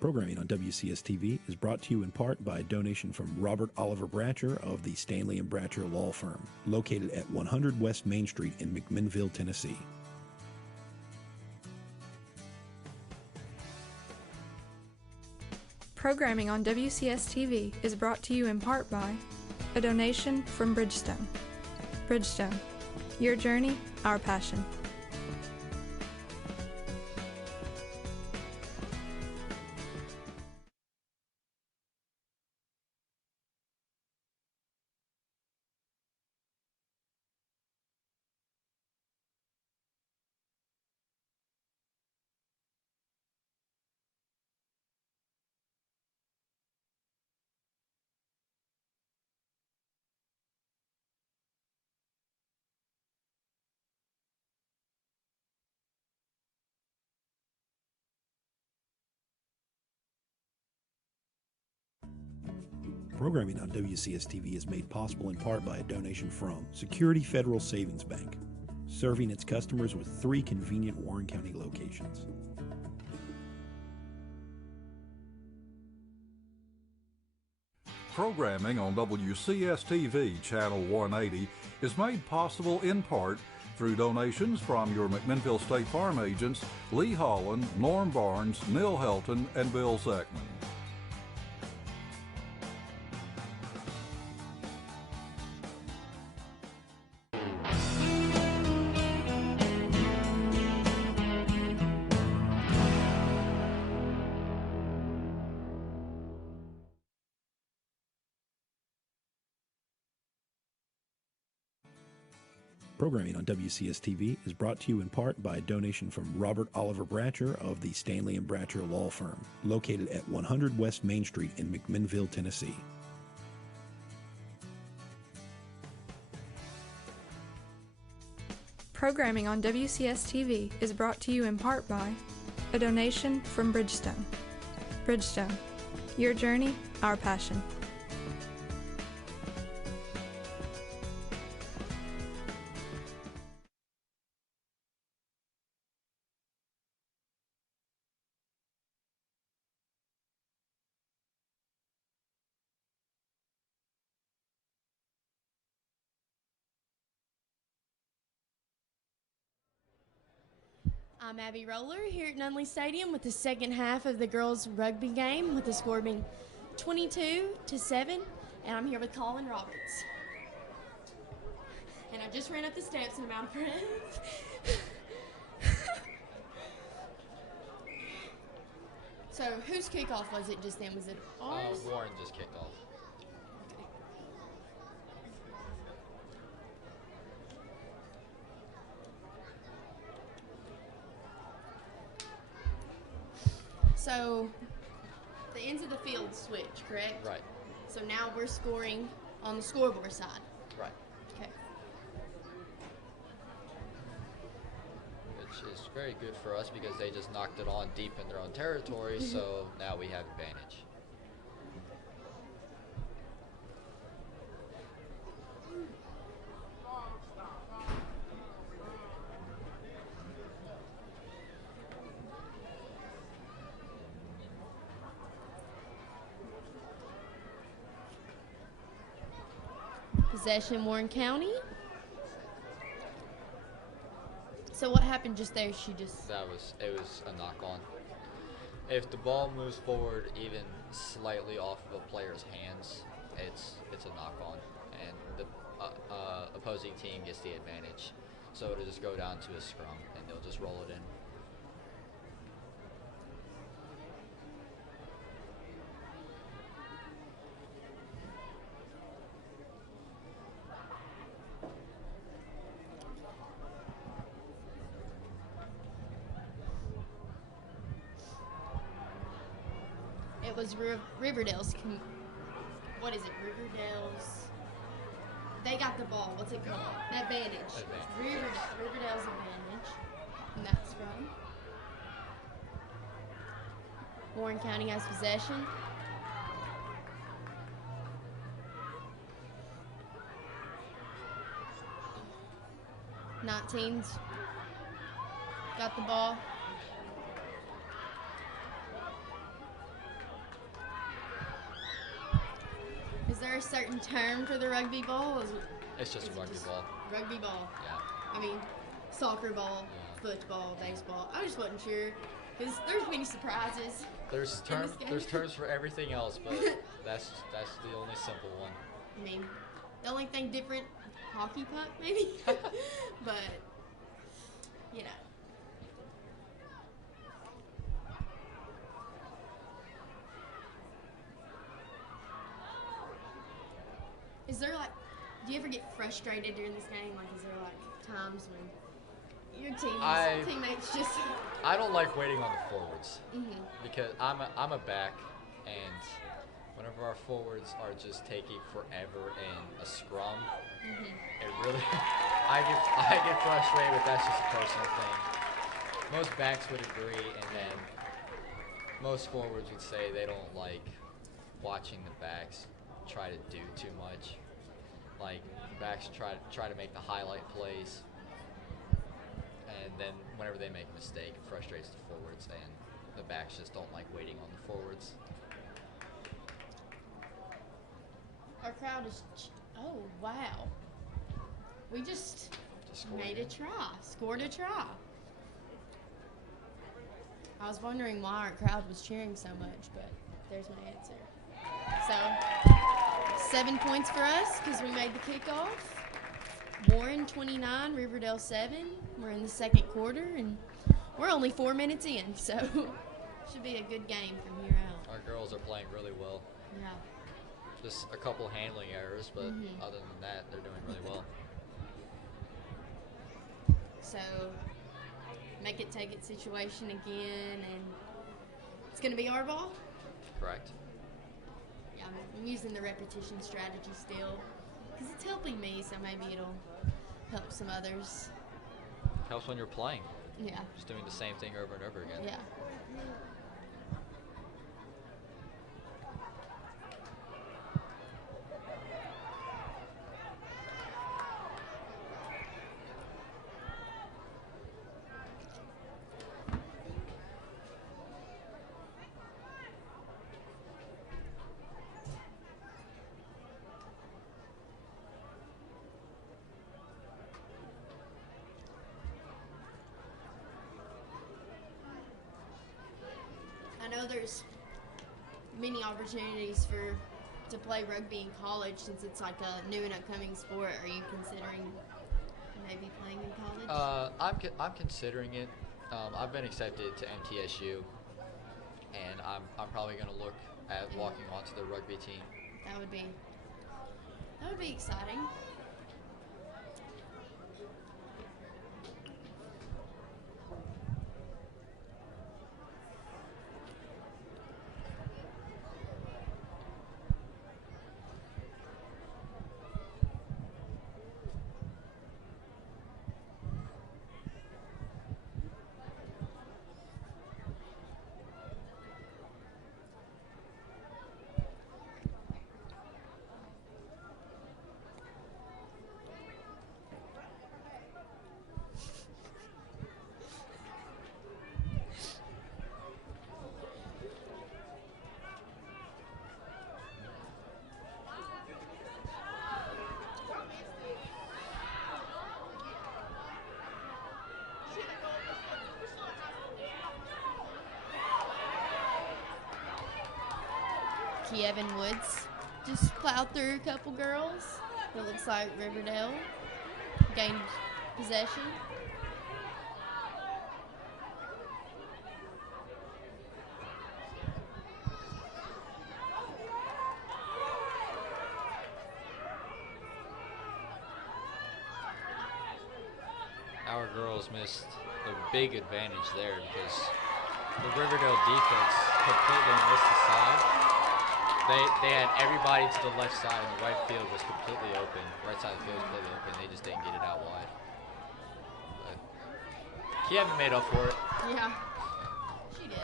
Programming on WCS-TV is brought to you in part by a donation from Robert Oliver Bratcher of the Stanley & Bratcher Law Firm, located at 100 West Main Street in McMinnville, Tennessee. Programming on WCS-TV is brought to you in part by a donation from Bridgestone. Bridgestone, your journey, our passion. Programming on WCS-TV is made possible in part by a donation from Security Federal Savings Bank, serving its customers with 3 convenient Warren County locations. Programming on WCS-TV Channel 180 is made possible in part through donations from your McMinnville State Farm agents Lee Holland, Norm Barnes, Neil Helton, and Bill Zeckman. Programming on WCS-TV is brought to you in part by a donation from Robert Oliver Bratcher of the Stanley & Bratcher Law Firm, located at 100 West Main Street in McMinnville, Tennessee. Programming on WCS-TV is brought to you in part by a donation from Bridgestone. Bridgestone, your journey, our passion. I'm Abby Roller here at Nunley Stadium with the second half of the girls' rugby game, with the score being 22-7, and I'm here with Colin Roberts. And I just ran up the steps and I'm out of breath. So whose kickoff was it just then? Was it ours? Warren just kicked off. So the ends of the field switch, correct? Right. So now we're scoring on the scoreboard side. Right. Okay. is very good for us because they just knocked it on deep in their own territory, so now we have advantage. Possession, Warren County. So what happened just there? She just... It was a knock-on. If the ball moves forward even slightly off of a player's hands, it's a knock-on, and the opposing team gets the advantage. So it'll just go down to a scrum, and they'll just roll it in. It was Riverdale's. What is it? Riverdale's. They got the ball. What's it called? Advantage. Riverdale's advantage. And that's from. Warren County has possession. Nineteen's got the ball. Is there a certain term for the rugby ball? It's just a rugby ball. Rugby ball. Yeah. I mean, soccer ball, football, baseball. I just wasn't sure because there's many surprises. There's terms for everything else, but that's the only simple one. I mean, the only thing different, hockey puck maybe, but you know. Is there like, do you ever get frustrated during this game? Like, is there like times when your teammates just? I don't like waiting on the forwards because I'm a back, and whenever our forwards are just taking forever in a scrum, it really I get frustrated, but that's just a personal thing. Most backs would agree, and then most forwards would say they don't like watching the backs try to do too much. Like, backs try to make the highlight plays, and then whenever they make a mistake, it frustrates the forwards, and the backs just don't like waiting on the forwards. Our crowd is, oh wow. We just made a try, scored a try. I was wondering why our crowd was cheering so much, but there's my answer. So, 7 points for us because we made the kickoff. Warren 29, Riverdale 7. We're in the second quarter, and we're only 4 minutes in, so should be a good game from here out. Our girls are playing really well. Yeah. Just a couple handling errors, but other than that, they're doing really well. So, make it, take it situation again, and it's going to be our ball? Correct. Yeah, I'm using the repetition strategy still because it's helping me, so maybe it'll help some others. Helps when you're playing. Yeah. Just doing the same thing over and over again. Yeah. I know there's many opportunities to play rugby in college since it's like a new and upcoming sport. Are you considering maybe playing in college? I'm considering it. I've been accepted to MTSU, and I'm probably going to look at walking onto the rugby team. That would be exciting. Kevin Woods just plowed through a couple girls. It looks like Riverdale gained possession. Our girls missed a big advantage there because the Riverdale defense completely missed the side. They had everybody to the left side, and the right field was completely open. Right side of the field was completely open. They just didn't get it out wide. But Kevin made up for it. Yeah, she did.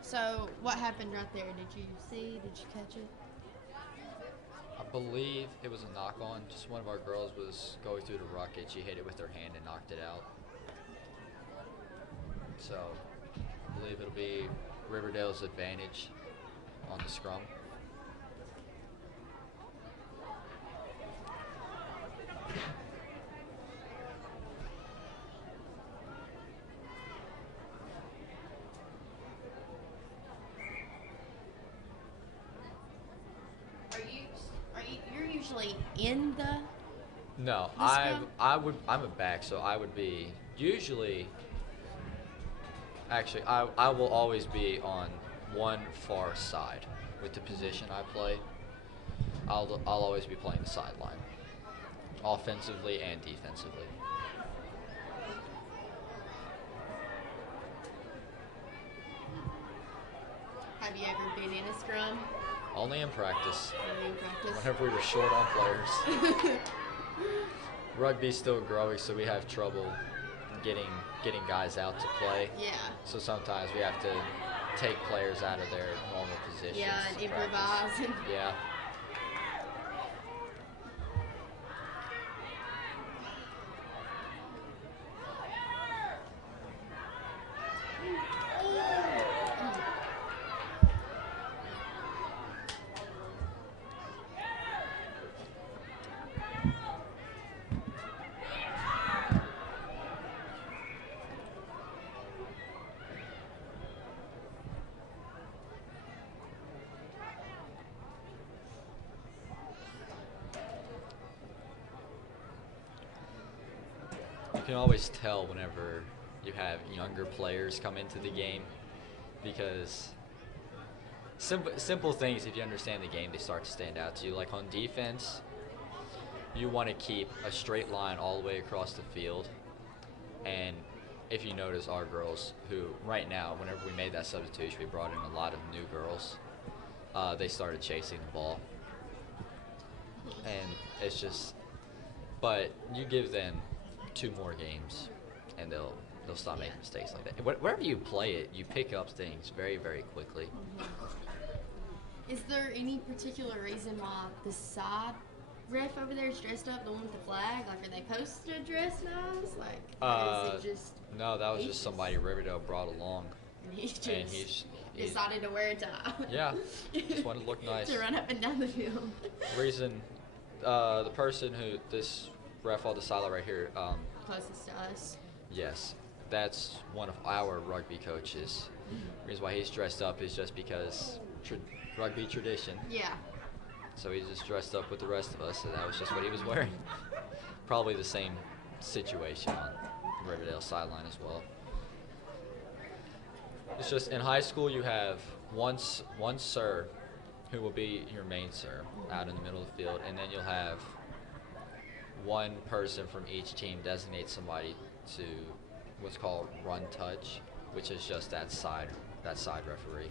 So, what happened right there? Did you see? Did you catch it? I believe it was a knock-on. Just one of our girls was going through the rocket. She hit it with her hand and knocked it out. So, I believe it'll be Riverdale's advantage on the scrum. You're usually in the. No, The scrum? I'm a back, so I would be usually. Actually, I will always be on one far side with the position I play. I'll always be playing the sideline, offensively and defensively. Have you ever been in a scrum? Only in practice. Only in practice. Whenever we were short on players. Rugby's still growing, so we have trouble getting guys out to play. Yeah. So sometimes we have to take players out of their normal positions. Yeah, and to improvise. practice. Yeah. You can always tell whenever you have younger players come into the game because simple things, if you understand the game, they start to stand out to you. Like on defense, you want to keep a straight line all the way across the field. And if you notice, our girls, who right now, whenever we made that substitution, we brought in a lot of new girls. They started chasing the ball. And it's just, but you give them 2 more games, and they'll stop making mistakes like that. Wherever you play it, you pick up things very, very quickly. Is there any particular reason why the side ref over there is dressed up, the one with the flag? Like, are they supposed to dress nice? Like, or is it just? No, that was just somebody Riverdale brought along. And he just he's decided to wear a tie. Yeah, just wanted to look nice. To run up and down the field. The person who this ref all decided right here. Closest to us. Yes, that's one of our rugby coaches. The reason why he's dressed up is just because rugby tradition. Yeah. So he's just dressed up with the rest of us, and that was just what he was wearing. Probably the same situation on Riverdale sideline as well. It's just in high school you have one sir who will be your main sir out in the middle of the field, and then you'll have one person from each team designate somebody to what's called run touch, which is just that side referee.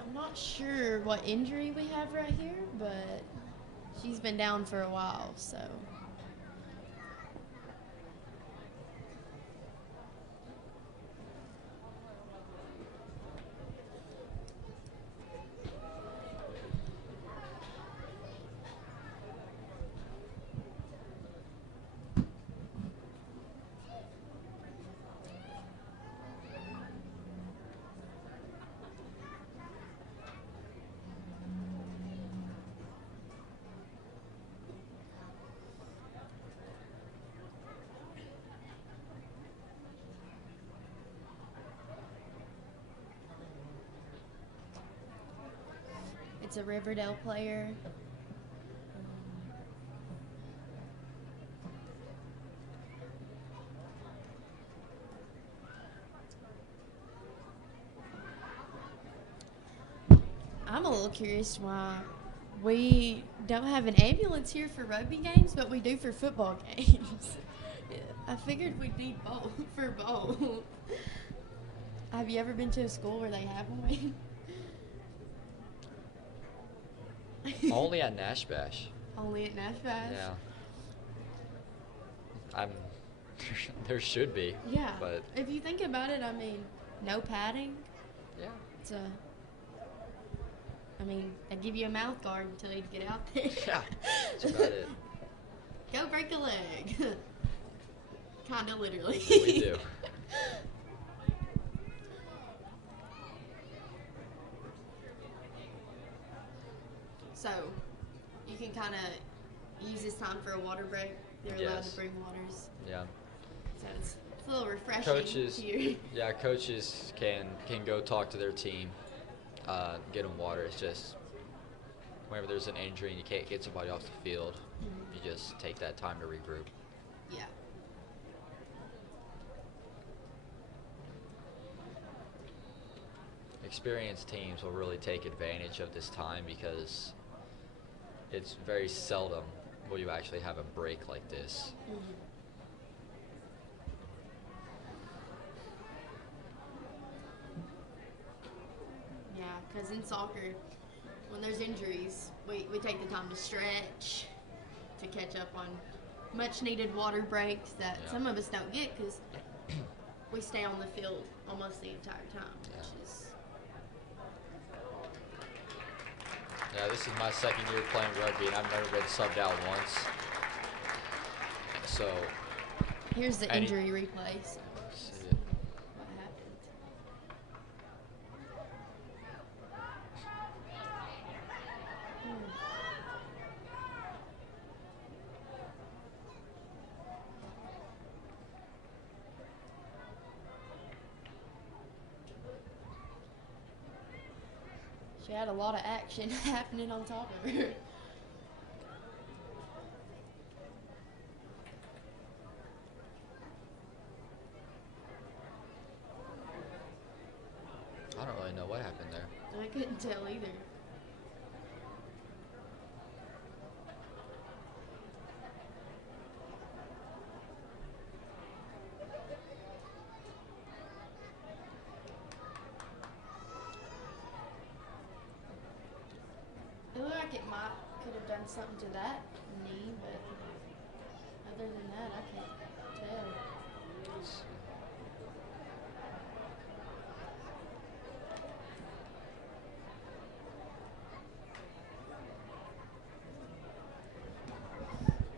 I'm not sure what injury we have right here, but she's been down for a while, so. It's a Riverdale player. I'm a little curious why we don't have an ambulance here for rugby games, but we do for football games. I figured we'd need both for both. Have you ever been to a school where they have one? Only at Nash Bash. Only at Nash Bash? Yeah. There should be. Yeah. But if you think about it, I mean, no padding. yeah. It's a. I mean, they give you a mouth guard until you get out there. Yeah. That's about it. Go break a leg. Kinda literally. Yeah, we do. So, you can kind of use this time for a water break. They're allowed to Yes. bring waters. Yeah. So it's a little refreshing Coaches, here. yeah, coaches can go talk to their team, get them water. It's just whenever there's an injury and you can't get somebody off the field, you just take that time to regroup. Yeah. Experienced teams will really take advantage of this time because it's very seldom will you actually have a break like this. Yeah, because in soccer, when there's injuries, we take the time to stretch, to catch up on much needed water breaks that some of us don't get because we stay on the field almost the entire time, which is. Yeah, this is my second year playing rugby, and I've never been subbed out once. So. Here's the injury replay. So what happened? She had a lot of action happening on top of her. I don't really know what happened there. I couldn't tell either. It looked like it could have done something to that knee, but other than that, I can't tell.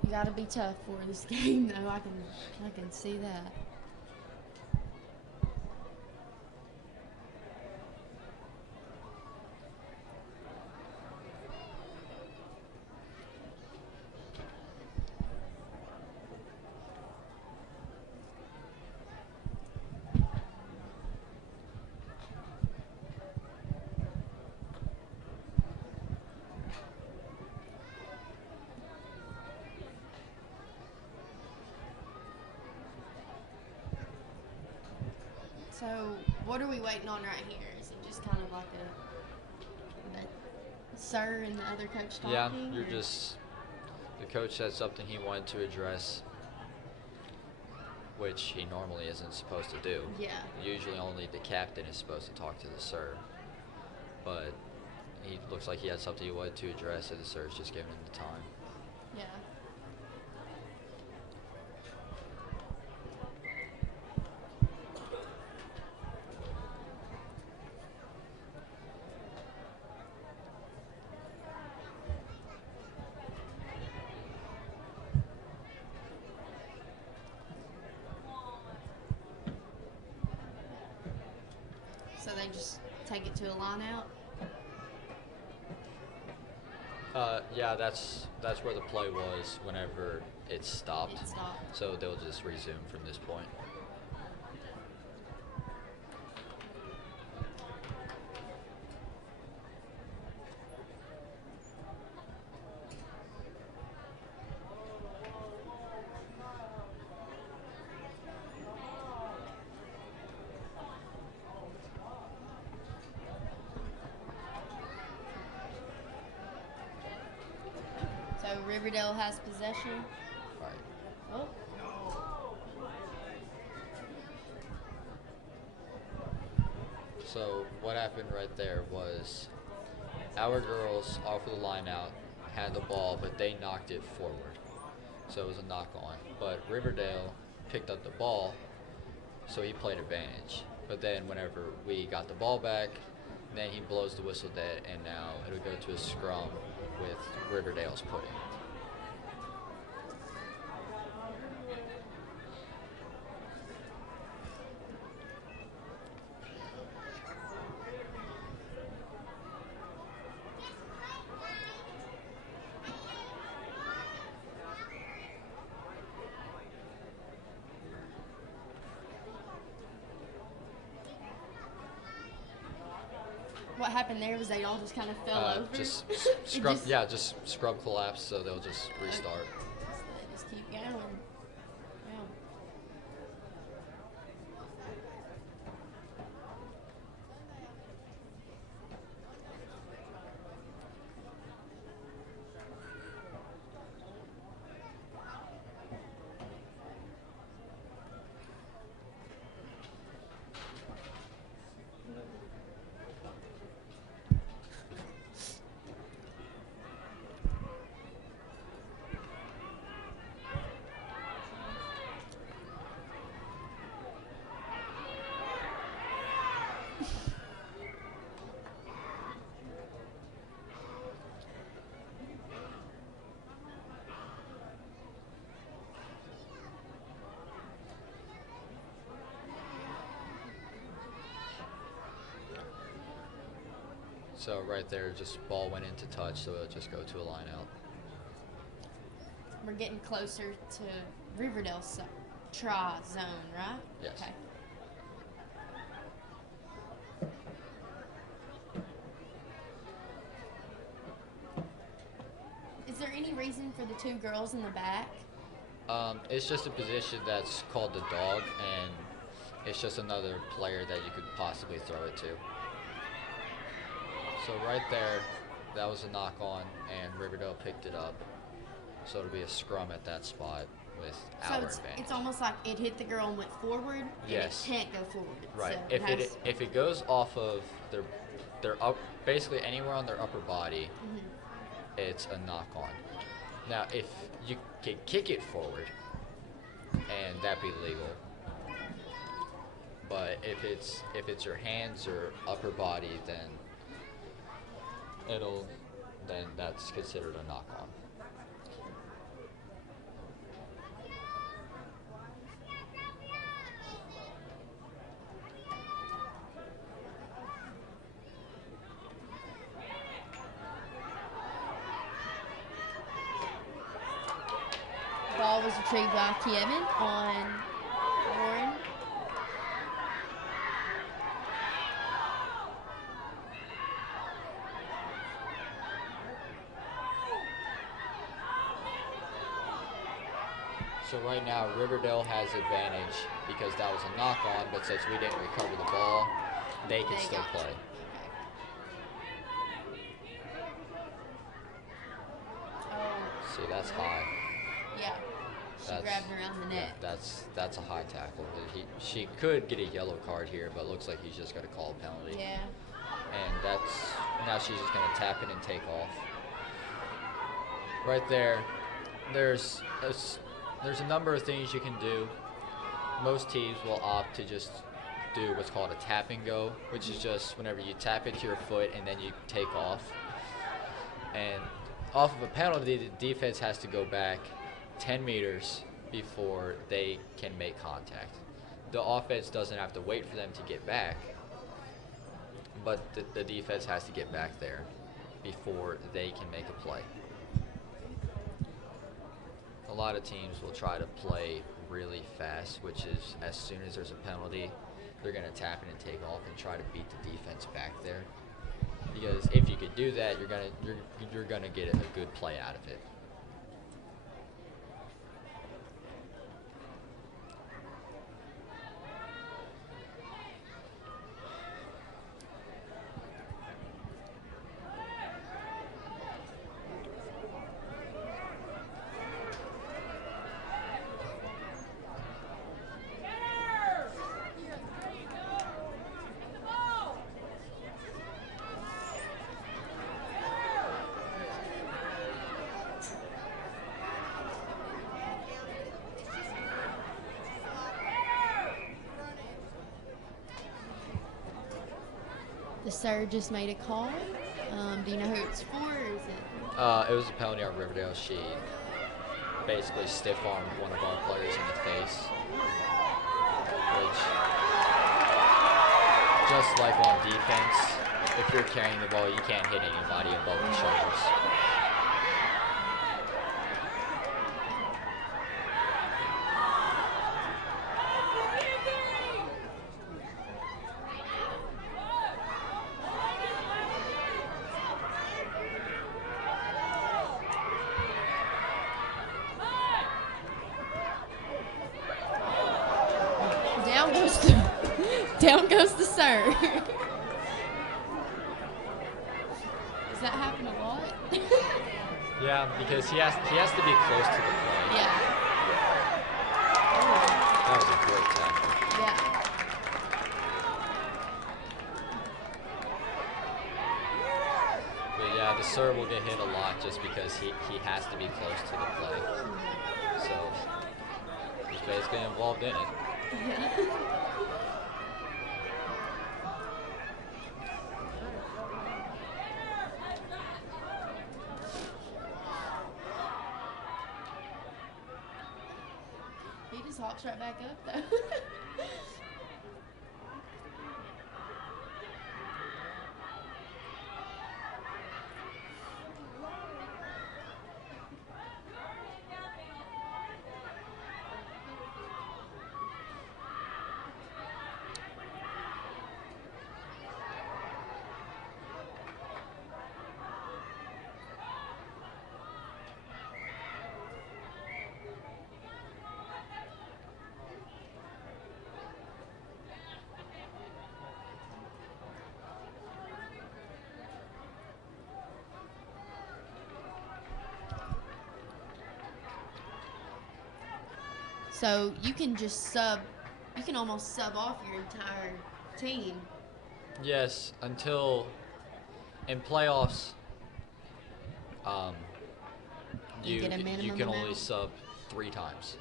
You gotta be tough for this game, though. I can see that. So, what are we waiting on right here? Is it just kind of like a sir and the other coach talking? Yeah, you're just, the coach said something he wanted to address, which he normally isn't supposed to do. Yeah. Usually only the captain is supposed to talk to the sir. But he looks like he had something he wanted to address, and the sir's just giving him the time. Yeah. So they just take it to a line out? Yeah, that's where the play was whenever it stopped. It stopped. So they'll just resume from this point. Riverdale has possession. Right. Oh. So what happened right there was our girls off of the line out had the ball, but they knocked it forward. So it was a knock on. But Riverdale picked up the ball, so he played advantage. But then whenever we got the ball back, then he blows the whistle dead, and now it'll go to a scrum with Riverdale's pudding. What happened there was they all just kind of fell over. Just scrub, yeah, just scrub collapse, so they'll just restart. Just keep going. Yeah. So right there, just ball went into touch, so it'll just go to a line out. We're getting closer to Riverdale's try zone, right? Yes. Okay. Is there any reason for the two girls in the back? It's just a position that's called the dog, and it's just another player that you could possibly throw it to. So right there, that was a knock on, and Riverdale picked it up. So it'll be a scrum at that spot with our advantage. It's almost like it hit the girl and went forward, Yes. and it can't go forward. Right. So If it goes off of their up, basically anywhere on their upper body, it's a knock on. Now, if you can kick it forward, and that'd be legal. But if it's your hands or upper body, then that's considered a knock on. Ball was retrieved by Kevin on Warren. So right now, Riverdale has advantage because that was a knock on, but since we didn't recover the ball, they can still play. Oh, See, that's high. yeah. She grabbed her around the neck. That's a high tackle. She could get a yellow card here, but it looks like he's just going to call a penalty. Yeah. And now she's just going to tap it and take off. Right there, there's a number of things you can do. Most teams will opt to just do what's called a tap and go, which is just whenever you tap it to your foot and then you take off. And off of a penalty, the defense has to go back 10 meters before they can make contact. The offense doesn't have to wait for them to get back, but the defense has to get back there before they can make a play. A lot of teams will try to play really fast, which is as soon as there's a penalty, they're going to tap it and take off and try to beat the defense back there. Because if you could do that, you're gonna get a good play out of it. the sir just made a call. Do you know who it's for, or is it? It was a penalty on Riverdale. She basically stiff-armed one of our players in the face, which, just like on defense, if you're carrying the ball, you can't hit anybody above the shoulders. Down goes the sir. Does that happen a lot? Yeah, because he has to be close to the play. Yeah. That was a great tackle. Yeah. But yeah, the sir will get hit a lot just because he has to be close to the play. So he's basically involved in it. Yeah. He just hops right back up, though. So you can just you can almost sub off your entire team. Yes, until in playoffs, You get a you minimum can only amount? sub 3 times.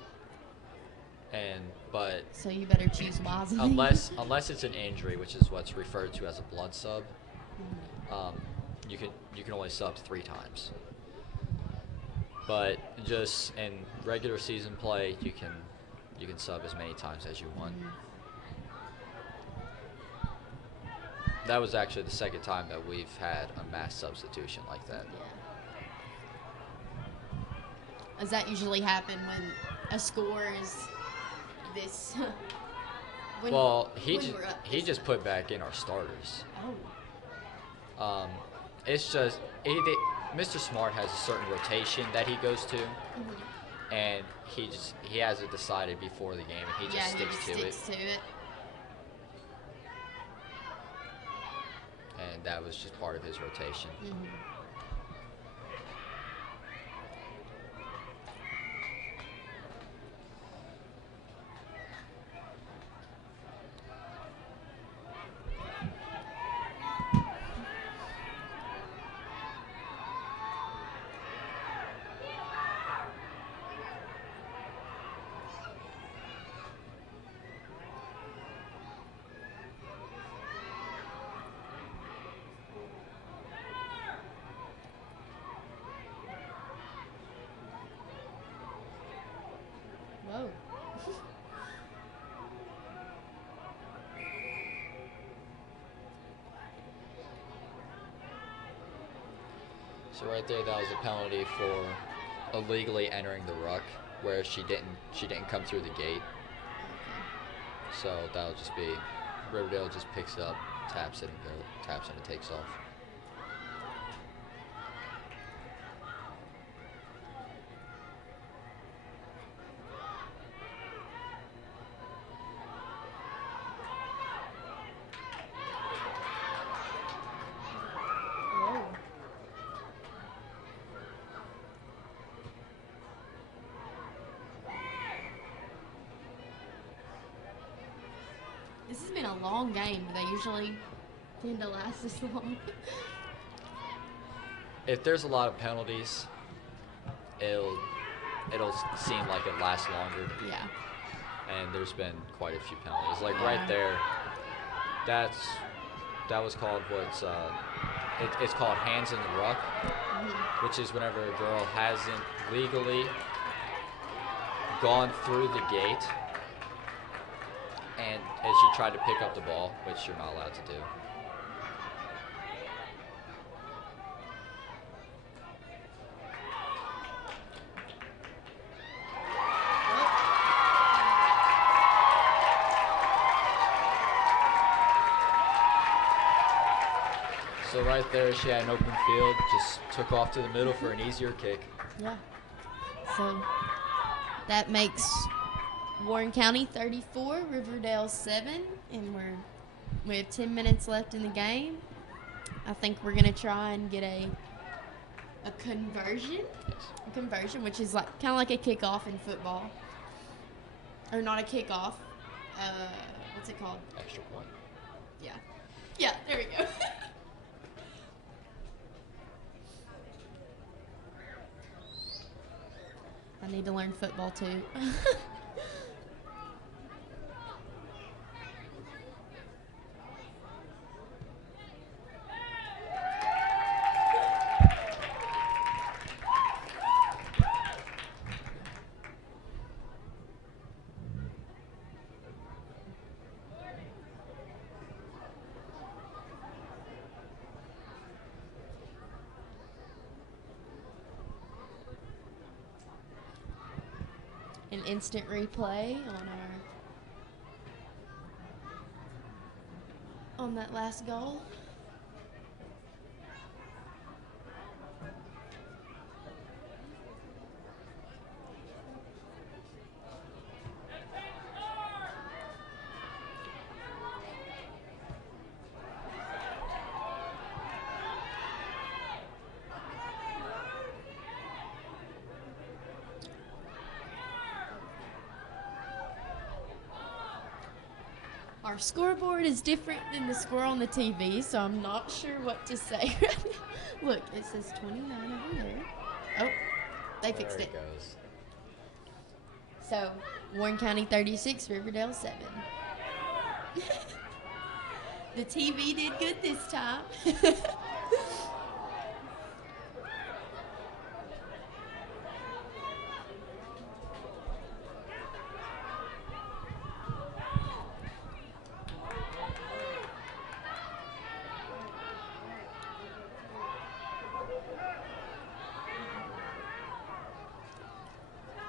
But So you better choose wisely. unless it's an injury, which is what's referred to as a blood sub, you can only sub 3 times. But just in regular season play, you can sub as many times as you want. That was actually the second time that we've had a mass substitution like that. Yeah. Does that usually happen when a score is this? Well, when we're up he this just much? put back in our starters. Oh. It's just Mr. Smart has a certain rotation that he goes to, and he has it decided before the game, and he just sticks to it. And that was just part of his rotation. Whoa. So right there, that was a penalty for illegally entering the ruck, where she didn't come through the gate. So that'll just be Riverdale just picks it up, taps it and takes off. Whoa. This has been a long game. Do they usually tend to last this long? If there's a lot of penalties, it'll seem like it lasts longer. Yeah. And there's been quite a few penalties. Like right there, that was called it's called hands in the ruck, which is whenever a girl hasn't legally gone through the gate and as she tried to pick up the ball, which you're not allowed to do. So right there, she had an open field, just took off to the middle for an easier kick. Yeah. So that makes Warren County 34, Riverdale 7, and we have 10 minutes left in the game. I think we're gonna try and get a conversion. Yes. A conversion, which is like kind of like a kickoff in football, or not a kickoff. What's it called? Extra point. Yeah. Yeah. There we go. I need to learn football too. An instant replay on that last goal. Our scoreboard is different than the score on the TV, so I'm not sure what to say. Look, it says 29 over there. Oh, they fixed There it. it goes. So, Warren County 36, Riverdale 7. The TV did good this time.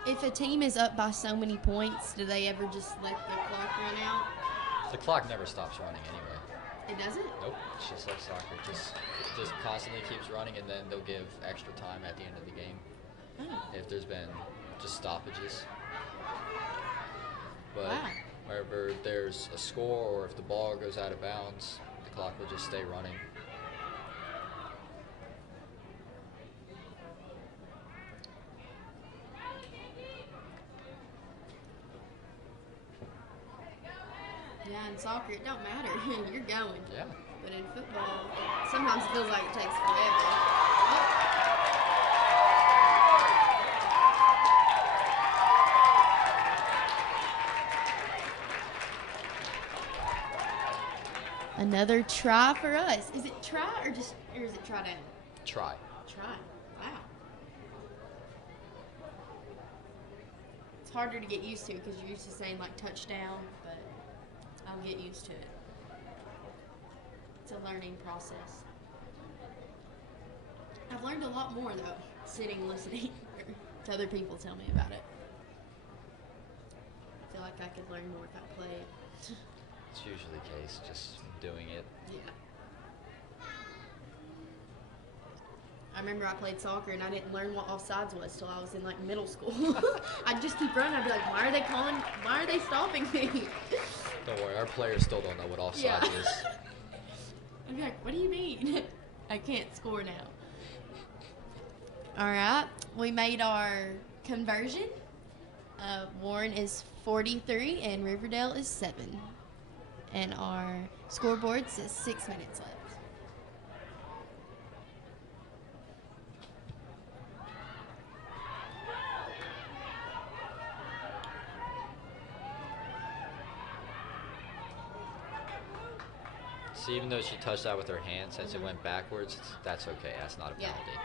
If a team is up by so many points, do they ever just let the clock run out? The clock never stops running anyway. It doesn't? Nope, it's just like soccer. Just constantly keeps running, and then they'll give extra time at the end of the game Oh. if there's been just stoppages. But Wow. wherever there's a score or if the ball goes out of bounds, the clock will just stay running. Yeah, in soccer, it don't matter. You're going. Yeah. But in football, sometimes it feels like it takes forever. Oh. Another try for us. Is it try or is it try down? Try. Try. Wow. It's harder to get used to because you're used to saying like touchdown, but I'll get used to it. It's a learning process. I've learned a lot more though, sitting listening to other people tell me about it. I feel like I could learn more if I played. It's usually the case, just doing it. Yeah. I remember I played soccer and I didn't learn what offsides was till I was in like middle school. I'd just keep running. I'd be like, why are they stopping me? Don't worry, our players still don't know what offsides Yeah. is. I'd be like, what do you mean? I can't score now. All right, we made our conversion. Warren is 43 and Riverdale is 7. And our scoreboard says 6 minutes left. So even though she touched that with her hand, since it went backwards, that's okay. That's not a Yeah. penalty.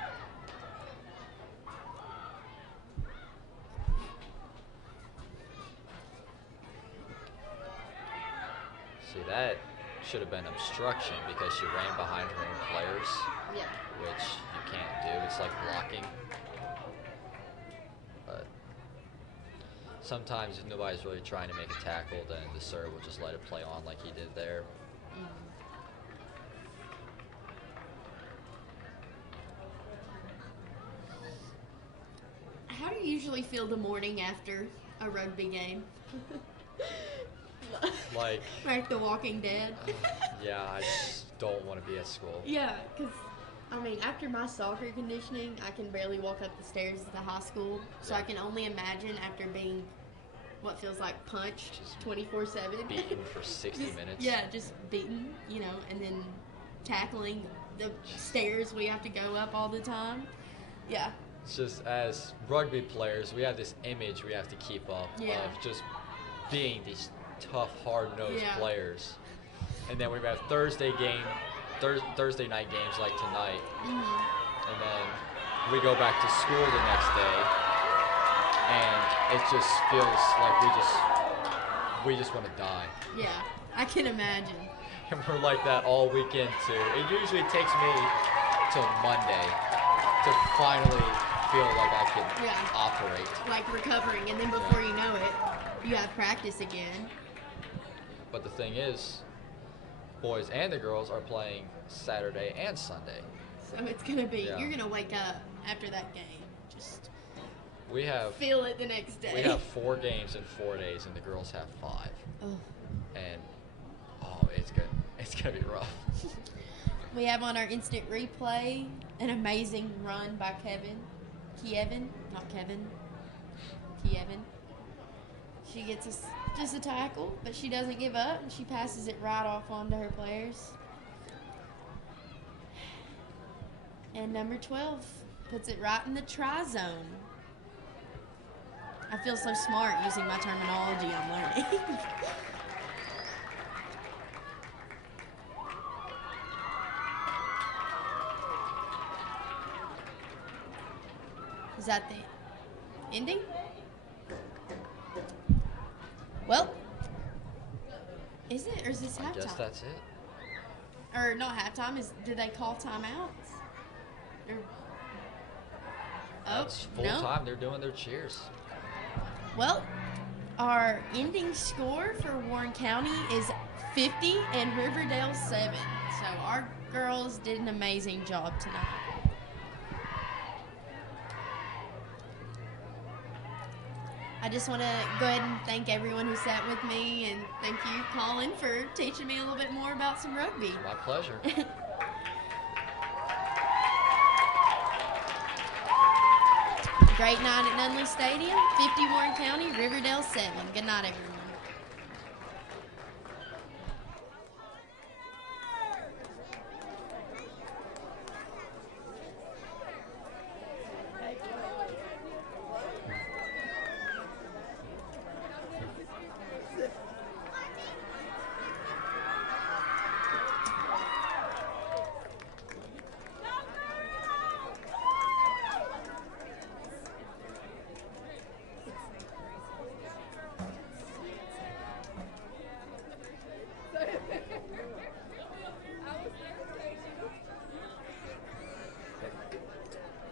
See, that should have been obstruction because she ran behind her own players, Yeah. which you can't do. It's like blocking. But sometimes if nobody's really trying to make a tackle, then the serve will just let it play on like he did there. How do you usually feel the morning after a rugby game? Like, Like The Walking Dead? yeah, I just don't want to be at school. Yeah, because, I mean, after my soccer conditioning, I can barely walk up the stairs at the high school. So I can only imagine after being what feels like punched 24/7. Beaten for 60 minutes. Yeah, just beaten, you know, and then tackling the stairs we have to go up all the time. Yeah. It's just as rugby players, we have this image we have to keep up Yeah. of just being these tough, hard-nosed Yeah. players. And then we have Thursday night games like tonight. And then we go back to school the next day, and it just feels like we just want to die. Yeah, I can imagine. And we're like that all weekend too. It usually takes me till Monday to finally feel like I can operate. Like recovering, and then before you know it, you have practice again. But the thing is, boys and the girls are playing Saturday and Sunday. So it's gonna be, Yeah. you're gonna wake up after that game, just We have feel it the next day. we have 4 games in 4 days, and the girls have 5. Oh. And it's gonna be rough. We have on our instant replay an amazing run by Kevin. Not Kevin. Kevin. She gets just a tackle, but she doesn't give up, and she passes it right off onto her players. And number 12 puts it right in the try zone. I feel so smart using my terminology I'm learning. Is that the ending? Well, is it, or is this halftime? I guess that's it. Or not halftime? Did they call timeouts? Or, That's full no. time. They're doing their cheers. Well, our ending score for Warren County is 50 and Riverdale 7. So our girls did an amazing job tonight. I just want to go ahead and thank everyone who sat with me, and thank you, Colin, for teaching me a little bit more about some rugby. My pleasure. Great night at Nunley Stadium, 50 Warren County, Riverdale 7. Good night, everyone.